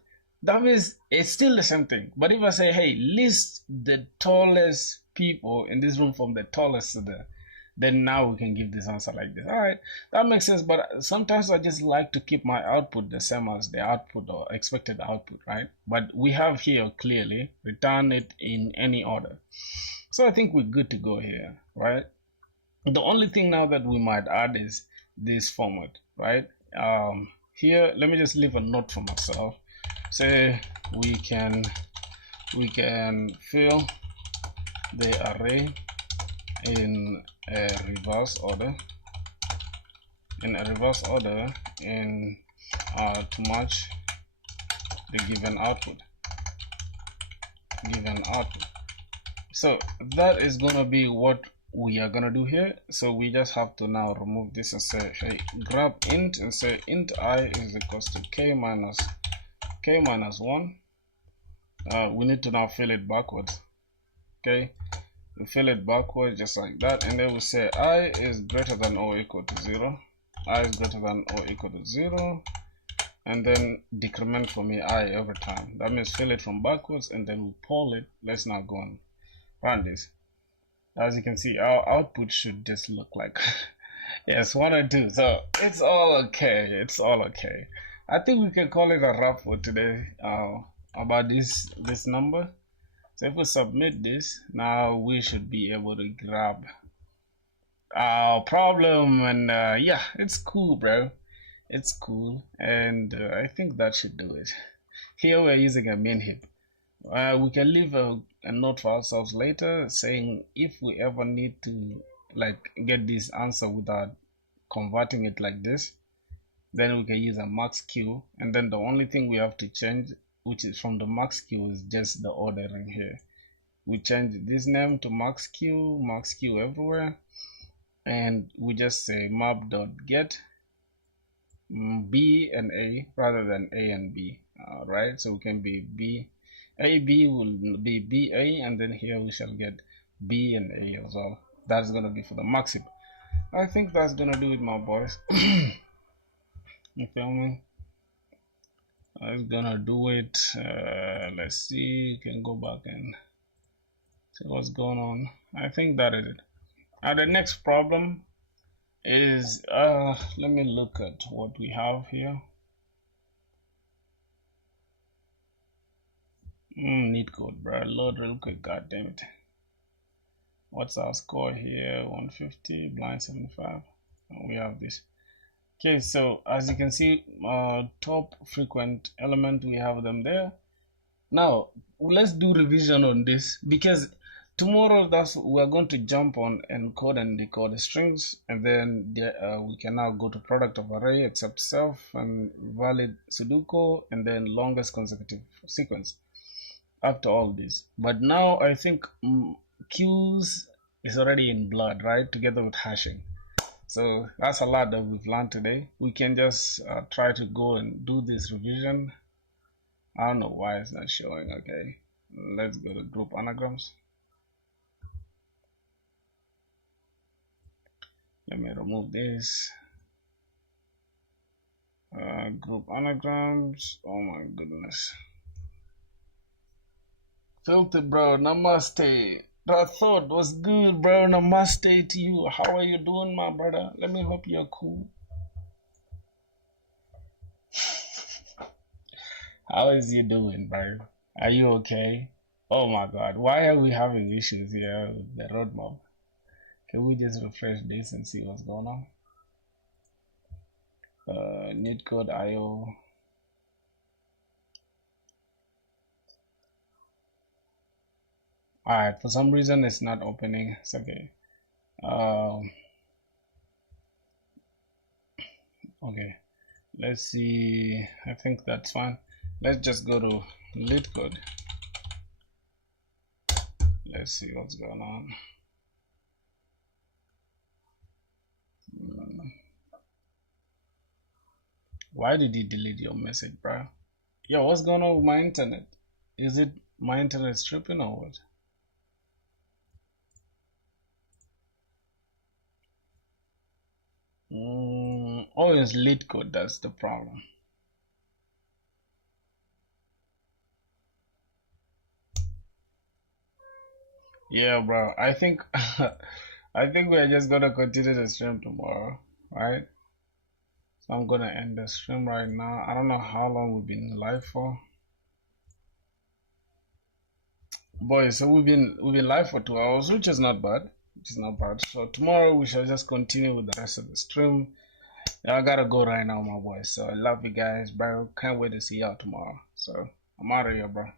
That means it's still the same thing. But if I say, hey, list the tallest people in this room from the tallest to the, then now we can give this answer like this. All right, that makes sense. But sometimes I just like to keep my output the same as the output or expected output, right? But we have here clearly return it in any order. So I think we're good to go here, right? The only thing now that we might add is this format, right? Here, let me just leave a note for myself. Say we can fill the array in a reverse order to match the given output. So that is gonna be what we are gonna do here. So we just have to now remove this and say, hey, grab int and say int I is equals to k minus 1. We need to now fill it backwards. Okay, we fill it backwards just like that, and then we say I is greater than or equal to 0. I is greater than or equal to 0, and then decrement for me I every time. That means fill it from backwards, and then we poll it. Let's now go and run this. As you can see, our output should just look like yes, 1 or 2. So it's all okay. It's all okay. I think we can call it a wrap for today about this number. So if we submit this, now we should be able to grab our problem, and yeah, it's cool, bro. It's cool, and I think that should do it. Here we're using a min heap. We can leave a note for ourselves later saying if we ever need to like get this answer without converting it like this, then we can use a max q, and then the only thing we have to change, which is from the max q, is just the ordering here. We change this name to max q everywhere, and we just say map.get b and a rather than a and b. Right, so we can be b, a b will be b a, and then here we shall get b and a as well. That's gonna be for the max heap. I think that's gonna do it, my boys. You feel me? That's gonna do it. Let's see, you can go back and see what's going on. I think that is it. The next problem is let me look at what we have here. Neat code, bro. Load real quick. God damn it. What's our score here? 150, blind 75. We have this. Okay, so as you can see, top frequent element, we have them there. Now let's do revision on this, because tomorrow we're going to jump on encode and decode strings, and then we can now go to product of array except self and valid Sudoku, and then longest consecutive sequence after all this. But now I think queues is already in blood, right, together with hashing. So that's a lot that we've learned today. We can just try to go and do this revision. I don't know why it's not showing. Okay, let's go to group anagrams. Let me remove this. Group anagrams. Oh my goodness. Filthy, bro. Namaste. Rathod was good, bro. Namaste to you. How are you doing, my brother? Let me hope you're cool. How is you doing, bro? Are you okay? Oh my god, why are we having issues here with the roadmap? Can we just refresh this and see what's going on? Need code IO. Alright, for some reason it's not opening. It's okay. Okay, let's see. I think that's fine. Let's just go to lead code. Let's see what's going on. Why did you delete your message, bro? Yo, what's going on with my internet? Is it my internet tripping or what? Oh, it's lead code, that's the problem. Yeah, bro. I think I think we're just gonna continue the stream tomorrow, right? So I'm gonna end the stream right now. I don't know how long we've been live for. Boys, so we've been live for 2 hours, which is not bad. Which is not bad. So tomorrow we shall just continue with the rest of the stream. Yeah, I gotta go right now, my boys. So I love you guys, bro. Can't wait to see y'all tomorrow. So I'm out of here, bro.